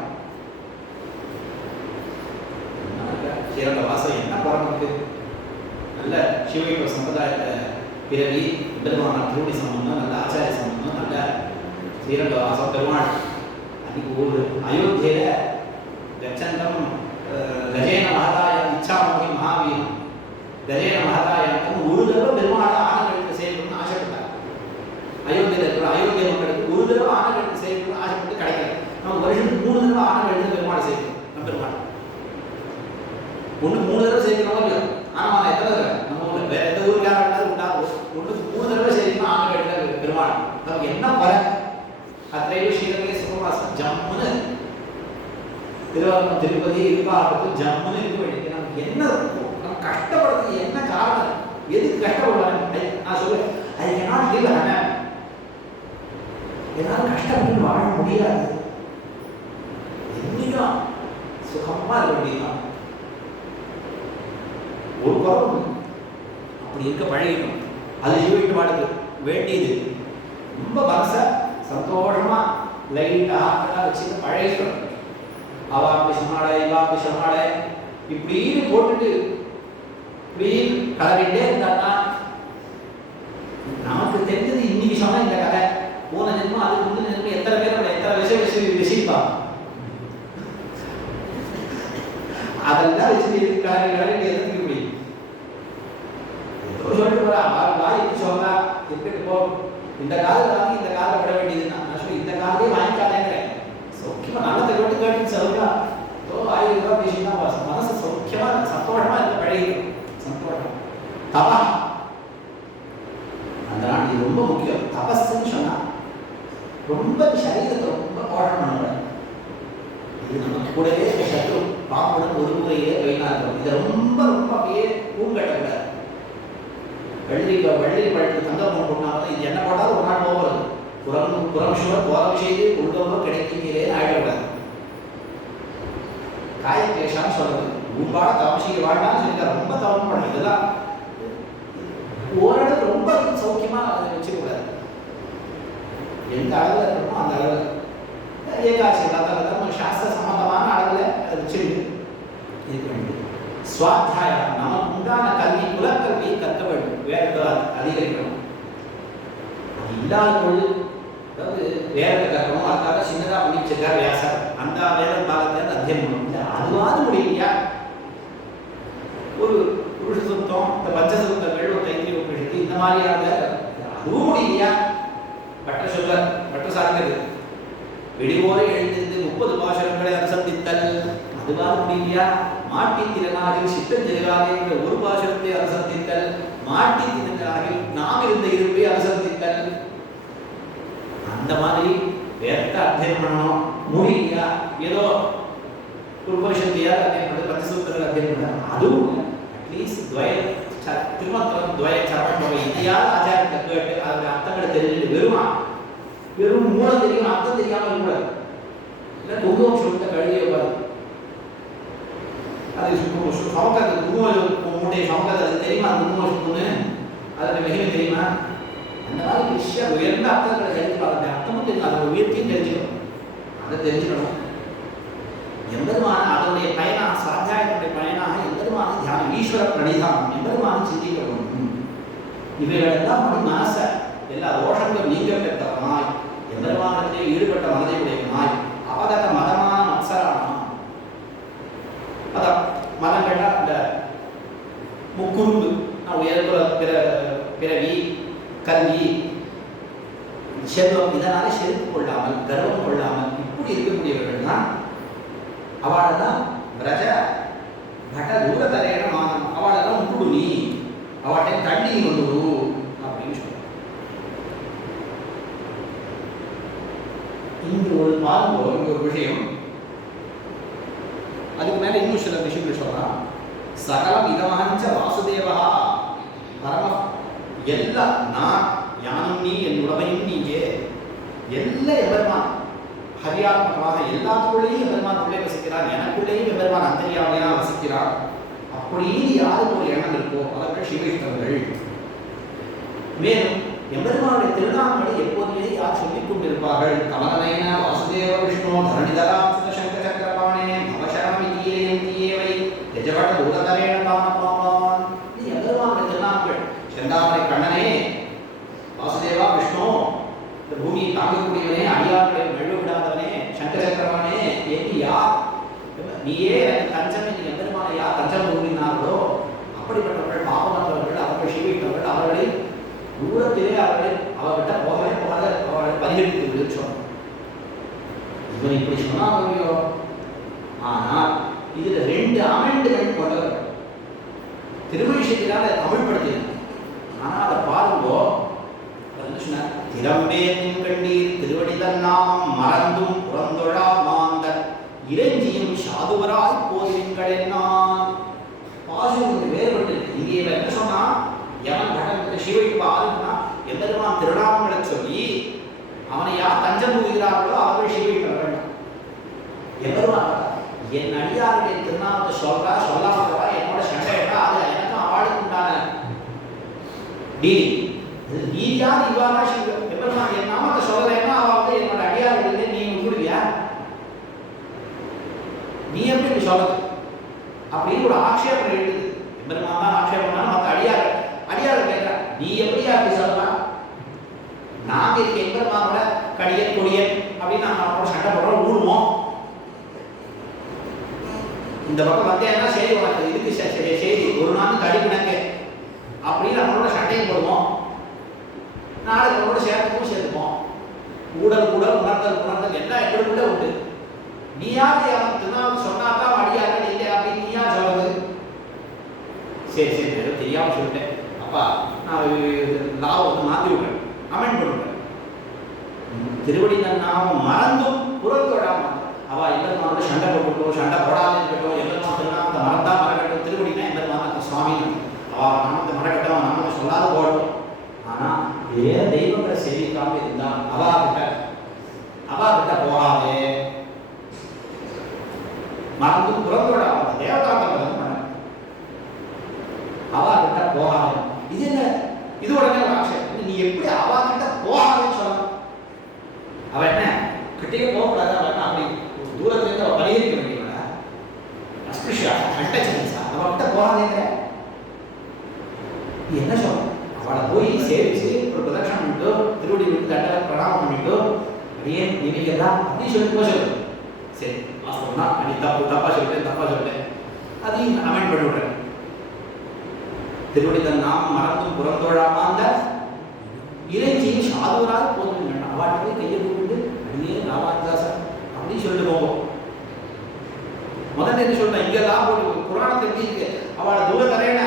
சிறந்த வாசம் என்ன குறை நமக்கு? நல்ல சிவகிர சம்பிரதாயத்தை பிறவி பெருமான திருவடி சம்பந்தம், நல்ல ஆச்சாரிய சம்பந்தம், நல்ல ஸ்ரீரங்க வாசம். பெருமாள் அன்னைக்கு ஒரு அயோத்தியில கச்சந்தம் கஜேன மகதாய இச்சாமோகி மகாவீரம் கஜேன மகதாயத்தும் ஒரு தடவை பெருமாள் ஆனந்தத்தை செயல்படணும்னு ஆசைப்பட்டார். அயோத்தியில இருக்கிற அயோத்திய மக்களுக்கு ஒரு தடவை ஆனந்தத்தை செயல்படணும்னு ஆசைப்பட்டு கிடைக்கல. நம்ம வருஷத்துக்கு 3 தடவை ஆனந்தத்தை பெருமாள் செய்யணும். நம்ம பெருமாள் ஒன்று 3 தடவை செய்யணும் இல்லையா? ஆனால் எத்தனை தடவை நம்ம ஊரில் வேற எந்த ஊருக்கு யாராவது உண்டாகும்? ஒன்றுக்கு 3 தடவை செய்யணும் ஆனந்தத்தை பெருமாள். நமக்கு என்ன பல அத்தையோ ஸ்ரீரங்கே சுகவாசம் ஜம்முன்னு திருவாரூர் திருப்பதி இருப்பாட்டு ஜம்முன்னு இருக்க வேண்டியது. நமக்கு என்ன நம்ம கஷ்டப்படுறது என்ன காரணம்? எதுக்கு கஷ்டப்படுறாங்க? நான் சொல்லுவேன், ஐ கேனாட் லிவ் அலோன். என்னால கஷ்டப்பட்டு வாழ முடியாது. என்னைக்கும் சுகமா இருக்க வேண்டியதுதான். ஒரு குறவு அப்படி இருக்க பழகிடும். அது ஜீவிட்டு வாடுது வேண்டியது. ரொம்ப மனச சந்தோஷமா லைட்டா ஆட்டா வச்சுட்டு பழகிடும். அவா அப்படி சொன்னாட, இவா அப்படி சொன்னாட, இப்படின்னு போட்டுட்டு இப்படி கலரிட்டே இருந்தான்னா நமக்கு தெரிஞ்சது இன்னைக்கு சொன்னா இந்த கதை, போன ஜென்மம் அதுக்கு முந்தின ஜென்மம் எத்தனை பேர் எத்தனை விஷயம் விஷயப்பாங்க. அதெல்லாம் வச்சு கலரி எதிர்க்க முடியும். சொல்லிட்டு போறா வாய்ப்பு சொல்றா எப்படி போ, இந்த காலத்துல வாங்கி இந்த காலம் விட வேண்டியதுன்னா நான் சொல்லி இந்த காலத்தையே வாங்கிக்காதேங்கிறேன். சௌக்கியமா நல்லத்தை கொண்டு கேட்டு சொல்றா ₹1000 பேசினா மனசு சௌக்கியமா சந்தோஷமா இருக்க பழகிடும். சந்தோஷம் தபா அந்த நாள் இது ரொம்ப முக்கியம். தபஸ்ன்னு சொன்னா ரொம்ப சரீரத்தை ரொம்ப போஷம் பண்ணக்கூடாது. இது நமக்கு கூடவே சத்ரு பாம்புடன் ஒரு முறையிலே போயினா இருக்கும். இதை ரொம்ப ரொம்ப அப்படியே பூங்கட்டக்கூடாது. வள்ளி பழத்துக்கு தங்கம் போட்டாலும் இது என்ன போட்டாலும் ஒரு நாள் போகிறது. புறம் சுவர் போரம் செய்து உள்ளவங்க கிடைக்கிறே ஆயிடக்கூடாது. காயக்லேஷான்னு சொல்றது. ஊம்பாட தவசிக்க வாழ்னான்னு சொல்லியிருக்காரு. ரொம்ப தவம் பண்ணணும். இதெல்லாம் ஓரளவுக்கு ரொம்ப சௌக்கியமா அதை வச்சுக்கூடாது. எந்த அளவில் இருக்கணுமோ அந்த அளவில் ஏகாசி விரதம் சாஸ்திர சம்பந்தமான அளவில் அதை வச்சுட்டு இருக்க வேண்டும். சுவாத்தியாயம் நமக்கு உண்டான கல்வி குலக்கல்வியை கற்க வேண்டும். வேற அதிகரிக்கணும். அது இல்லாத பொழுது அதாவது வேதத்தை கற்கணும். அதுக்காக சின்னதாக பண்ணிச்சிருக்கார் வியாசர். அந்த வேத பாகத்தை அத்தியனம் பண்ணணும். இல்லை அதுவாது முடியலையா? ஒரு புருஷ சுத்தம், இந்த பஞ்சசுத்தங்கள், தைத்திரிய உபனிஷத்து இந்த மாதிரியான அதுவும் முடியலையா? பட்ட சொல்ல பட்ட சாதிக்கிறது வெடிவோரை எழுந்திருந்து 30 பாசுரங்களை அனுசந்தித்தல் அதுவாக முடியலையா? மாட்டி திறனாகில் சித்தஞ்செயலாக ஒரு பாசுரத்தை அனுசந்தித்தல், மாட்டி திறனாகில் நாம் இருந்த இருப்பை அனுசந்தித்தல், அந்த மாதிரி வேதத்தை அத்தியனம் பண்ணணும். முடியலையா? ஏதோ உபனிஷத்தையா அத்தியனம் பண்ணது, பஞ்சசூத்திரங்கள் அத்தியனம் பண்ண அதுவும் அட்லீஸ்ட் திருமத்திரம் துவய சரவண இந்தியாவது ஆச்சாரத்தை கேட்டு அதோட அர்த்தங்களை தெரிஞ்சுட்டு வெறும் மூலம் தெரியும் அர்த்தம் தெரியாமல் கூட இல்லை குங்குமம் சொல்லிட்ட கழுவிய பாரு. அது சமக்காது குங்குமம் மூட்டையை சமக்காது அது தெரியுமா? அந்த குங்குமம் சொன்னு அதோட மகிமை தெரியுமா? அந்த மாதிரி விஷயம் உயர்ந்த அர்த்தங்களை தெரிஞ்சுப்பாங்க. அர்த்தமும் தெரியும், அதோட உயர்த்தியும் தெரிஞ்சுக்கணும். அதை தெரிஞ்சுக்கணும். எம்பெருமான அதனுடைய பயனாக சாத்தியாயத்தினுடைய பயனாக எம்பெருமான தியானம், ஈஸ்வர பிரணிதானம், எம்பெருமான சிந்திக்கணும். இவைகளெல்லாம் மணி மனசை எல்லா ரோஷங்களும் நீங்க பெற்றவனாய் எம்பெருமானத்திலே ஈடுபட்ட மனதை உடையவனாய் அவகத மதமான மத்சரானா. அதான் மதங்கள்னா இந்த முக்குறும்பு, நான் உயர்ந்த பிறவி, கல்வி, செல்வம் இதனால செருப்பு கொள்ளாமல் கர்வம் கொள்ளாமல் இப்படி இருக்கக்கூடியவர்கள் தான் அவளதான் பிரஜ பட தூரத்தரையான மாதம் அவளதான் உண்டு நீ அவட்டை தண்ணி வந்துடு அப்படின்னு சொல்ற. இங்கு ஒரு பாருங்கோ, இங்க ஒரு விஷயம். அதுக்கு மேல இன்னும் சில விஷயங்கள் சொல்லலாம். சகலம் இதமாஞ்ச வாசுதேவா பரம எல்லா நான் யானும் நீ என் உடமையும் நீயே எல்லா எபெருமான் ஹரியாத்மகமாக எல்லாத்துக்குள்ளேயும் எம்பெருமான் உள்ளே வசிக்கிறான், எனக்குள்ளேயும் எம்பெருமான் அந்தரியாமையாக வசிக்கிறான். அப்படின்னு யாருக்கு ஒரு எண்ணம் இருக்கோ அவர்கள் சிவைத்தவர்கள். மேலும் எம்பெருமானுடைய திருநாமங்களை எப்போதுமே யார் சொல்லிக் கொண்டிருப்பார்கள்? கமலநயன வாசுதேவ விஷ்ணு தரணிதராம் சங்க சக்கரபாணே அவசரமிதியேவை யஜவட தூரதரேண தானபாவான். இது எம்பெருமானுடைய திருநாமங்கள். செந்தாமரை கண்ணனே, வாசுதேவா விஷ்ணு, இந்த பூமியை தாங்கக்கூடியவனே, அடியார்களை மெழுவு விடாதவனே, சங்கரசக்கரவானே, என்று யார் நீயே எனக்கு தஞ்சம் என்று எம்பெருமானை யார் தஞ்சம் கூறினார்களோ அப்படிப்பட்டவர்கள் பாவமற்றவர்கள், அவர்கள் சீவிட்டவர்கள், அவர்களை தூரத்திலே அவர்கிட்ட போகவே போகாத அவர்களை பரிகரித்து விடுச்சோம். இவன் இப்படி சொன்னாங்க. ஆனால் இதுல 2 அமெண்ட்மெண்ட் கொண்டவர் திருமணிஷத்தினால தமிழ் படுத்தினார். ஆனால் அதை பாருங்கோ, திறம்பேன் கண்டீர் திருவடிதன் நாமம் மறந்தும் புறந்தொழா மாந்தர் இறைஞ்சியும் சாதுவராய் போதுங்கள் நான் பாசுரம் வேறுபட்டு. இங்கே என்ன சொன்னா, எவன் கடவுளுக்கு சிவைக்கு ஆளுனா எம்பெருமான் திருநாமங்களை சொல்லி அவனை யார் தஞ்சம் புகுகிறார்களோ அவர்கள் சிவைக்க வேண்டாம். எம்பெருமான் என் அடியாருடைய திருநாமத்தை சொல்றா சொல்லாமட்டா என்னோட சண்டையா அது எனக்கும் அவளுக்கு உண்டான டீல். நீ யார் இவ்வாறா எம்பெருமான் என் நாமத்தை சொல்லலைன்னா அவ வந்து என்னோட அடியார்கள் நீ விடுவியா? நீ எப்படி சொல்லது அப்படின்னு ஒரு ஆட்சேபம் எழுதுது. எம்பெருமான் தான் ஆட்சேபம் மற்ற அடியார்கள் கேட்கிறா, நீ எப்படியா அப்படி சொல்லலாம்? நாங்க இருக்க எம்பெருமானோட கடியன் கொடியன் அப்படின்னு நாங்க அவனோட சண்டை போடுறோம், ஊடுவோம். இந்த பக்கம் வந்தேன்னா சரி உனக்கு இதுக்கு செய்தி ஒரு நாள் கடி கிடக்கு அப்படின்னு நம்மளோட சண்டையும் போடுவோம். நாளைக்கு நம்மளோட சேர்த்துப்போம். ஊடல் உணர்ந்தல் எல்லாம் எங்களுக்குள்ள உண்டு. நீயாவது அவன் திருநாள் சொன்னாதான் அடியார்கள் இல்லை அப்படின்னு நீயா சொல்றது? சரி தெரியாம சொல்லிட்டேன். அப்பா நான் லாவை வந்து மாற்றி விடுறேன், அமெண்ட் பண்ணுறேன். திருவடி நாமம் மறந்தும் புறத்தோடாம அவ எம்பெருமானோட சண்டை போட்டுட்டோம், சண்டை போடாமல் இருக்கட்டும், எம்பெருமான் திருநாமத்தை மறந்தா மறக்கட்டும். திருவடினா எம்பெருமான சுவாமி அவ நாமத்தை மறக்கட்டும், அவன் நாமத்தை சொல்லாத போடட்டும். ஆனா வேற தெய்வங்களை சேவிக்காம இருந்தா அவா கிட்ட போகாதே. மறந்தும் புறந்தோட தேவதாந்தம் பண்ண அவா கிட்ட போகாது. இது என்ன? இது உடனே ஒரு ஆட்சேபம். நீ எப்படி அவா கிட்ட போகாதுன்னு சொல்லலாம்? அவ என்ன கிட்டே போகக்கூடாது, அவ என்ன அப்படி தூரத்துல இருந்து அவ பரிகரிக்க வேண்டியவளா? அஸ்பிருஷா அட்டச்சன்ஸா அவ கிட்ட போகாதேங்க. நீ என்ன சொல்ற? அவளை போய் சேவிச்சு ஒரு பிரதட்சணம் பண்ணிட்டு திருவடி விட்டு தட்ட பிரணாமம் பண்ணிட்டு அப்படியே நினைக்கிறதா அப்படின்னு சொல்லி போக சொல்லு. சரி வாஸ்தவம்னா நீ தப்பா சொல்லிட்டேன் அதையும் அமெண்ட் பண்ணி விடுறேன். திருவடி தன் நாம் மறந்தும் புறந்தோழாமா அந்த இறைச்சியை சாதுவராக போதும் அவாட்டே கையை கூப்பிட்டு அப்படியே ராமாதாசன் அப்படின்னு சொல்லிட்டு போவோம். முதல்ல என்ன சொல்றேன், இங்கெல்லாம் போட்டு புராணத்தை இருக்கு அவளை தூர தரேன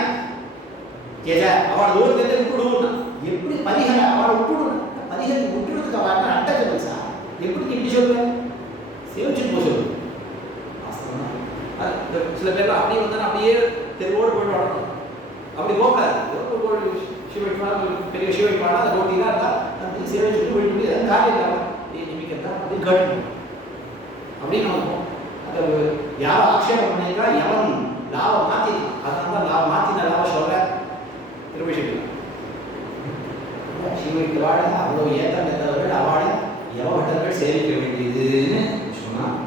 அவளை தூரத்தை விட்டுடுவோம். எப்படி பரிகரை அவளை விட்டுடுவோம்? பரிகரை விட்டுறதுக்கு அவள் அட்டச்சல் சார் எப்படி இப்படி சொல்லுவேன்? சேவிச்சுட்டு போக சொல்லு. சில பேர் அப்படியே வந்தாலும் அப்படியே தெருவோடு போட்டு வரணும். அப்படி போகக்கூடாது. பெரிய சிவபானா அந்த ரோட்டிலாம் இருந்தா அந்த சேவை சொல்லி போயிட்டு எதாவது காரியம் இல்லாமல் நிமிக்கிறதா அப்படின்னு கேட்கணும். அப்படின்னு நம்ம அந்த யாரும் ஆட்சேபம் பண்ணிக்கிறா எவன் லாபம் மாற்றிருக்கான். அதனால தான் லாபம் மாற்றின லாபம் சொல்ற திருவிஷயம் சிவனுக்கு வாழ அவ்வளோ ஏத்தம் எத்தவர்கள் அவளை எவட்டர்கள் சேவிக்க வேண்டியதுன்னு சொன்னான்.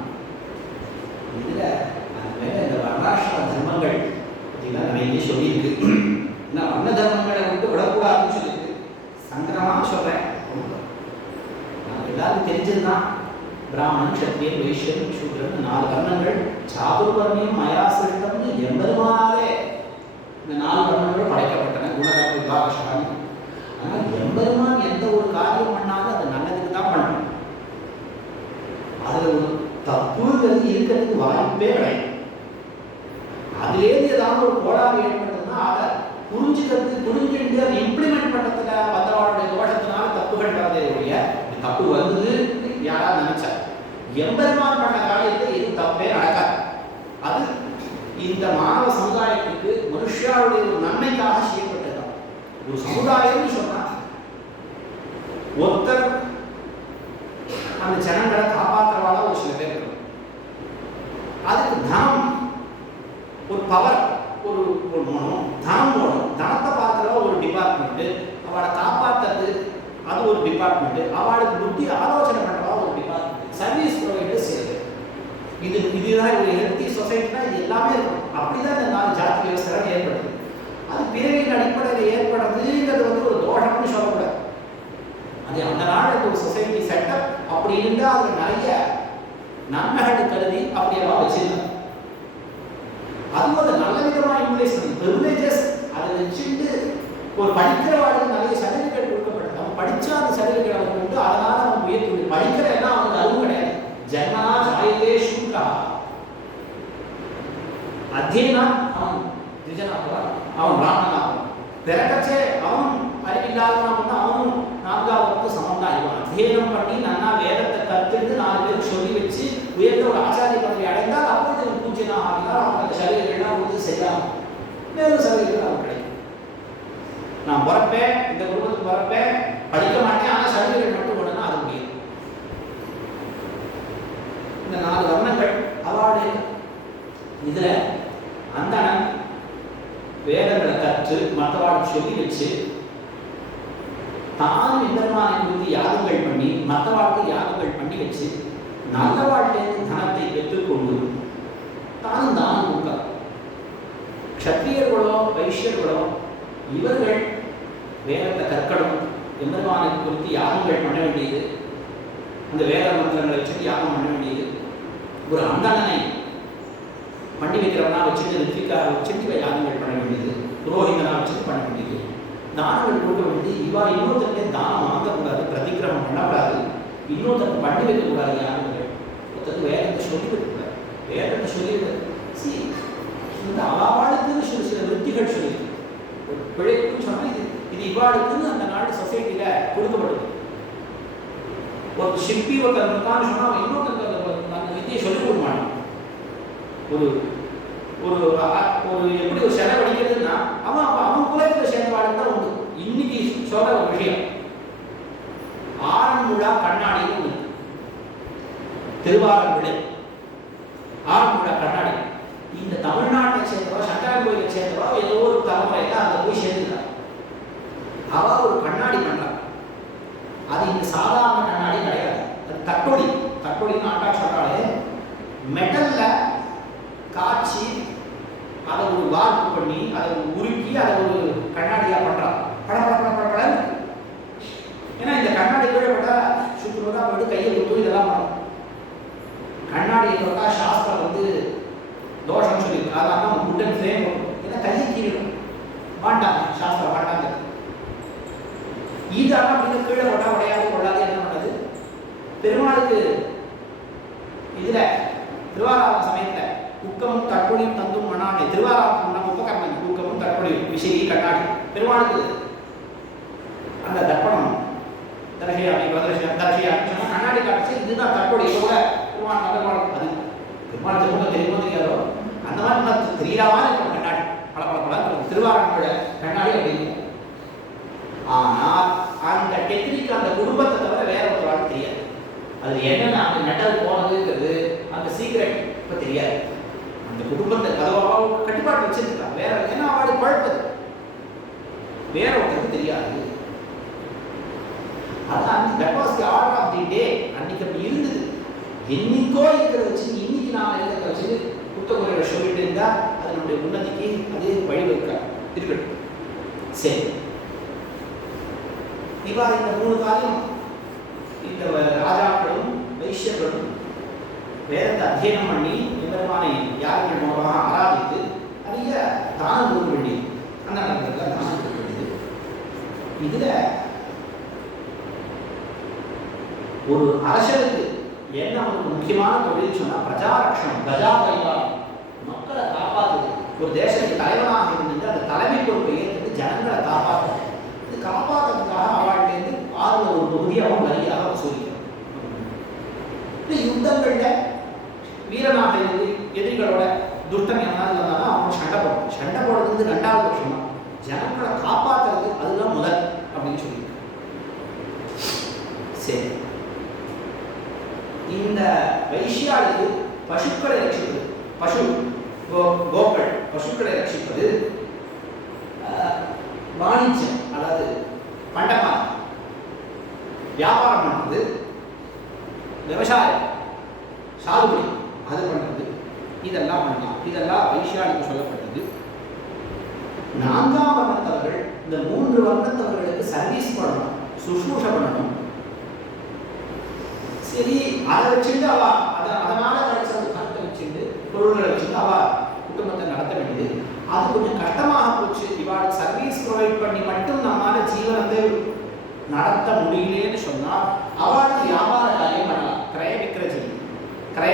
இதில் அது மேலே இந்த வர்ணாசிரம தர்மங்கள் இதெல்லாம் நிறைய சொல்லியிருக்கு. நான் வர்ண தர்மங்களை விட்டு விடக்கூடாதுன்னு சொல்லியிருக்கு. சங்கரமாக சொல்கிறேன். நான் எல்லாருக்கும் தெரிஞ்சதுதான் பிராமணன் க்ஷத்ரியன் வைஷ்யன் சூத்ரன் 4 வர்ணங்கள் சாதுர்வர்ணியம் மயாசிரிட்டம்னு எம்பெருமானாலே இந்த 4 வர்ணங்கள் படைக்கப்பட்டன. குணதர்ம விபாகசாலி. ஆனால் எம்பெருமான் எந்த ஒரு காரியம் பண்ணாலும் அது நல்லதுக்கு தான் பண்ணணும். அதில் ஒரு தப்புங்கிறது இருக்கிறதுக்கு வாய்ப்பே கிடையாது. அதுலேருந்து ஏதாவது ஒரு கோளாறு ஏற்பட்டதுன்னா அதை புரிஞ்சுட்டு அதை இம்ப்ளிமெண்ட் பண்ணுறதுல வந்தவாளுடைய தோஷத்தினால தப்புகள் வரதே ஒழிய தப்பு வந்தது யாராவது நினைச்சா எம்பெருமான் பண்ண காரியத்தை எதுவும் தப்பே நடக்காது. அது இந்த மாணவ சமுதாயத்துக்கு மனுஷாவுடைய ஒரு நன்மைக்காக செய்யப்பட்டதுதான். ஒரு சமுதாயம்னு சொன்னா ஒருத்தர் அந்த ஜனங்களை காப்பாற்றுறவாளா ஒரு சில பேர் இருக்கும். அதுக்கு தனம் ஒரு பவர் ஒரு மனம் தனம் போடும். தனத்தை பார்க்குற ஒரு டிபார்ட்மெண்ட்டு, அவளை காப்பாற்றுறது அது ஒரு டிபார்ட்மெண்ட்டு, அவளுக்கு புத்தி ஆலோசனை பண்ணுறவா ஒரு டிபார்ட்மெண்ட், சர்வீஸ் ப்ரொவைடர் சேருது. இதுதான் ஒரு ஹெல்த்தி சொசைட்டினா இது எல்லாமே இருக்கும். அப்படிதான் இந்த 4 ஜாதி விவசாயம் ஏற்படுது. அது பிறவியின் அடிப்படையில் ஏற்படுறதுங்கிறது ஒரு தோஷம்னு சொல்லக்கூடாது. அது அந்த நாள் ஒரு சொசைட்டி செட்டப் அப்படி இருந்தால் அதில் நிறைய நன்மைகள் கருதி அப்படியே வச்சிருந்தாங்க. அதுவும் அதை நல்ல விதமாக யூட்டிலைஸ் பண்ணி ப்ரிவிலேஜஸ் அதை வச்சுட்டு ஒரு படிக்கிறவாளுக்கு நிறைய சர்டிஃபிகேட் கொடுக்கப்பட்டது. அவன் படித்தா அந்த சர்டிஃபிகேட் அவனுக்கு உண்டு. அதனால் அவன் உயர்த்தி படிக்கிற எல்லாம் அவனுக்கு அதுவும் கிடையாது. ஜன்மனா ஜாயதே சூத்ரா அத்தியனா அவன் திஜனாக அவன் பிராமணனாகும். பிறக்கச்சே அவன் அறிவில்லாதவன் அவனும் 4வது சமம் தான். இவன் அத்தியனம் பண்ணி நன்னா வேதத்தை கற்றுட்டு 4 பேருக்கு சொல்லி வச்சு உயர்ந்த ஒரு ஆச்சாரிய பதவி அடைந்தால் அப்போது இவன் பூஜ்யனாக ஆகினார். அவன் அந்த சரீரங்கள்லாம் வந்து செய்யலாம். வேறு சரீரங்கள் அவன் கிடைக்கும். நான் பிறப்பேன், இந்த குடும்பத்துக்கு பிறப்பேன், படிக்க மாட்டேன், ஆனால் சரீரங்கள் மட்டும் உடனே அது முடியும். இந்த 4 வர்ணங்கள் அவளுடைய இதில் அந்தணன் வேதங்களை கற்று மற்றவாளுக்கு சொல்லி வச்சு தான் எம்பெருமானை குறித்து யாகங்கள் பண்ணி மற்றவாளுக்கு யாகங்கள் பண்ணி வச்சு நல்ல வாழ்க்கையிலிருந்து தனத்தை பெற்றுக்கொண்டு தானும் தானும் கொடுத்தார். க்ஷத்ரியர்களோ வைஷ்யர்களோ இவர்கள் வேதத்தை கற்கணும், எம்பெருமானை குறித்து யாகங்கள் பண்ண வேண்டியது, அந்த வேத மந்திரங்களை வச்சுட்டு யாகம் பண்ண வேண்டியது. ஒரு அந்தணனை பண்ணி வைக்கிறவனா வச்சுட்டு ரித்விக்காரை வச்சுட்டு யாகங்கள் பண்ண வேண்டியது, புரோஹிதனா வச்சுட்டு பண்ண வேண்டியது, தானங்கள் கொடுக்க வேண்டியது. இவா இன்னொருத்தருக்கே தானம் வாங்கக்கூடாது, பிரதிகிரமம் பண்ணக்கூடாது, இன்னொருத்தருக்கு பண்ணி வைக்கக்கூடாது. யாகங்கள் ஒருத்தருக்கு வேதத்தை சொல்லி வைக்கக்கூடாது, வேதத்தை சொல்லி இந்த அவாளுக்குன்னு சில விருத்திகள் சொல்லி ஒரு பிழைப்புன்னு சொன்னால் இது இவாளுக்குன்னு அந்த நாடு சொசைட்டியில் கொடுக்கப்படுது. ஒரு சிற்பி ஒருத்தர் இருக்கான்னு சொன்னால் அவன் இன்னொருத்தருக்கு அந்த வித்தியை சொல்லிக் கொடுக்க மாட்டான். ஒரு ஒரு எப்படி ஒரு சிலை வடிக்கிறதுன்னா அவன் குலத்தில் சேர்ந்தவாளுக்கு தான் உண்டு. இன்னைக்கு சொல்ற ஒரு விஷயம், ஆரன்முழா கண்ணாடின்னு ஒன்று, திருவாரங்குடி ஆரன்முழா கண்ணாடி அதை ஒரு கண்ணாடியாக பண்ணுறான். பட பட பட பட படன்னு. ஏன்னா இந்த கண்ணாடி கீழே பட்டால் சுற்றுலா போயிட்டு கையை கொடுத்து இதெல்லாம் பண்ணும். கண்ணாடியை தொட்டா சாஸ்திரம் வந்து தோஷம் சொல்லியிருக்கு. அதெல்லாம் உடன் ஃப்ரேம் பண்ணும். ஏன்னா கையை கீழிடும் மாட்டாங்க, சாஸ்திரம் மாட்டாங்க. இதெல்லாம் அப்படின்னு கீழே போட்டால் உடையாது கொள்ளாது. என்ன பண்ணது பெருமாளுக்கு இதுல திருவாராதன சமயத்துல குக்கமும் தற்பொழியும் தந்தும் மனானே திருவாராதன உபகரணம் குக்கமும் தற்பொழியும் விஷயி கண்ணாடி பெருமாளுக்கு அந்த தர்ப்பணம் தர்ஷியாமி தர்ஷியாமி கண்ணாடி காட்சி இதுதான் தற்பொழி. கூட பெருமாள் நல்ல அது பெருமாள் திரும்ப தெரியுமோ தெரியாதோ அந்த மாதிரி தெரியலாமா இருக்கும் கண்ணாடி பல பல பல திருவாரூரோட கண்ணாடி அப்படின்னு. ஆனால் அந்த டெக்னிக் அந்த குடும்பத்தை தவிர வேற ஒருத்தரால் தெரியாது. அது என்னென்ன அந்த மெட்டல் போனதுங்கிறது அந்த சீக்ரெட் இப்போ தெரியாது. அந்த குடும்பத்தை கதவாக கட்டுப்பாடு வச்சிருக்காங்க. வேற ஏன்னா அவளுக்கு குழப்பது வேற ஒருத்தருக்கு தெரியாது. அதான் that was the order of the day. அன்னைக்கு அப்படி இருந்தது. என்னைக்கோ இருக்கிறத வச்சு இன்னைக்கு நாம இருக்கிறத வச்சு புத்தகங்களை சொல்லிட்டு இருந்தா அது நம்முடைய உன்னதிக்கு அது வழி இருக்கட்டும். சரி, இவ்வாறு இந்த 3 காரியம் இந்த ராஜாக்களும் வைஷ்யர்களும் வேதத்தை அத்தியனம் பண்ணி எம்பெருமானை யார்கள் மூலமாக ஆராதித்து நிறைய தானம் கொடுக்க வேண்டியது. அந்த நடக்கிறதுல தானம் கொடுக்க வேண்டியது. இதுல ஒரு அரசனுக்கு என்ன ஒரு முக்கியமான தொழில் சொன்னா பிரஜாரட்சணம், பிரஜா கையாளம், மக்களை காப்பாற்றுது. ஒரு தேசத்துக்கு தலைவனாக இருந்து அந்த தலைமை பொறுப்பை ஏற்று ஜனங்களை காப்பாற்றுது. இது காப்பாற்றுறதுக்காக அவள்கிட்டேருந்து ஆறுல ஒரு தொகுதியாக வரியாக வசூலிக்கிறார். யுத்தங்கள்ல வீரனாக இருந்து எதிரிகளோட துஷ்டம் என்னாலும் இருந்தாலும் அவங்க சண்டை போடுறது 2வது பட்சம் தான். ஜனங்களை காப்பாற்றுறது அதுதான் முதல் அப்படின்னு சொல்லி. சரி, இந்த வைஷ்யாளுக்கு பசுக்களை ரட்சிப்பது, கோக்கள் பசுக்களை ரட்சிப்பது, வாணிஜ்யம் அதாவது பண்டமா வியாபாரம் பண்றது, விவசாயம் சாகுபடி அது பண்றது, இதெல்லாம் பண்ணலாம். இதெல்லாம் வைஷ்யாளுக்கு சொல்லப்பட்டது. 4ஆம் வர்ணத்தவர்கள் இந்த 3 வர்ணத்தவர்களுக்கு சர்வீஸ் பண்ணணும், சுஷ்ரூஷ பண்ணணும். சரி, அதை வச்சுட்டு அவ அதனால கிடைச்ச கருத்தை வச்சுட்டு பொருள்களை வச்சுட்டு அவ குடும்பத்தை நடத்த வேண்டியது. அது கொஞ்சம் கஷ்டமாக போச்சு. இவாளுக்கு சர்வீஸ் ப்ரொவைட் பண்ணி மட்டும் நம்மளால ஜீவனத்தை நடத்த முடியலன்னு சொன்னா அவளுக்கு வியாபார காரியம் பண்ணலாம். கிரய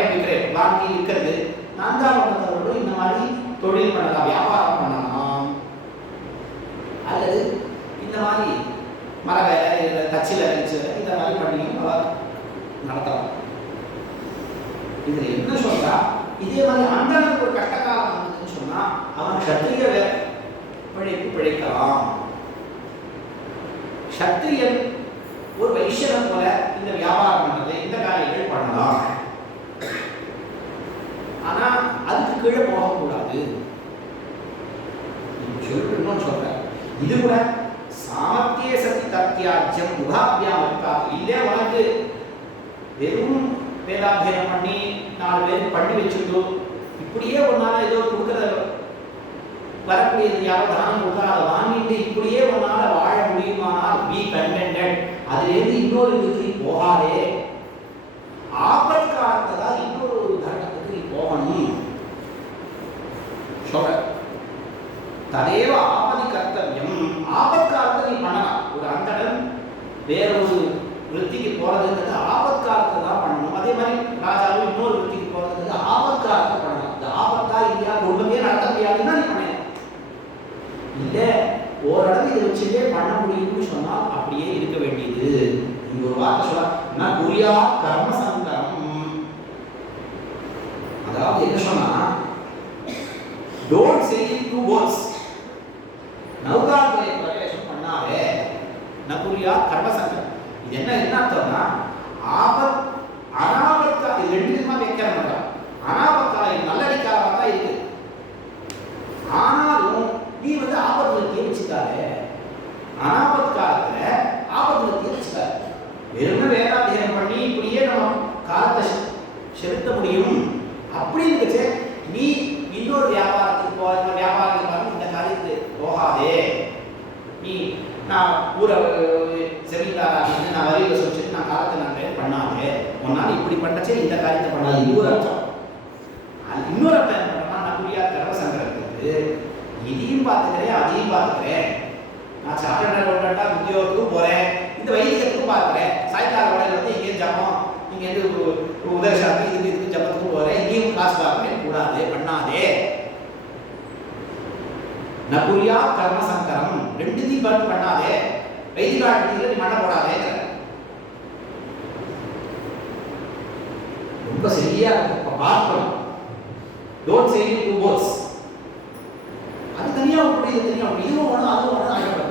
விக்கிரயம் வாங்கி விற்கிறது. 4ஆம் வர்ணத்தவர்களும் இந்த மாதிரி தொழில் பண்ணலாம், வியாபாரம் பண்ணலாம். அல்லது இந்த மாதிரி மர வேலை, தச்சில வச்சு இந்த மாதிரி பண்ணி அவ நடத்தலாம். இதுல என்ன சொல்றா, இதே மாதிரி அண்டனுக்கு ஒரு கஷ்டகாலம் வந்ததுன்னு சொன்னா அவன் சத்திரிய பிழைக்கலாம். சத்திரியன் ஒரு வைஷ்யனை போல இந்த வியாபாரம் பண்றது, இந்த காரியங்கள் பண்ணலாம். ஆனா அதுக்கு கீழே போகக்கூடாது சொல்லிட்டு இன்னொன்னு சொல்றேன். இது கூட சாமர்த்திய சக்தி தத்தியாஜ்யம் முகாபியாம் இல்லே உனக்கு வெறும் வேதாத்தியனம் பண்ணி 4 பேருக்கு பண்ணி வச்சுட்டோ இப்படியே ஒன்னால ஏதோ கொடுக்கறத வரக்கூடியது யாரோ தானம் கொடுத்தா அதை வாங்கிட்டு இப்படியே ஒன்னால வாழ முடியுமானால் பி கண்டென்டட். அதுலேருந்து இன்னொரு இதுக்கு போகாதே. ஆபத்காலத்தை தான் இன்னொரு தர்மத்துக்கு நீ போகணும் சொல்ற. ததேவ ஆபதி கர்த்தவியம். ஆபத்காலத்தை நீ பண்ணலாம். ஒரு அந்தடன் வேறொரு விருத்திக்கு போறதுங்கிறது ஆபத்காலத்தை தான் பண்ணணும். அதே மாதிரி ராஜாவும் இன்னொரு விருத்திக்கு போறதுங்கிறது ஆபத்காலத்தை பண்ணணும். இந்த ஆபத்தா இல்லையா குடும்பத்தையே நடத்த முடியாதுன்னா நீ பண்ணலாம். இல்ல ஓரளவு இதை வச்சுட்டே பண்ண முடியும்னு சொன்னால் அப்படியே இருக்க வேண்டியது. நீங்க ஒரு வார்த்தை சொல்ல குறியா கர்ம சங்கரம். அதாவது என்ன சொன்னா don't say it two words. நௌகாத்வய பிரவேசம் பண்ணாவே நகுரியா கர்ம சங்கரம். இது என்ன அர்த்தம்னா ஆபத் அனாபத்கா இது 2 விதமா வைக்கிறாங்க. அனாபத்காலம் நல்லடிக்காரமா தான் இருக்கு. ஆனாலும் நீ வந்து ஆபத்து வச்சுக்காத. அனாபத்காலத்துல ஆபத்து வச்சுக்காத. வெறும் வேதாத்தியனம் பண்ணி இப்படியே நம்ம காலத்தை செலுத்த முடியும் அப்படின்னு நீ இன்னொரு வியாபாரத்துக்கு வியாபாரத்துக்கு இந்த காரியத்துக்கு போகாதே. பண்ணக்கூடாது. இது ஒரு அர்த்தம். இன்னொரு அர்த்தம் என்ன பண்ணா, நகுரியா கர்ம சங்கரத்துக்கு இதையும் பார்த்துக்கிறேன் அதையும் பார்த்துக்கிறேன். நான் சாப்பிட்டா உத்தியோகத்துக்கும் போறேன், இந்த வைத்தியத்துக்கும் பார்க்குறேன். சாயங்கால வேலையில் வந்து இங்கேயும் ஜபம், இங்கே உதயசாமி இதுக்கு ஜபத்துக்கும் போறேன், இங்கேயும் காசு பார்க்குறேன். கூடாது, பண்ணாதே. நகுரியா கர்ம சங்கரம் ரெண்டுத்தையும் பார்த்து பண்ணாதே. வைத்திகாலத்தில் நீ மண்ணை போடாதே. ரொம்ப சரியா பார்க்கணும். Don't say two boats. அது தனியா ஒரு இது தனியா இதுவும் ஒன்று அதுவும் ஒன்று ஆகிடும்.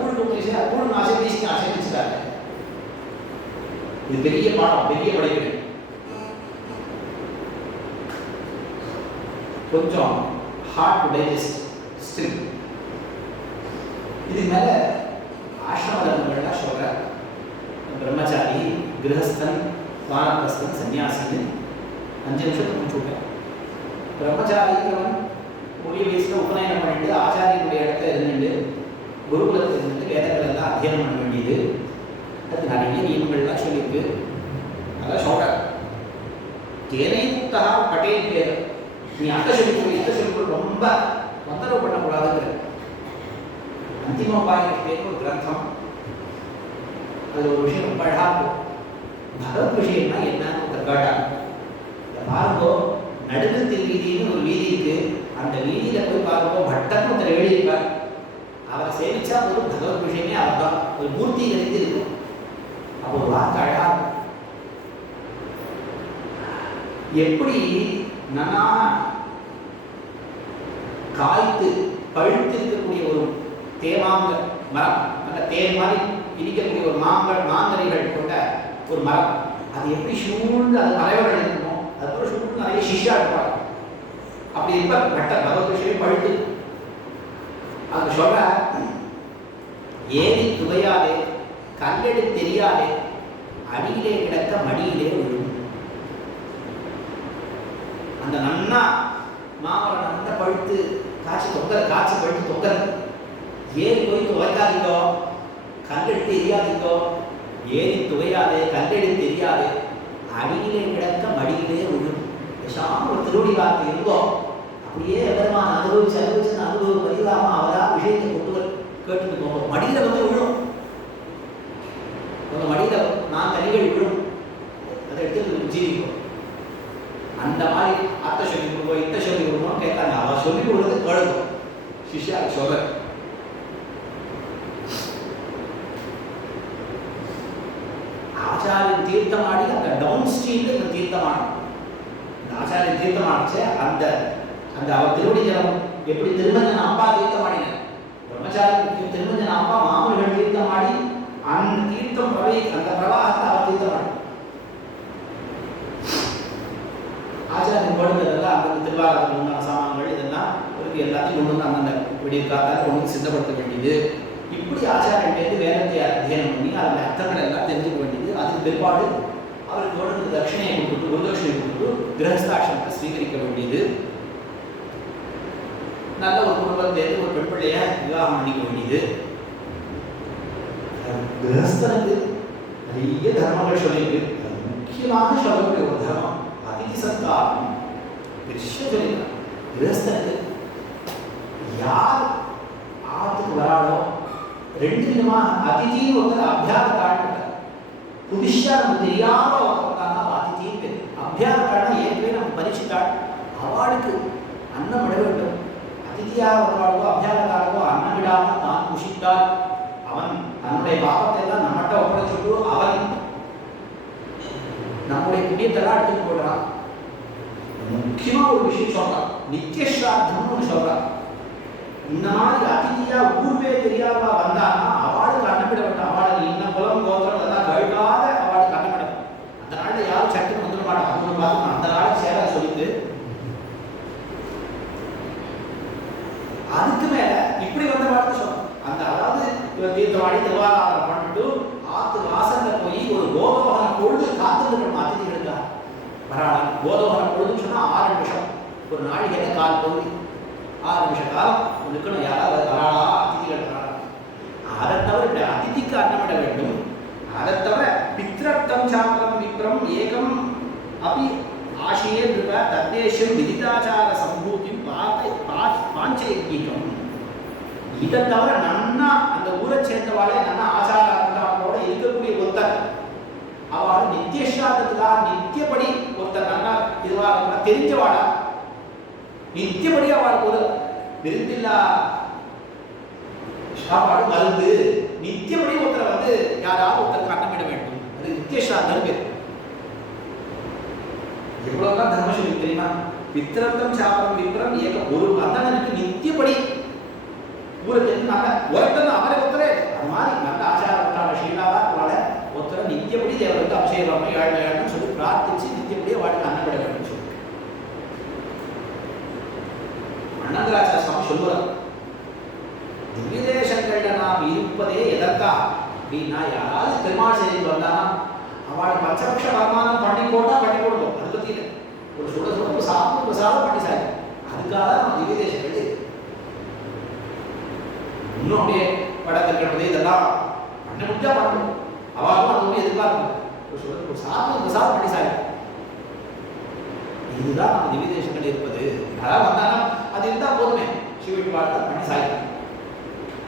கூடு ஆசை பேசி ஆசை வச்சுட்டாங்க. இது பெரிய பாடம், பெரிய படிப்பு. கொஞ்சம் ஹார்ட் டு டைஜஸ்ட் ஸ்டில். இது மேல ஆசிரம தர்மங்கள்லாம் சொல்ற பிரம்மச்சாரி, கிரகஸ்தன், வானப்பிரஸ்தன், சன்னியாசின்னு 5 நிமிஷத்துக்கு முடிச்சுட்டேன். பிரம்மச்சாரிக்கிறவன் ஒரே வயசுல உபநயனம் பண்ணிட்டு ஆச்சாரியனுடைய இடத்துல இருந்துட்டு குருகுலத்தில் இருந்துட்டு வேதங்கள் எல்லாம் அத்தியனம் பண்ண வேண்டியது. அது நிறைய நியமங்கள்லாம் சொல்லியிருக்கு. அதான் சொல்ற தேனை கூட்டா பட்டேல் பேர். நீ அந்த சொல்லிக்கொள் இந்த சொல்லிக்கொள் ரொம்ப தொந்தரவு பண்ணக்கூடாதுங்கிற அந்திம பாயிண்ட் ஒரு கிரந்தம். அது ஒரு விஷயம் ரொம்ப அழகா இருக்கும். பகவத் விஷயம்னா என்னன்னு ஒரு காட்டாங்க. பாருங்கோ, நடுக்கத்தில் வீதின்னு ஒரு வீதி இருக்கு. அந்த வீதியில போய் பாருங்கோ, பட்டன்னு ஒருத்தர் எழுதி இருப்பார். அவரை சேவிச்சா ஒரு பகவத் விஷயமே அவர் தான். ஒரு மூர்த்தி கருத்து இருக்கும். அப்போ ஒரு வார்த்தை அழகா இருக்கும். எப்படி நன்னா காய்த்து பழுத்து இருக்கக்கூடிய ஒரு தேமாங்க மரம், அந்த தேன் மாதிரி இடிக்கக்கூடிய ஒரு மாங்கனிகள் கொண்ட ஒரு மரம், அது எப்படி சூழ்ந்து அது மலைவர்கள் இருக்குமோ அதுபோல சூழ்ந்து நிறைய சிஷ்யா இருப்பாங்க. அப்படி இருப்ப பட்ட பகவத் விஷயம் பழுத்து. அது சொல்ற ஏறி துவையாதே, கல்லெடு தெரியாதே, அடியிலே கிடக்க மடியிலே விழும். அந்த நன்னா மாமரம் நன்னா பழுத்து காய்ச்சி பழுத்து தொங்கல் ஏறி போய் துவைக்காதீங்கோ, கல்லெடுத்து எரியாதீங்கோ. ஏறி துவையாதே, கல்லெடுத்து தெரியாதே, அடியிலே கிடக்க மடியிலே விழும். விஷாம ஒரு திருவடி வார்த்தை இருந்தோம். அப்படியே எவருமான அனுபவிச்சு அனுபவம் பதிலாம அவரா விஷயத்தை கொண்டு கேட்டுட்டு போவோம். மடியில வந்து விழும். உங்க மடியில நான் தனிகள் விழும். அதை எடுத்து ஜீவிக்கும். அந்த மாதிரி அத்தை சொல்லி கொடுப்போம், இத்தை சொல்லி கொடுப்போம் கேட்காங்க. அவ சொல்லி கொடுக்குறது கழுகும். சிஷ்யா சொல்ற ஆச்சாரியன் தீர்த்தமாடி அந்த டவுன் ஸ்ட்ரீம்ல இந்த தீர்த்தமாடும். ஆச்சாரியன் தீர்த்தமாடிச்சு அந்த அந்த அவர் திருவடி ஜலம் எப்படி திருமஞ்சன அப்பா தீர்த்தமாடின, பிரம்மச்சாரி திருமஞ்சன அப்பா மாமல்கள் தீர்த்தமாடி அந்த தீர்த்தம் அந்த பிரவாகத்தை அவர் தீர்த்தமாடி ஆச்சாரியன் கொடுத்ததெல்லாம் அந்த திருவாரத்தில் உண்டான சாமான்கள் இதெல்லாம் இருக்கு. எல்லாத்தையும் கொண்டு வந்து அந்தந்த விடிய காத்தால கொண்டு சித்தப்படுத்த வேண்டியது. இப்படி ஆச்சாரியன் வேதத்தை அத்தியனம் பண்ணி அதில் அர்த்தங்கள் எல்லாம் தெரிஞ்சுக்க வேண்டியது. அதுக்கு பிற்பாடு அவருக்கு தொடர்ந்து தட்சிணையை கொடுத்துட்டு குருதட்சிணையை கொடுத்துட்டு கிரகஸ்தாசிரமத்தை ஸ்வீகரிக்க வேண்டியது. நல்ல ஒரு குடும்பத்திலேருந்து ஒரு பெண் பிள்ளைய விவாகம் பண்ணிக்க வேண்டியது. கிரகஸ்தனுக்கு நிறைய தர்மங்கள் சொல்லியிருக்கு. முக்கியமாக சொல்லக்கூடிய ஒரு தர்மம் அதிதி சத்காரம். பெரிய சொல்லியிருக்காங்க. கிரகஸ்தனுக்கு யார் ஆத்துக்கு வராளோ 2 விதமா அதிதின்னு ஒருத்தர் அபியாத காரணம். புதுஷா நமக்கு தெரியாம ஒருத்தர் அதிதின்னு பேர். அபியாத காரணம் ஏற்கனவே நம்ம பரிசுத்தாள் அவளுக்கு அன்னம் விட வேண்டும். அதிதியாக வருவாளோ அபியாதக்காரோ அன்னம் விடாமல் தான் புஷித்தாள். அவன் தன்னுடைய பாவத்தை எல்லாம் நம்மகிட்ட ஒப்படைச்சுட்டு அவன் நம்முடைய புண்ணியத்தெல்லாம் எடுத்துட்டு போடுறான். முக்கியமா ஒரு விஷயம் சொல்றான், நித்தியஸ்ராத்தம்னு ஒன்று சொல்றான். இந்த மாதிரி அதிதியா ஊர் பேர் தெரியாதவா வந்தான்னா அவளுக்கு அன்னமிட வேண்டாம். அவளுக்கு இன்ன குலம் கோத்திரம் அதெல்லாம் கழுகாத அவளுக்கு அன்னமிடும். அந்த நாளில் யாரும் சட்டுன்னு வந்துட மாட்டான். அவங்க பார்த்து அந்த நாளுக்கு சேர சொல்லிட்டு அதுக்கு மேல இப்படி வந்த வார்த்தை சொல்றோம். அந்த அதாவது தீர்த்தவாடி திருவாராதனம் பண்ணிட்டு ஆத்து வாசல்ல போய் ஒரு கோதோகன பொழுது காத்துக்கணும். அதிதிகளுக்கா பரவாயில்ல. கோதோகன பொழுதுன்னு சொன்னா 6 நிமிஷம், ஒரு நாளைக்கு கால் பகுதி 6 நிமிஷ காலம் இருக்கணும். யாராவது வராளா அதிதிகள் வராளா. அதை தவிர அதிதிக்கு அன்னமிட வேண்டும். அதை தவிர பித்ரத்தம் சாந்தம் விக்ரம் ஏகம் அப்படி ஆசியே நிருப தத்தேஷம் விதிதாச்சார சம்பூத்தியும் பாஞ்சயக்கீகம். இதை தவிர நன்னா அந்த ஊரை சேர்ந்தவாளே நல்லா ஆச்சார அனுஷ்டானத்தோட இருக்கக்கூடிய ஒருத்தர் அவள் நித்தியஸ்ராதத்துக்காக நித்தியப்படி ஒருத்தர் நல்லா இதுவாக தெரிஞ்சவாளா நித்தியப்படி அவளுக்கு ஒரு விருந்தில்லா சாப்பாடு மருந்து நித்தியப்படி ஒருத்தரை வந்து யாராவது ஒருத்தர் கட்டமிட வேண்டும். அது நித்தியஸ்ராதம் பேர். எவ்வளவுதான் தர்மசக்தி தெரியுமா? பித்திரத்தம் சாபம் விப்ரம் ஏக ஒரு மன்னனுக்கு நித்தியப்படி ஊருக்கு நல்ல ஒருத்தர் அவரை ஒருத்தரே அது மாதிரி நல்ல ஆச்சாரத்தான ஷீலாவா அவள ஒருத்தர் நித்தியப்படி தேவருக்கு அபிஷேகம் ஏழு சொல்லி பிரார்த்திச்சு நித்தியப்படி அவளுக்கு அன்னப்பட வேண்டும் சொல்லி அண்ணங்கராச்சார சுவாமி சொல்லுவார். திவ்ய தேசங்கள்ல நாம் இருப்பதே எதற்கா அப்படின்னா யாராவது பெருமாள் செய்து வந்தானா அவளை பஞ்சபக்ஷ வருமானம் பண்ணி போட்டா பண்ணி கொடுப்போம். அதை பத்தி இல்லை. ஒரு சுட சுட சாப்பிட்டு சாதம் பண்ணி சாய் அதுக்காக தான் நம்ம திவ்ய தேசங்கள் இன்னும் அப்படியே படம் கட்டுறது இதெல்லாம் பண்ண முடிஞ்சா பண்ணணும். அவளும் அது ஒன்றும் எதிர்பார்க்கணும். ஒரு சாதம் பண்ணி சாய் இதுதான் நம்ம திவ்ய தேசங்கள் இருப்பது. யாராவது வந்தாலும் அது இருந்தால் போதுமே சிவன் வாழ்க்கை பண்ணி சாய்க்கணும்.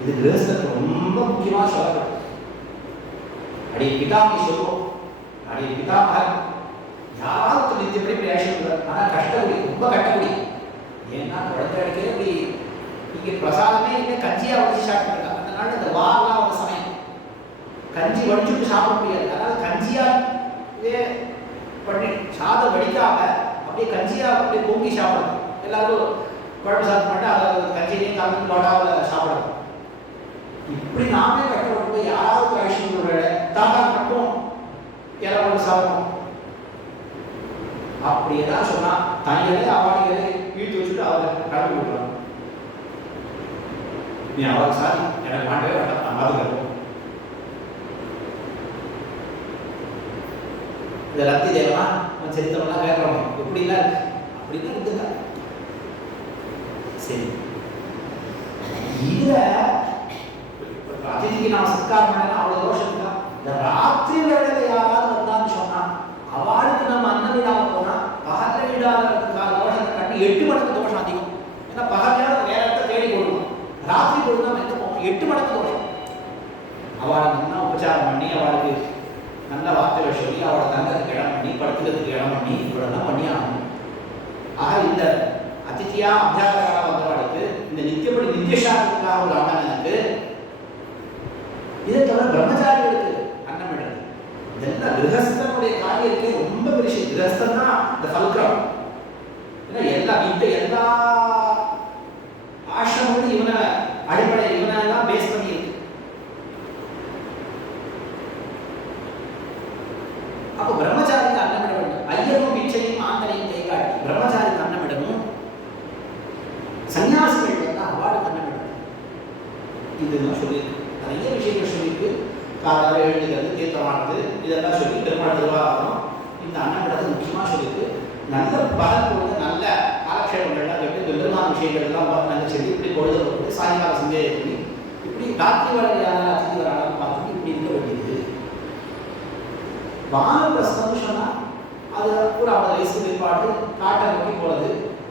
இது கிரகஸ்தருக்கு ரொம்ப முக்கியமாக சொல்லப்படும். அடி பிதாமி சொல்லுவோம். அடி பிதாமகன் யாராவது நித்தியப்படி பிரயாசம் ஆனால் கஷ்டப்படி ரொம்ப கட்டப்படி. ஏன்னா குழந்தை இடத்துல இப்படி இங்கே பிரசாதமே இல்லை கஞ்சியாக வடிச்சு ஸ்டார்ட் பண்ணிருக்காங்க. அதனால இந்த வாரலாம் ஒரு சமயம் கஞ்சி வடிச்சுட்டு சாப்பிட முடியாது. அதனால கஞ்சியாவே பண்ணி சாதம் வடிக்காம அப்படியே கஞ்சியா அப்படியே பொங்கி சாப்பிடணும். எல்லாரும் குழம்பு சாதம் பண்ணிட்டு அதை கஞ்சியிலையும் கலந்து வடாவில் சாப்பிடணும். இப்படி நாமே கட்டப்பட்டு யாராவது கழிச்சு தாத்தா மட்டும் இலை போட்டு சாப்பிடணும். அப்படி ஏதாவது சொன்னா தனியாலே அவாடிகளே இழுத்து வச்சுட்டு அவரை கிளம்பி விடுறாங்க. நீ அவருக்கு சாரி எனக்கு மாட்டவே வேண்டாம் நான் பாதுகாப்போம். இந்த ரத்தி தேவனா சரித்திரம்லாம் கேட்கறோம் எப்படிலாம் இருக்கு அப்படின்னா இருக்குங்க. சரி இதுல அதிதிக்கு நான் சத்காரம் பண்ணா அவ்வளவு தோஷம் இருக்கா? இந்த ராத்திரி வேளையில யாராவது வந்தான்னு சொன்னா அவளுக்கு நம்ம அன்னம் விடாம போனா பகல்ல விடாததுக்காக தோஷத்தை கட்டி 8 மடங்கு தோஷம் அதிகம். ஏன்னா பகல்ல வேற இடத்த தேடி கொடுக்கணும். ராத்திரி கொடுத்தா எந்த போகும் 8 மடங்கு தோஷம். அவளுக்கு நல்லா உபச்சாரம் பண்ணி அவளுக்கு நல்ல வார்த்தைகள் சொல்லி அவளை தங்கத்துக்கு இடம் பண்ணி படுத்துக்கிறதுக்கு இடம் பண்ணி இவ்வளவுதான் பண்ணி ஆகணும். ஆக இந்த அதிதியா அத்தியாபகராக வந்தவளுக்கு இந்த நித்தியப்படி நித்தியசாரத்துக்காக ஒரு அண்ணனுக்கு இதை தவிர பிரம்மச்சாரிகளுக்கு அன்னம் இடுறது இதெல்லாம் கிரகஸ்தனுடைய காரியத்திலே ரொம்ப பெரிய கிரகஸ்தன் தான் இந்த ஃபல்க்ரம். ஏன்னா எல்லா ஆசிரமும் இவனை அடிப்படை இவனெல்லாம் பேஸ் பண்ணி இருக்கு. அப்போ பிரம்மச்சாரிக்கு அன்னமிட வேண்டும். ஐயரும் பிச்சையும் ஆந்தனையும் கைகாட்டி பிரம்மச்சாரிக்கு அன்னமிடணும். சன்னியாசிகள் வந்து அவார்டு அன்னமிடணும். இதுதான் சொல்லியிருக்கு. நிறைய விஷயங்கள் சொல்லியிருக்கு. காதால் எழுதுகிறது தீர்த்தமானது இதெல்லாம் சொல்லி பெருமாள் திருவாரணும். இந்த அன்னமிடத்தை முக்கியமாக சொல்லியிருக்கு. நல்ல பலன் கொடுத்து நல்ல காலக்ஷேபங்கள்லாம் கேட்டு பெருமான விஷயங்கள் எல்லாம் நல்ல சொல்லி இப்படி பொழுது போட்டு சாயங்கால சந்தேகம் பண்ணி இப்படி ராத்திரி வரையான அதிதி வராலும் பார்த்துட்டு இப்படி இருக்க வேண்டியது. வானப்பிரஸ்தம்னு சொன்னால் அது ஒரு 50 வயசுக்கு பிற்பாடு காட்டை நோக்கி போகிறது.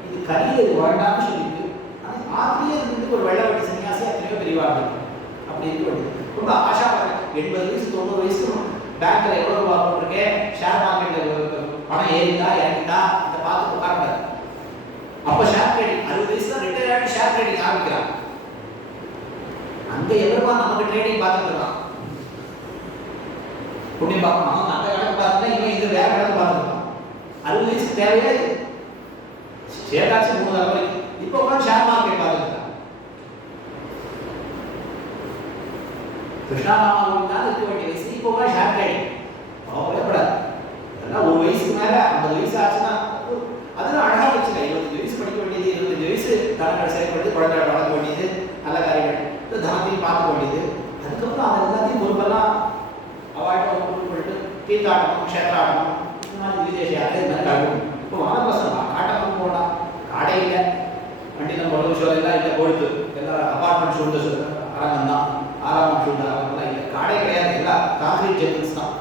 இது கரியில் இது வேண்டாம்னு சொல்லியிருக்கு. ஆனால் ஆத்திரியே இருந்து ஒரு வெள்ளை வெட்டி சன்னியாசி எத்தனையோ பெரியவாக இருக்கு. அப்படி இருக்க வேண்டியது ரொம்ப ஆஷாவாக 80 வயசு 90 வயசு பேங்க்ல எவ்வளோ ரூபா போட்டிருக்கேன் ஷேர் மார்க்கெட்ல பணம் ஏறிதா இறங்கிதா இதை பார்த்து உட்கார்ந்தாரு. அப்போ ஷேர் ட்ரேடிங் 60 வயசு தான் ரிட்டையர் ஆகி ஷேர் ட்ரேடிங் ஆரம்பிக்கிறான். அங்க எவ்வளவா நமக்கு ட்ரேடிங் பார்த்துட்டு இருக்கான். புண்ணியம் பார்க்கணும் அந்த கணக்கு பார்த்தா இவன் இது வேற கணக்கு பார்த்துருக்கான். 60 வயசுக்கு தேவையா இது ஷேர் காட்சி 3 தலைமுறைக்கு இப்போ உட்காந்து ஷேர் மார்க்கெட் பார்த்துட்டு இருக்கான். கிருஷ்ணாராமன் தான் இருக்க வேண்டிய வயசு இப்போ ஷேர் ட்ரேடிங் அவப்படாது. அதெல்லாம் ஒரு வயசுக்கு மேல 50 வயசு ஆச்சுன்னா அதுதான் அழகா வச்சுக்க. 25 வயசு படிக்க வேண்டியது 25 வயசு தனங்களை செயல்படுது குழந்தை வளர்க்க வேண்டியது நல்ல காரியங்கள் தனத்தையும் பார்க்க வேண்டியது. அதுக்கப்புறம் அது எல்லாத்தையும் பொறுப்பெல்லாம் அவாய்ட்டு பண்ணிட்டு தீர்த்தாட்டணும் க்ஷேத்ராட்டணும் இந்த மாதிரி விதேச யாத்திரை இது மாதிரி கழுவணும். இப்போ வானப்பிரஸ்தம் காட்டணும் போனால் காடை இல்லை வண்டி நம்ம உடம்பு ஷோ எல்லாம் இல்லை கொடுத்து எல்லாம் அப்பார்ட்மெண்ட் ஷூட்டு அரங்கம் தான் 6ஆம் ஷூட்டு அரங்கம்லாம் இல்லை காடே கிடையாது. எல்லாம் காங்கிரீட் ஜெர்மன்ஸ் தான்.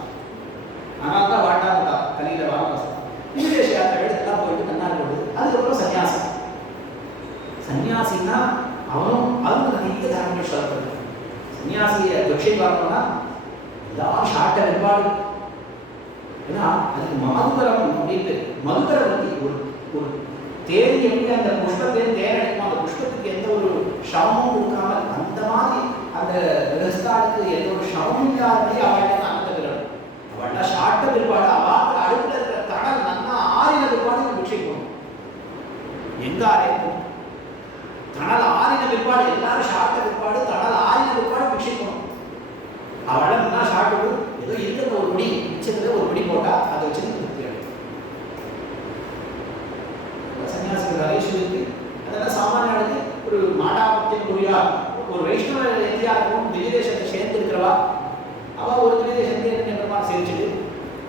அதனால தான் வாட்டாங்க கலியில் வானப்பிரஸ்தம் விதேச யாத்திரை சன்னியாசின்னா அவனும் அதுவும் நிறைய தர்மங்கள் சொல்லப்படுது. சன்னியாசியை தட்சை பார்த்தோம்னா எல்லாரும் ஷார்ட்டை வெண்பாடு. ஏன்னா அதுக்கு மதுகரம் அப்படின்ட்டு மதுகரம் பற்றி ஒரு தேனி எப்படி அந்த புஷ்பத்தையும் தேன் எடுக்குமோ அந்த புஷ்பத்துக்கு எந்த ஒரு ஷவமும் கொடுக்காம அந்த மாதிரி அந்த கிரகஸ்தானுக்கு எந்த ஒரு ஷவமும் இல்லாதபடி அவள்கிட்ட அனுப்புகிறாள். அவள்லாம் ஷார்ட்ட பிற்பாடு அவள் அடுப்புல இருக்கிற தடல் நல்லா ஆறின பிற்பாடு பிக்ஷை போகணும். எங்க ஆரையும் தணல் ஆறின பிற்பாடு எல்லாரும் ஷார்ட்ட பிற்பாடு தணல் ஆறின பிற்பாடு பிக்ஷை போகணும். அவளை நல்லா ஷார்ட்டு ஏதோ இருக்கிற ஒரு முடி மிச்சத்துல ஒரு முடி போட்டா அதை வச்சு சன்னியாசிகள் நிறைய இருக்கு. அதெல்லாம் சாமானியாளுக்கு ஒரு மாடாபத்தின் குறியா ஒரு வைஷ்ணவ எத்தியாருக்கும் திவ்யதேசத்தை சேர்ந்து இருக்கிறவா அவள் ஒரு திவ்யதேசத்தை பெருமாள் சேர்த்துட்டு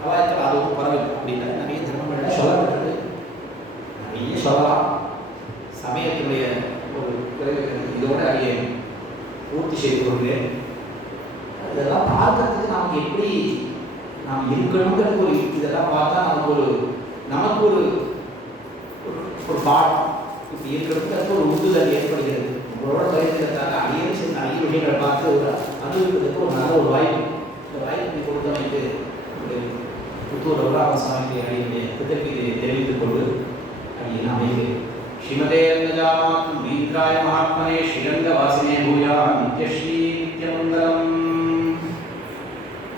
அவள் இருக்கிற அதுவும் பரவாயில்லை அப்படின்னு நிறைய தர்மங்கள் சொல்லப்பட்டது. நிறைய சொல்லலாம். சமயத்துடைய ஒரு இதோட அடைய பூர்த்தி செய்து கொள்கிறேன். இதெல்லாம் பார்க்கறதுக்கு நமக்கு எப்படி நாம் இருக்கணுங்கிறது ஒரு இதெல்லாம் பார்த்தா நமக்கு ஒரு பாடம் இப்படி இருக்கிறதுக்கு ஒரு உந்துதல் ஏற்படுகிறது. உங்களோட பயிற்சிக்காக அடியே நிறைய விஷயங்களை பார்த்து ஒரு அனுபவிப்பதற்கு ஒரு நல்ல ஒரு வாய்ப்பு. இந்த வாய்ப்பை கொடுத்தமைக்கு புத்தூர் ரகுராம சுவாமிக்கு அடியுடைய கிருத்தத்தை தெரிவித்துக் கொண்டு அடியின் அமைகிறேன். ஸ்ரீமதே ரங்கஜாமாத்ம வீந்திராய மகாத்மனே ஸ்ரீரங்க வாசினே பூயா நித்யஸ்ரீ